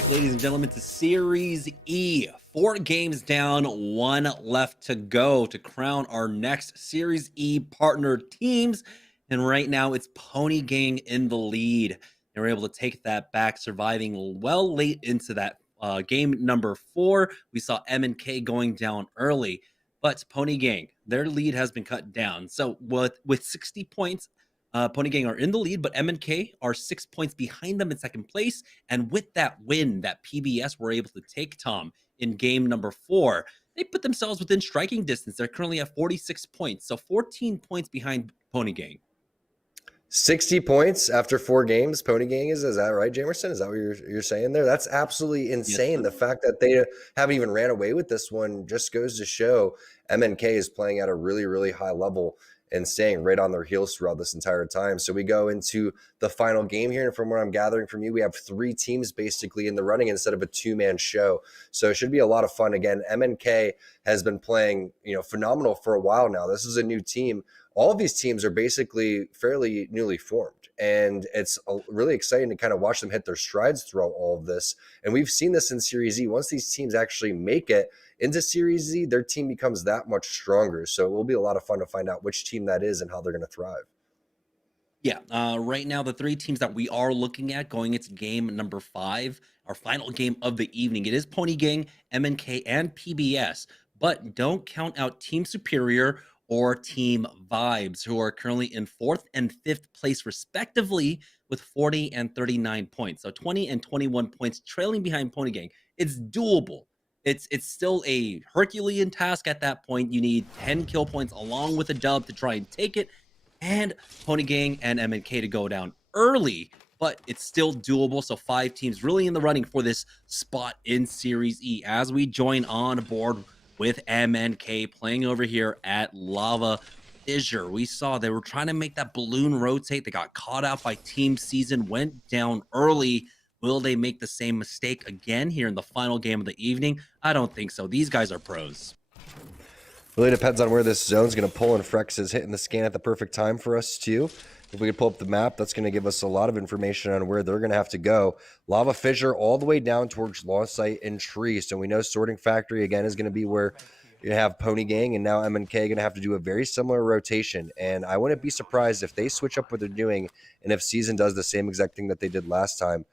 back, ladies and gentlemen, to Series E. 4 games down, 1 left to go to crown our next Series E partner teams. And right now, it's Pony Gang in the lead. They were able to take that back, surviving well late into that game number 4. We saw M&K going down early, but Pony Gang, their lead has been cut down. So with 60 points, Pony Gang are in the lead, but M&K are 6 points behind them in second place. And with that win that PBS were able to take, Tom, in game number 4, they put themselves within striking distance. They're currently at 46 points, so 14 points behind Pony Gang. 60 points after 4 games, Pony Gang is that right, Jamerson? Is that what you're saying there? That's absolutely insane. Yes, the fact that they haven't even ran away with this one just goes to show MNK is playing at a really, really high level and staying right on their heels throughout this entire time. So we go into the final game here, and from what I'm gathering from you, we have 3 teams basically in the running instead of a 2-man show. So it should be a lot of fun. Again, MNK has been playing, phenomenal for a while now. This is a new team. All of these teams are basically fairly newly formed, and it's really exciting to kind of watch them hit their strides throughout all of this. And we've seen this in Series E. Once these teams actually make it into Series Z, their team becomes that much stronger. So it will be a lot of fun to find out which team that is and how they're going to thrive. Yeah, right now, the 3 teams that we are looking at going into game number 5, our final game of the evening, it is Pony Gang, MNK, and PBS. But don't count out Team Superior or Team Vibes, who are currently in 4th and 5th place, respectively, with 40 and 39 points. So 20 and 21 points trailing behind Pony Gang. It's doable. It's still a Herculean task at that point. You need 10 kill points along with a dub to try and take it, and Pony Gang and MNK to go down early, but it's still doable. So 5 teams really in the running for this spot in Series E as we join on board with MNK playing over here at Lava Fissure. We saw they were trying to make that balloon rotate. They got caught out by Team Season, went down early. Will they make the same mistake again here in the final game of the evening? I don't think so. These guys are pros. Really depends on where this zone's going to pull, and Frex is hitting the scan at the perfect time for us too. If we could pull up the map, that's going to give us a lot of information on where they're going to have to go. Lava Fissure all the way down towards Lost Site and Tree. So we know Sorting Factory, again, is going to be where you have Pony Gang, and now MNK going to have to do a very similar rotation. And I wouldn't be surprised if they switch up what they're doing and if Season does the same exact thing that they did last time,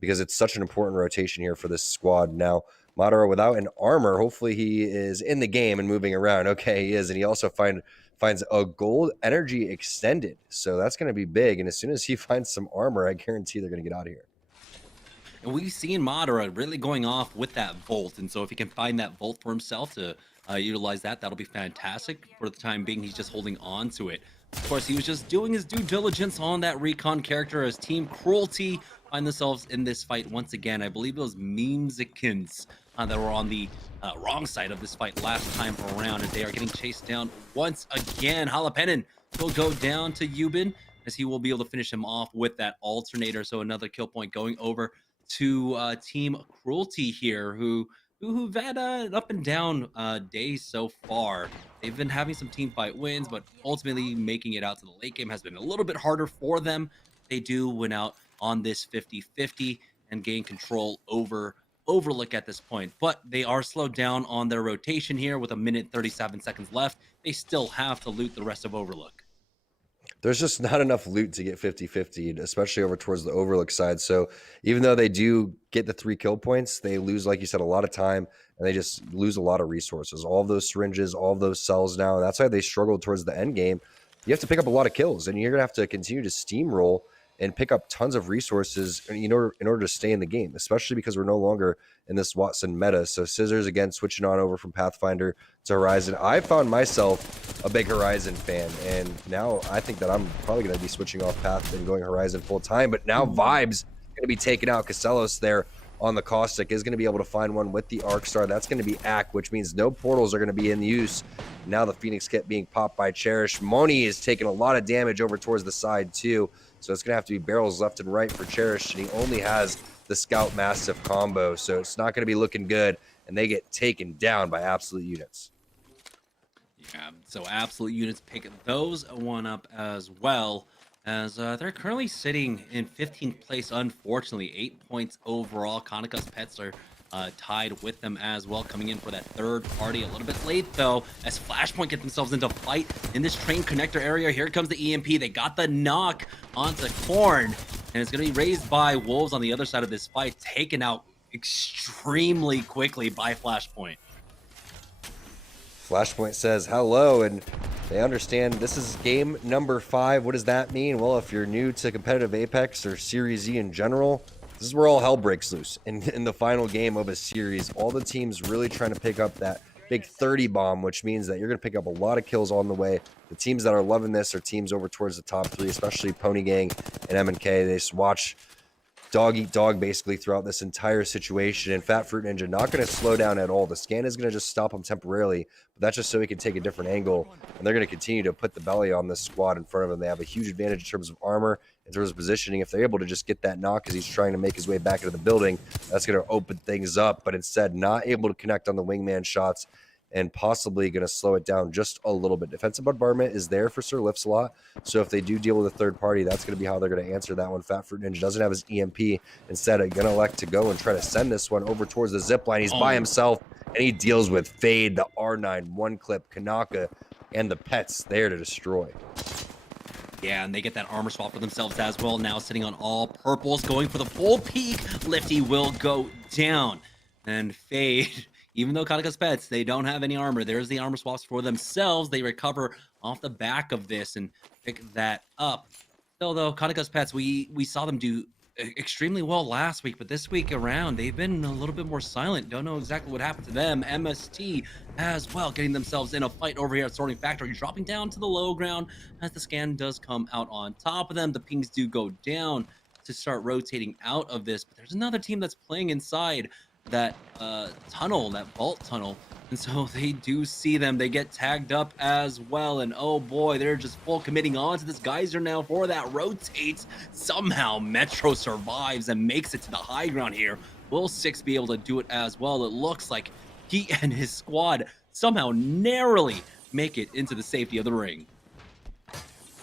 because it's such an important rotation here for this squad. Now, Madara without an armor, hopefully he is in the game and moving around. Okay, he is. And he also finds a gold energy extended. So that's going to be big. And as soon as he finds some armor, I guarantee they're going to get out of here. And we've seen Madara really going off with that Volt. And so if he can find that Volt for himself to utilize that, that'll be fantastic. For the time being, he's just holding on to it. Of course, he was just doing his due diligence on that recon character as Team Cruelty find themselves in this fight once again. I believe it was Memezikins that were on the wrong side of this fight last time around, as they are getting chased down once again. Halapenin will go down to Yubin, as he will be able to finish him off with that alternator. So another kill point going over to Team Cruelty here, who've had an up and down day so far. They've been having some team fight wins, but ultimately making it out to the late game has been a little bit harder for them. They do win out on this 50-50 and gain control over Overlook at this point, but they are slowed down on their rotation here with 1:37 seconds left. They still have to loot the rest of Overlook. There's just not enough loot to get 50-50, especially over towards the Overlook side. So even though they do get the 3 kill points, they lose, like you said, a lot of time, and they just lose a lot of resources. All of those syringes, all of those cells now. That's why they struggle towards the end game. You have to pick up a lot of kills, and you're going to have to continue to steamroll and pick up tons of resources in order to stay in the game, especially because we're no longer in this Watson meta. So Scissors, again, switching on over from Pathfinder to Horizon. I found myself a big Horizon fan, and now I think that I'm probably going to be switching off Path and going Horizon full time. But now Vibes going to be taking out Casellos there on the Caustic, is going to be able to find one with the Arc Star. That's going to be Ack, which means no portals are going to be in use. Now the Phoenix Kit being popped by Cherish. Moni is taking a lot of damage over towards the side too. So it's going to have to be barrels left and right for Cherish, and he only has the Scout Massive combo, so it's not going to be looking good, and they get taken down by Absolute units. Yeah, so Absolute units pick those one up as well. as they're currently sitting in 15th place, unfortunately. 8 points overall. Kaneka's Pets are tied with them as well, coming in for that third party. A little bit late, though, as Flashpoint get themselves into a fight in this train connector area. Here comes the EMP. They got the knock onto Corn, and it's going to be raised by Wolves on the other side of this fight, taken out extremely quickly by Flashpoint. Flashpoint says hello, and they understand this is game number 5. What does that mean? Well, if you're new to competitive Apex or Series E in general, this is where all hell breaks loose. In the final game of a series, all the teams really trying to pick up that big 30 bomb, which means that you're going to pick up a lot of kills on the way. The teams that are loving this are teams over towards the top 3, especially Pony Gang and M&K. They just watch dog eat dog basically throughout this entire situation, and Fat Fruit Ninja not going to slow down at all. The scan is going to just stop him temporarily, but that's just so he can take a different angle, and they're going to continue to put the belly on this squad in front of him. They have a huge advantage in terms of armor, in terms of positioning. If they're able to just get that knock as he's trying to make his way back into the building, that's going to open things up, but instead not able to connect on the wingman shots and possibly going to slow it down just a little bit. Defensive bombardment is there for Sir Lifts a lot, so if they do deal with a third party, that's going to be how they're going to answer that one. Fat Fruit Ninja doesn't have his EMP. Instead, going to elect to go and try to send this one over towards the zip line. He's by himself, and he deals with Fade, the R9, one clip, Kanaka, and the Pets there to destroy. Yeah, and they get that armor swap for themselves as well. Now sitting on all purples, going for the full peak. Lifty will go down. And Fade, even though Kaneka's Pets, they don't have any armor. There's the armor swaps for themselves. They recover off the back of this and pick that up. Still, though, Kaneka's Pets, we saw them do extremely well last week, but this week around, they've been a little bit more silent. Don't know exactly what happened to them. MST as well, getting themselves in a fight over here at Sorting Factory, dropping down to the low ground as the scan does come out on top of them. The pings do go down to start rotating out of this, but there's another team that's playing inside that tunnel, that vault tunnel, and so they do see them. They get tagged up as well, and oh boy, they're just full committing on to this geyser now for that rotates. Somehow Metro survives and makes it to the high ground here. Will Six be able to do it as well? It looks like he and his squad somehow narrowly make it into the safety of the ring.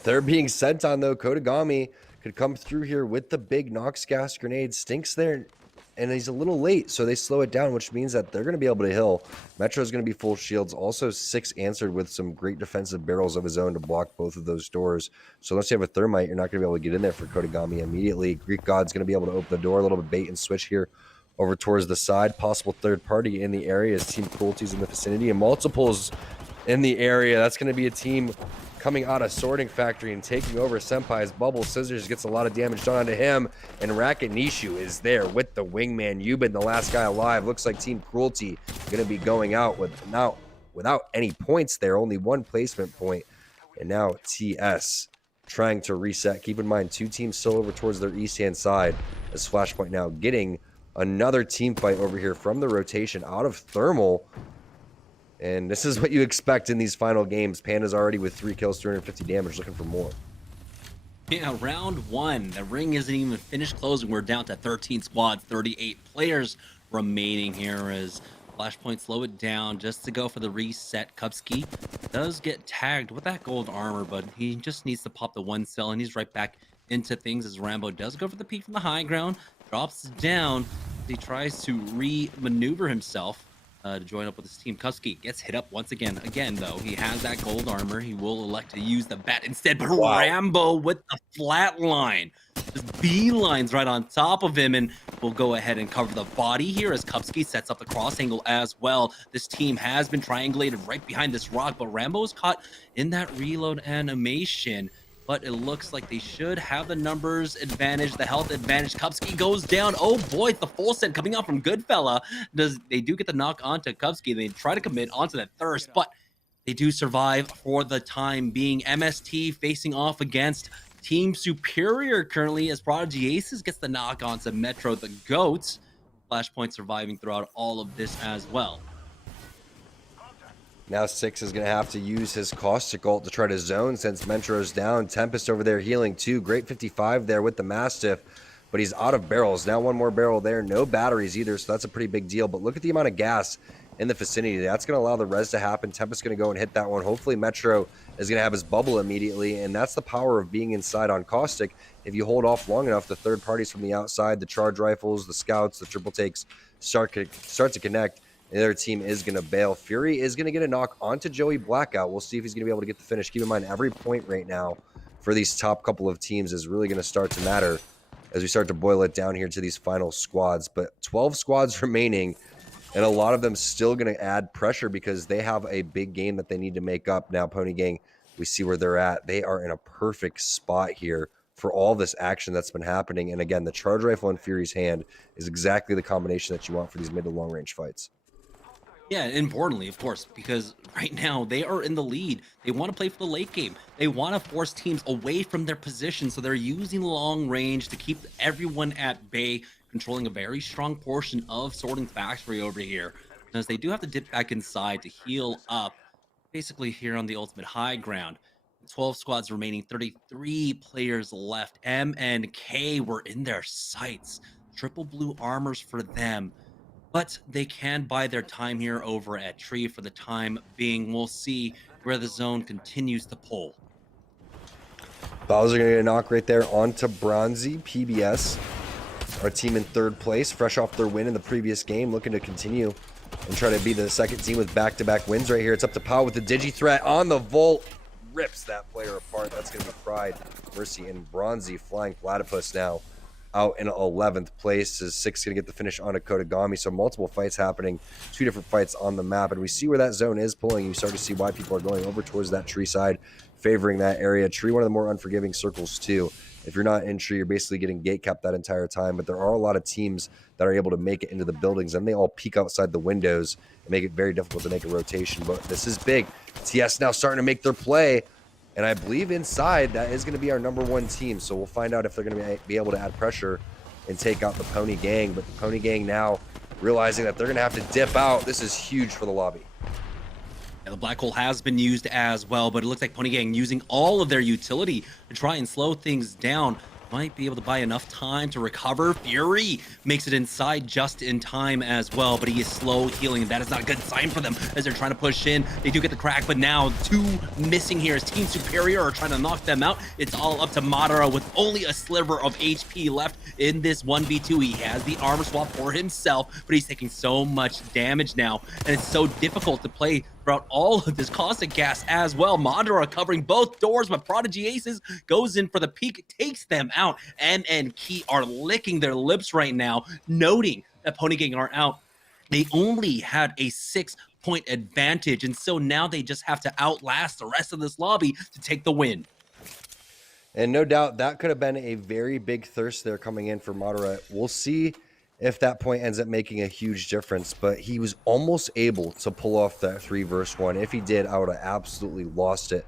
They're being sent on, though. Kodagami could come through here with the big Nox gas grenade. Stinks there, and he's a little late, so they slow it down, which means that they're going to be able to heal. Metro's going to be full shields. Also, Six answered with some great defensive barrels of his own to block both of those doors. So unless you have a thermite, you're not going to be able to get in there for Kodagami immediately. Greek God's going to be able to open the door. A little bit bait and switch here over towards the side. Possible third party in the area as Team Cruelty's in the vicinity, and multiples in the area. That's going to be a team coming out of Sorting Factory and taking over Senpai's bubble. Scissors gets a lot of damage done onto him, and Racket Nishu is there with the wingman. Yubin, the last guy alive. Looks like Team Cruelty going to be going out without any points there, only one placement point. And now TS trying to reset. Keep in mind, two teams still over towards their east-hand side, as Flashpoint now getting another team fight over here from the rotation out of Thermal. And this is what you expect in these final games. Panda's already with 3 kills, 350 damage, looking for more. Yeah, round 1. The ring isn't even finished closing. We're down to 13 squads, 38 players remaining here as Flashpoint slow it down just to go for the reset. Kupski does get tagged with that gold armor, but he just needs to pop the 1 cell, and he's right back into things as Rambo does go for the peek from the high ground, drops down. He tries to re-maneuver himself to join up with his team. Kupski gets hit up once again. Again, though, he has that gold armor. He will elect to use the bat instead, but wow. Rambo with the flat line. Just beelines right on top of him, and we'll go ahead and cover the body here as Kupski sets up the cross angle as well. This team has been triangulated right behind this rock, but Rambo is caught in that reload animation. But it looks like they should have the numbers advantage, the health advantage. Kupski goes down. Oh boy, the full set coming out from Goodfella. They do get the knock onto Kupski. They try to commit onto that thirst, but they do survive for the time being. MST facing off against Team Superior currently as Prodigy Aces gets the knock onto Metro the Goats. Flashpoint surviving throughout all of this as well. Now Six is going to have to use his Caustic ult to try to zone since Metro's down. Tempest over there healing too. Great 55 there with the Mastiff, but he's out of barrels. Now one more barrel there. No batteries either, so that's a pretty big deal. But look at the amount of gas in the vicinity. That's going to allow the res to happen. Tempest's going to go and hit that one. Hopefully Metro is going to have his bubble immediately, and that's the power of being inside on Caustic. If you hold off long enough, the third parties from the outside, the charge rifles, the scouts, the triple takes start to connect. The other team is going to bail. Fury is going to get a knock onto Joey Blackout. We'll see if he's going to be able to get the finish. Keep in mind, every point right now for these top couple of teams is really going to start to matter as we start to boil it down here to these final squads. But 12 squads remaining, and a lot of them still going to add pressure because they have a big game that they need to make up. Now, Pony Gang, we see where they're at. They are in a perfect spot here for all this action that's been happening. And again, the charge rifle in Fury's hand is exactly the combination that you want for these mid to long range fights. Yeah, importantly, of course, because right now they are in the lead. They want to play for the late game. They want to force teams away from their position, so they're using long range to keep everyone at bay, controlling a very strong portion of Sorting Factory over here. As they do have to dip back inside to heal up, basically here on the ultimate high ground. 12 squads remaining, 33 players left. M and K were in their sights. Triple blue armors for them. But they can buy their time here over at Tree for the time being. We'll see where the zone continues to pull. Bowser going to get a knock right there onto Bronzy. PBS, our team in third place, fresh off their win in the previous game, looking to continue and try to be the second team with back-to-back wins right here. It's up to Pau with the Digi threat on the Volt. Rips that player apart. That's going to be Pride, Mercy, and Bronzy flying Platypus now out in 11th place. Is 6 going to get the finish on a Kodagami. So multiple fights happening, 2 different fights on the map. And we see where that zone is pulling. You start to see why people are going over towards that Tree side, favoring that area. Tree, one of the more unforgiving circles too. If you're not in Tree, you're basically getting gate kept that entire time. But there are a lot of teams that are able to make it into the buildings, and they all peek outside the windows and make it very difficult to make a rotation. But this is big. TS now starting to make their play. And I believe inside, that is going to be our #1 team. So we'll find out if they're going to be able to add pressure and take out the Pony Gang. But the Pony Gang now realizing that they're going to have to dip out. This is huge for the lobby. Yeah, the black hole has been used as well, but it looks like Pony Gang using all of their utility to try and slow things down. Might be able to buy enough time to recover. Fury makes it inside just in time as well, but he is slow healing. That is not a good sign for them as they're trying to push in. They do get the crack, but now 2 missing here as Team Superior are trying to knock them out. It's all up to Madara with only a sliver of HP left in this 1v2. He has the armor swap for himself, but he's taking so much damage now, and it's so difficult to play throughout all of this caustic gas as well. Madara covering both doors, but Prodigy Aces goes in for the peak, takes them out. And Key are licking their lips right now, noting that Pony Gang are out. They only had a 6-point advantage, and so now they just have to outlast the rest of this lobby to take the win. And no doubt that could have been a very big thirst there coming in for Madara. We'll see if that point ends up making a huge difference, but he was almost able to pull off that 3 versus 1. If he did, I would have absolutely lost it.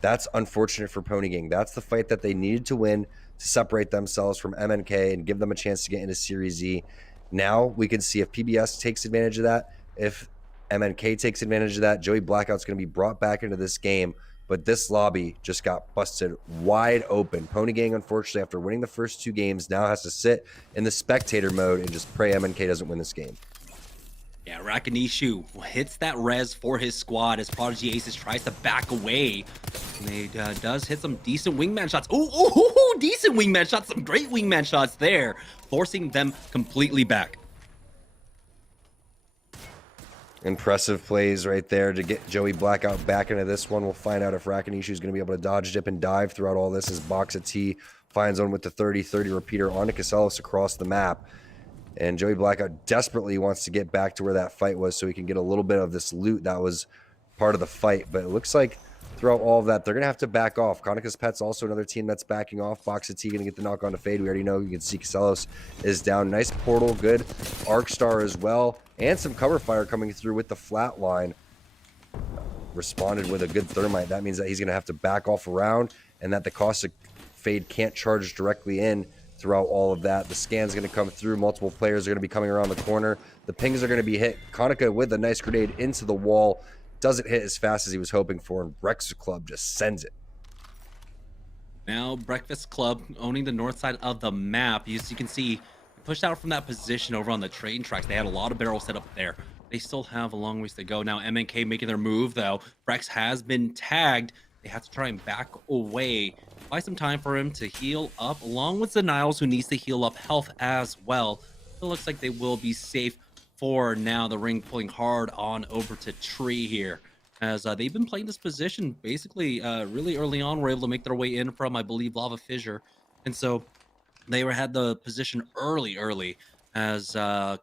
That's unfortunate for Pony Gang. That's the fight that they needed to win to separate themselves from MNK and give them a chance to get into Series Z. Now we can see if PBS takes advantage of that, if MNK takes advantage of that, Joey Blackout's going to be brought back into this game. But this lobby just got busted wide open. Pony Gang, unfortunately, after winning the first 2 games, now has to sit in the spectator mode and just pray MNK doesn't win this game. Yeah, Rakanishu hits that res for his squad as Prodigy Aces tries to back away. And he does hit some decent wingman shots. Ooh, decent wingman shots. Some great wingman shots there, forcing them completely back. Impressive plays right there to get Joey Blackout back into this one. We'll find out if Rakanishu is going to be able to dodge, dip, and dive throughout all this as Boxa T finds one with the 30-30 repeater onto Casellas across the map. And Joey Blackout desperately wants to get back to where that fight was so he can get a little bit of this loot that was part of the fight. But it looks like throughout all of that, they're going to have to back off. Konica's Pet's also another team that's backing off. Boxa T going to get the knock on to Fade. We already know. You can see Casellas is down. Nice portal. Good Arc Star as well. And some cover fire coming through with the flat line. Responded with a good thermite. That means that he's going to have to back off around and that the Caustic Fade can't charge directly in throughout all of that. The scan's going to come through. Multiple players are going to be coming around the corner. The pings are going to be hit. Konica with a nice grenade into the wall. Doesn't hit as fast as he was hoping for, and Breakfast Club just sends it. Now Breakfast Club owning the north side of the map. As you can see, pushed out from that position over on the train tracks. They had a lot of barrels set up there. they still have a long ways to go. Now MNK making their move though. Frex has been tagged. They have to try and back away. Buy some time for him to heal up, along with Niles, who needs to heal up health as well. It looks like they will be safe for now. The ring pulling hard on over to Tree here, as they've been playing this position basically really early on. Were able to make their way in from, I believe, Lava Fissure, and so had the position early as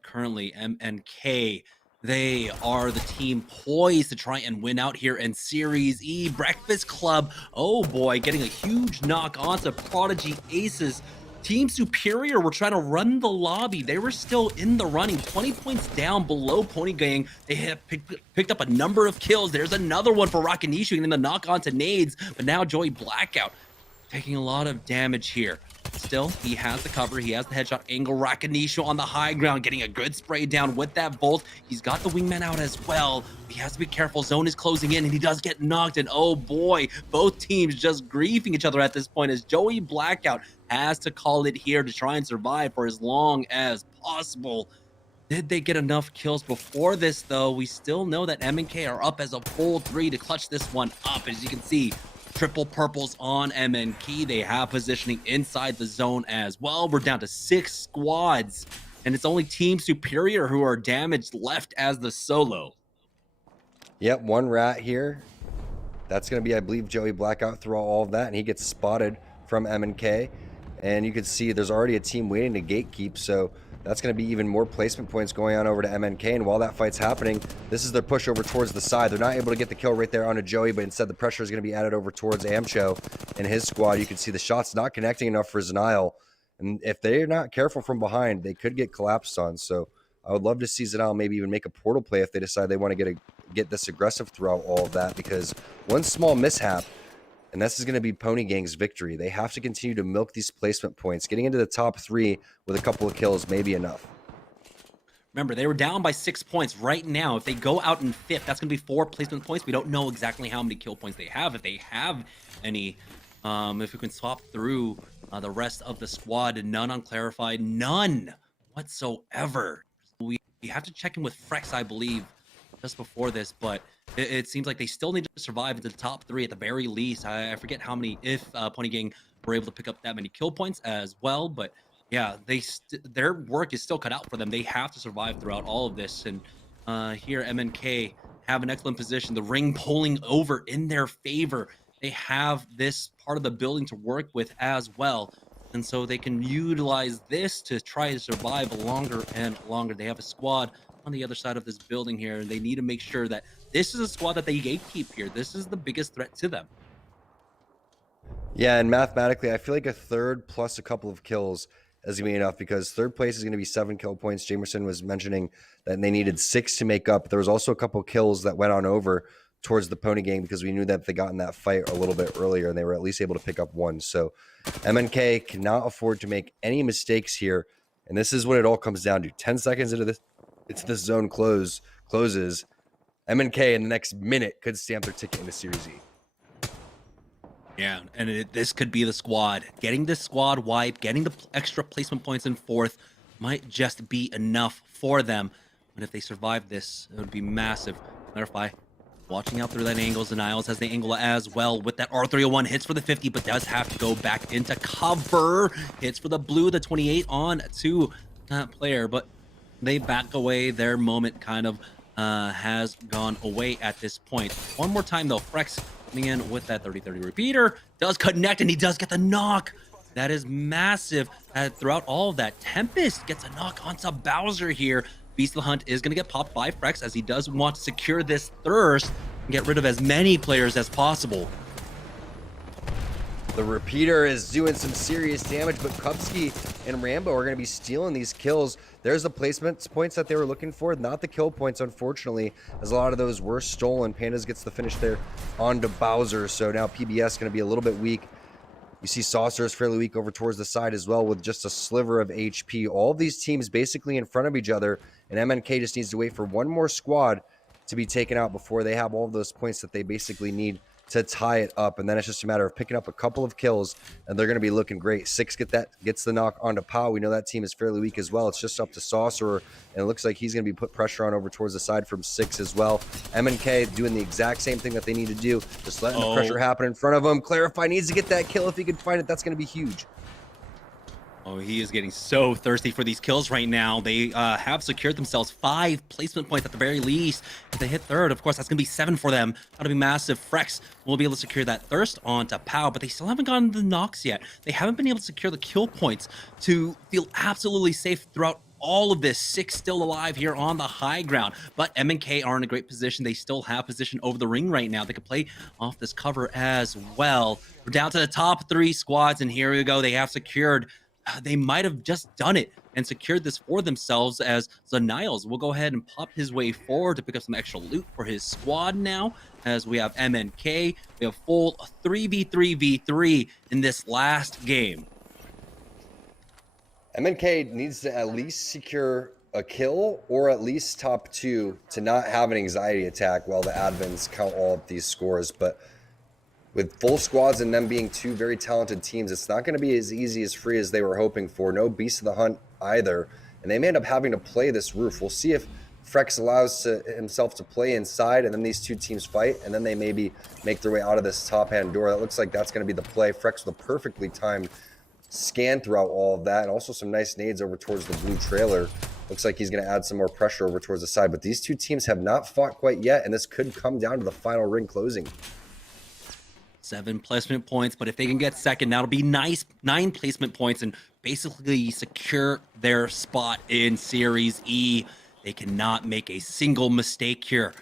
currently MNK. They are the team poised to try and win out here in Series E. Breakfast Club, oh boy, getting a huge knock onto Prodigy Aces. Team Superior were trying to run the lobby. They were still in the running, 20 points down below Pony Gang. They have picked up a number of kills. There's another one for Rakanishu and then the knock onto nades, but now Joey Blackout taking a lot of damage here. Still, he has the cover. He has the headshot angle. Rakanishu on the high ground, getting a good spray down with that Volt. He's got the wingman out as well. He has to be careful. Zone is closing in, and he does get knocked. And oh boy, both teams just griefing each other at this point as Joey Blackout has to call it here to try and survive for as long as possible. Did they get enough kills before this, though? We still know that MNK are up as a full 3 to clutch this one up. As you can see, triple purples on MNK. They have positioning inside the zone as well. We're down to 6 squads, and it's only Team Superior who are damaged left as the solo. Yep, one rat here. That's going to be, I believe, Joey Blackout through all of that, and he gets spotted from MNK. And you can see there's already a team waiting to gatekeep, so that's going to be even more placement points going on over to MNK. And while that fight's happening, this is their push over towards the side. They're not able to get the kill right there onto Joey, but instead the pressure is going to be added over towards Amcho and his squad. You can see the shots not connecting enough for Zanile. And if they're not careful from behind, they could get collapsed on. So I would love to see Zanile maybe even make a portal play if they decide they want to get this aggressive throughout all of that, because one small mishap, and this is going to be Pony Gang's victory. They have to continue to milk these placement points. Getting into the top 3 with a couple of kills may be enough. Remember, they were down by 6 points. Right now, if they go out in 5th, that's going to be 4 placement points. We don't know exactly how many kill points they have, if they have any. If we can swap through the rest of the squad, none unclarified, none whatsoever. We have to check in with Frex, I believe, just before this, but it seems like they still need to survive into the top 3 at the very least. I forget how many, if Pony Gang were able to pick up that many kill points as well, but yeah, their work is still cut out for them. They have to survive throughout all of this, and here MNK have an excellent position. The ring pulling over in their favor. They have this part of the building to work with as well, and so they can utilize this to try to survive longer and longer. They have a squad on the other side of this building here, and they need to make sure that this is a squad that they gatekeep here. This is the biggest threat to them. Yeah, and mathematically, I feel like a third plus a couple of kills is going to be enough, because third place is going to be 7 kill points. Jamerson was mentioning that they needed 6 to make up. There was also a couple of kills that went on over towards the Pony Gang, because we knew that they got in that fight a little bit earlier, and they were at least able to pick up 1. So MNK cannot afford to make any mistakes here, and this is what it all comes down to. 10 seconds into this zone closes. MNK in the next minute could stamp their ticket into Series E. Yeah, and this could be the squad. Getting this squad wipe, getting the extra placement points in 4th might just be enough for them. But if they survive this, it would be massive. Clarify. Watching out through that angle. Zaniles has the angle as well with that R301. Hits for the 50, but does have to go back into cover. Hits for the blue, the 28 on to that player, but they back away. Their moment kind of has gone away at this point. One more time, though. Frex coming in with that 30-30 repeater. Does connect, and he does get the knock. That is massive. Throughout all of that, Tempest gets a knock onto Bowser here. Beast of the Hunt is going to get popped by Frex, as he does want to secure this thirst and get rid of as many players as possible. The repeater is doing some serious damage, but Kupski and Rambo are going to be stealing these kills. There's the placement points that they were looking for, not the kill points, unfortunately, as a lot of those were stolen. Pandas gets the finish there onto Bowser, so now PBS going to be a little bit weak. You see Saucer is fairly weak over towards the side as well, with just a sliver of HP. All of these teams basically in front of each other, and MNK just needs to wait for one more squad to be taken out before they have all of those points that they basically need to tie it up. And then it's just a matter of picking up a couple of kills, and they're going to be looking great. 6 gets the knock onto Pow. We know that team is fairly weak as well. It's just up to Sorcerer, and it looks like he's going to be put pressure on over towards the side from 6 as well. M&K doing the exact same thing that they need to do, just letting the pressure happen in front of him. Clarify needs to get that kill. If he can find it, that's going to be huge. Oh, he is getting so thirsty for these kills right now. They have secured themselves 5 placement points at the very least. If they hit third, of course, that's going to be 7 for them. That'll be massive. Frex will be able to secure that thirst onto Pow, but they still haven't gotten the knocks yet. They haven't been able to secure the kill points to feel absolutely safe throughout all of this. 6 still alive here on the high ground, but M&K are in a great position. They still have position over the ring right now. They could play off this cover as well. We're down to the top 3 squads, and here we go. They have secured. They might have just done it and secured this for themselves, as Zaniles will go ahead and pop his way forward to pick up some extra loot for his squad now, as we have M&K. We have full 3v3v3 in this last game. M&K needs to at least secure a kill, or at least top 2, to not have an anxiety attack while the admins count all of these scores. But with full squads and them being 2 very talented teams, it's not going to be as easy as free as they were hoping for. No Beast of the Hunt either. And they may end up having to play this roof. We'll see if Frex allows himself to play inside, and then these 2 teams fight, and then they maybe make their way out of this top-hand door. That looks like that's going to be the play. Frex with a perfectly timed scan throughout all of that, and also some nice nades over towards the blue trailer. Looks like he's going to add some more pressure over towards the side. But these 2 teams have not fought quite yet, and this could come down to the final ring closing. 7 placement points, but if they can get second, that'll be nice. 9 placement points and basically secure their spot in Series E. They cannot make a single mistake here.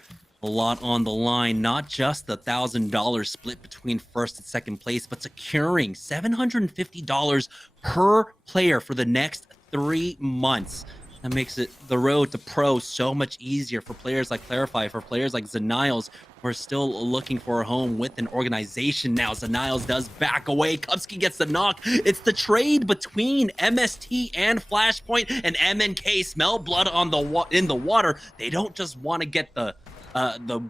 A lot on the line, not just the $1,000 split between first and second place, but securing $750 per player for the next 3 months. That makes it the road to pro so much easier for players like Clarify, for players like Zaniles. We're still looking for a home with an organization now. Zaniles does back away. Kupski gets the knock. It's the trade between MST and Flashpoint, and M&K smell blood on in the water. They don't just want to get the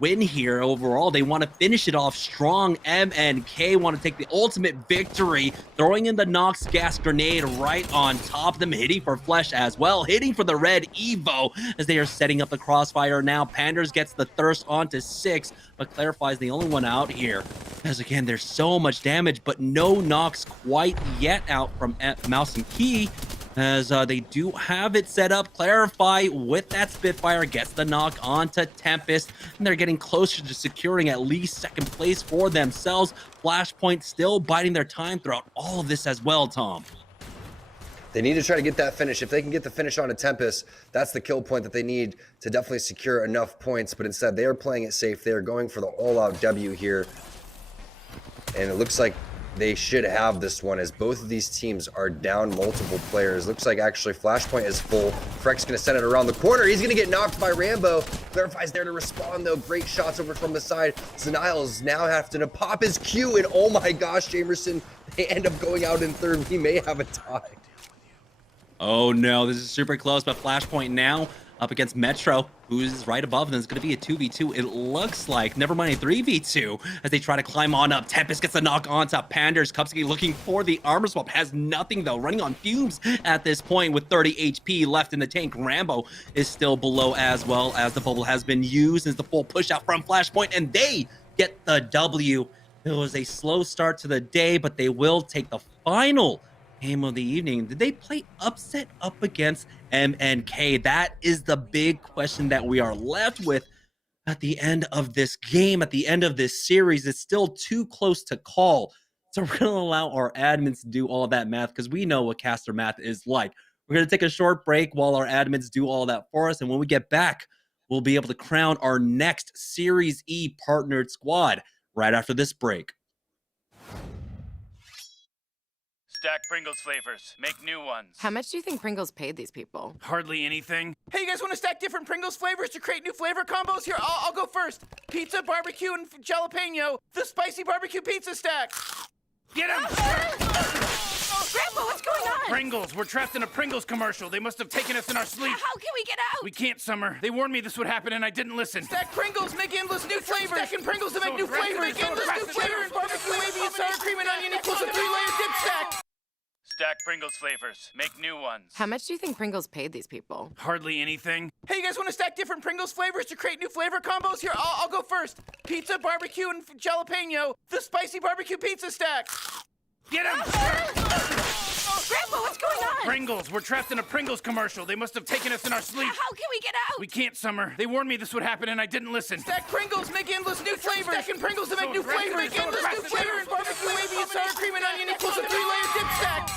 win here overall. They want to finish it off strong. M&K want to take the ultimate victory, throwing in the Nox gas grenade right on top of them, hitting for Flesh as well, hitting for the red Evo as they are setting up the crossfire now. Panders gets the thirst onto 6, but Clarifies the only one out here, as again, there's so much damage, but no knocks quite yet out from Mouse and Key, as they do have it set up. Clarify with that Spitfire gets the knock onto Tempest, and they're getting closer to securing at least second place for themselves. Flashpoint still biding their time throughout all of this as well, Tom. They need to try to get that finish. If they can get the finish on a Tempest, that's the kill point that they need to definitely secure enough points. But instead, they are playing it safe. They are going for the all-out W here. And it looks like they should have this one, as both of these teams are down multiple players. Looks like actually Flashpoint is full. Freck's going to send it around the corner. He's going to get knocked by Rambo. Clarify's there to respond, though. Great shots over from the side. Zaniles now having to pop his Q, and oh my gosh, Jamerson, they end up going out in third. We may have a tie. Oh no, this is super close, but Flashpoint now up against Metro, who's right above them. It's going to be a 2v2, it looks like. Never mind, a 3v2 as they try to climb on up. Tempest gets a knock onto Panders. Kupski looking for the armor swap. Has nothing, though. Running on fumes at this point with 30 HP left in the tank. Rambo is still below as well, as the bubble has been used as the full push out from Flashpoint, and they get the W. It was a slow start to the day, but they will take the final game of the evening. Did they play upset up against M&K? That is the big question that we are left with at the end of this game, at the end of this series. It's still too close to call. So we're going to allow our admins to do all that math, because we know what caster math is like. We're going to take a short break while our admins do all that for us. And when we get back, we'll be able to crown our next Series E partnered squad right after this break. Stack Pringles flavors. Make new ones. How much do you think Pringles paid these people? Hardly anything. Hey, you guys want to stack different Pringles flavors to create new flavor combos? Here, I'll go first. Pizza, barbecue, and jalapeno. The spicy barbecue pizza stack. Get him! Grandpa, what's going on? Pringles! We're trapped in a Pringles commercial. They must have taken us in our sleep. How can we get out? We can't, Summer. They warned me this would happen and I didn't listen. Stack Pringles, make endless new flavors. Stacking Pringles to make new flavors. Make endless new flavors. Barbecue, wavy, and sour cream and onion equals a 3-layer dip stack. Stack Pringles flavors. Make new ones. How much do you think Pringles paid these people? Hardly anything. Hey, you guys want to stack different Pringles flavors to create new flavor combos? Here, I'll go first. Pizza, barbecue, and jalapeno. The spicy barbecue pizza stack. Get him! Grandpa, what's going on? Pringles! We're trapped in a Pringles commercial. They must have taken us in our sleep. How can we get out? We can't, Summer. They warned me this would happen and I didn't listen. Stack Pringles, make endless new flavors. Stacking Pringles to make new flavors. Make endless new flavors. Barbecue, wavy, and sour cream and onion equals a 3-layer dip stack.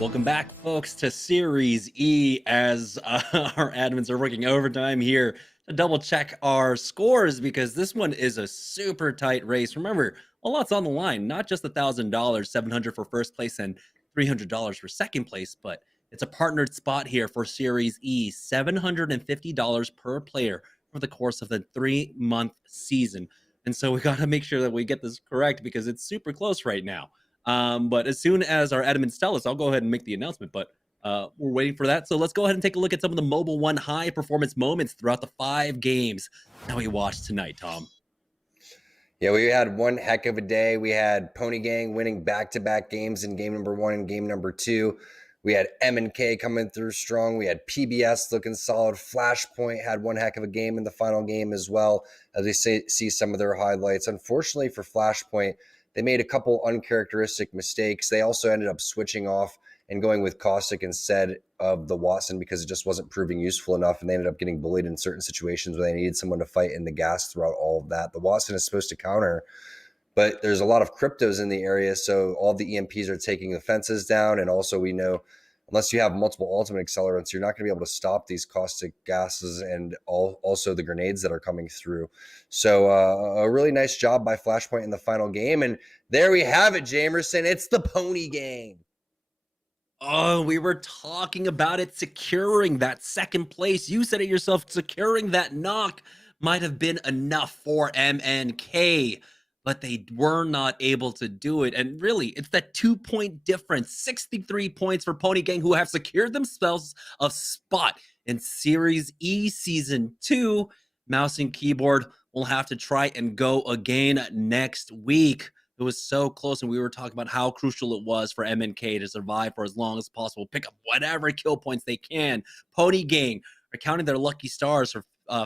Welcome back, folks, to Series E as our admins are working overtime here to double check our scores because this one is a super tight race. Remember, a lot's on the line, not just $1,000, $700 for first place and $300 for second place, but it's a partnered spot here for Series E, $750 per player for the course of the 3-month season. And so we got to make sure that we get this correct because it's super close right now. But as soon as our admins tell us, I'll go ahead and make the announcement. But we're waiting for that. So let's go ahead and take a look at some of the Mobile One high performance moments throughout the 5 games that we watched tonight, Tom. Yeah, we had one heck of a day. We had Pony Gang winning back-to-back games in game number 1 and game number 2. We had M&K coming through strong. We had PBS looking solid. Flashpoint had one heck of a game in the final game as well, as we see some of their highlights. Unfortunately for Flashpoint, they made a couple uncharacteristic mistakes. They also ended up switching off and going with Caustic instead of the Watson because it just wasn't proving useful enough, and they ended up getting bullied in certain situations where they needed someone to fight in the gas throughout all of that. The Watson is supposed to counter, but there's a lot of cryptos in the area, so all the EMPs are taking the fences down, and also we know unless you have multiple ultimate accelerants, you're not going to be able to stop these caustic gases and also the grenades that are coming through. So a really nice job by Flashpoint in the final game. And there we have it, Jamerson. It's the Pony Gang. Oh, we were talking about it securing that second place. You said it yourself, securing that knock might have been enough for MNK, but they were not able to do it. And really, it's that 2-point difference, 63 points for Pony Gang, who have secured themselves a spot in Series E Season 2. Mouse and keyboard will have to try and go again next week. It was so close, and we were talking about how crucial it was for MNK to survive for as long as possible, pick up whatever kill points they can. Pony Gang are counting their lucky stars for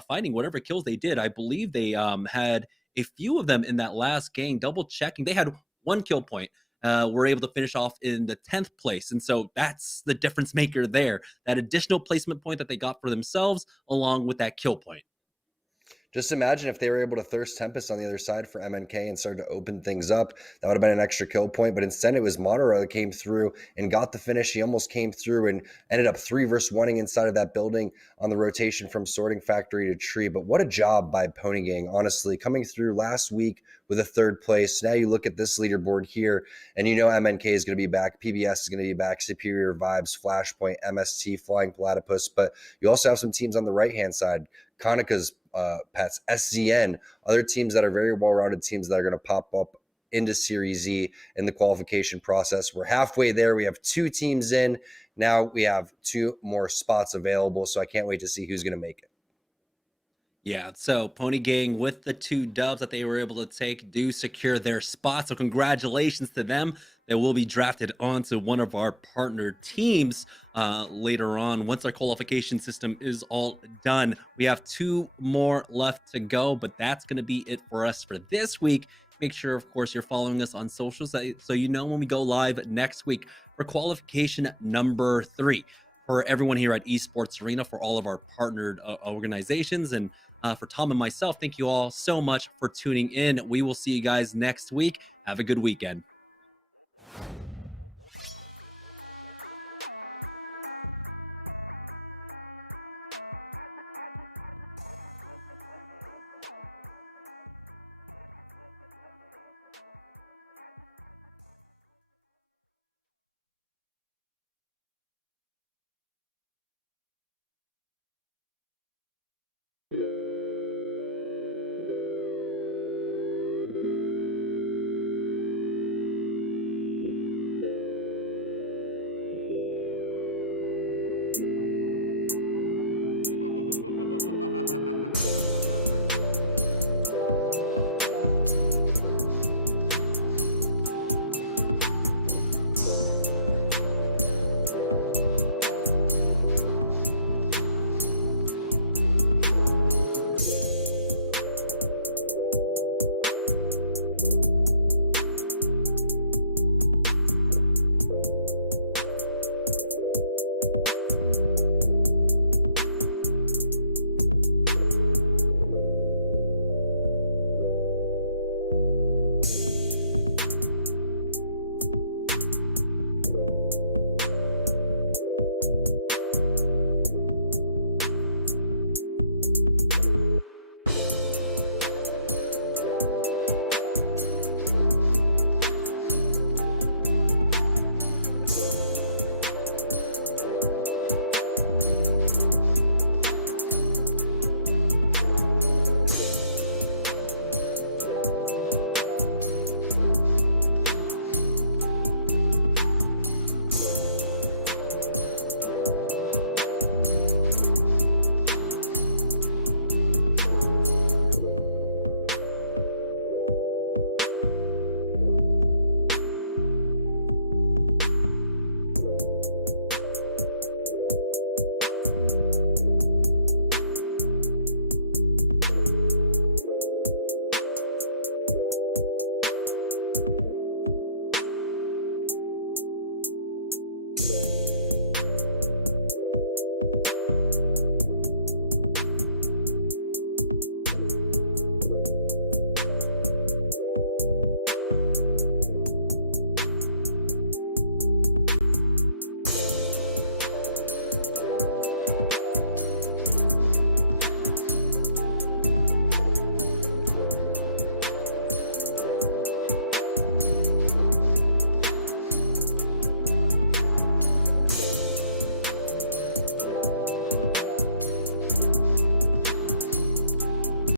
finding whatever kills they did. I believe they had a few of them in that last game, double checking. They had 1 kill point. Were able to finish off in the 10th place. And so that's the difference maker there. That additional placement point that they got for themselves along with that kill point. Just imagine if they were able to thirst Tempest on the other side for MNK and started to open things up. That would have been an extra kill point, but instead it was Monero that came through and got the finish. He almost came through and ended up 3 versus 1ing inside of that building on the rotation from Sorting Factory to Tree. But what a job by Pony Gang, honestly, coming through last week with a 3rd place. Now you look at this leaderboard here, and you know MNK is going to be back, PBS is going to be back, Superior Vibes, Flashpoint, MST, Flying Platypus, but you also have some teams on the right-hand side, Kanika's Pets, SZN, other teams that are very well-rounded teams that are going to pop up into Series E in the qualification process. We're halfway there. We have 2 teams in. Now we have 2 more spots available, so I can't wait to see who's going to make it. Yeah, so Pony Gang with the 2 dubs that they were able to take do secure their spot. So congratulations to them. They will be drafted onto one of our partner teams later on. Once our qualification system is all done, we have 2 more left to go, but that's going to be it for us for this week. Make sure, of course, you're following us on socials so you know when we go live next week for qualification number 3 for everyone here at Esports Arena, for all of our partnered organizations, and for Tom and myself. Thank you all so much for tuning in. We will see you guys next week. Have a good weekend. Yeah.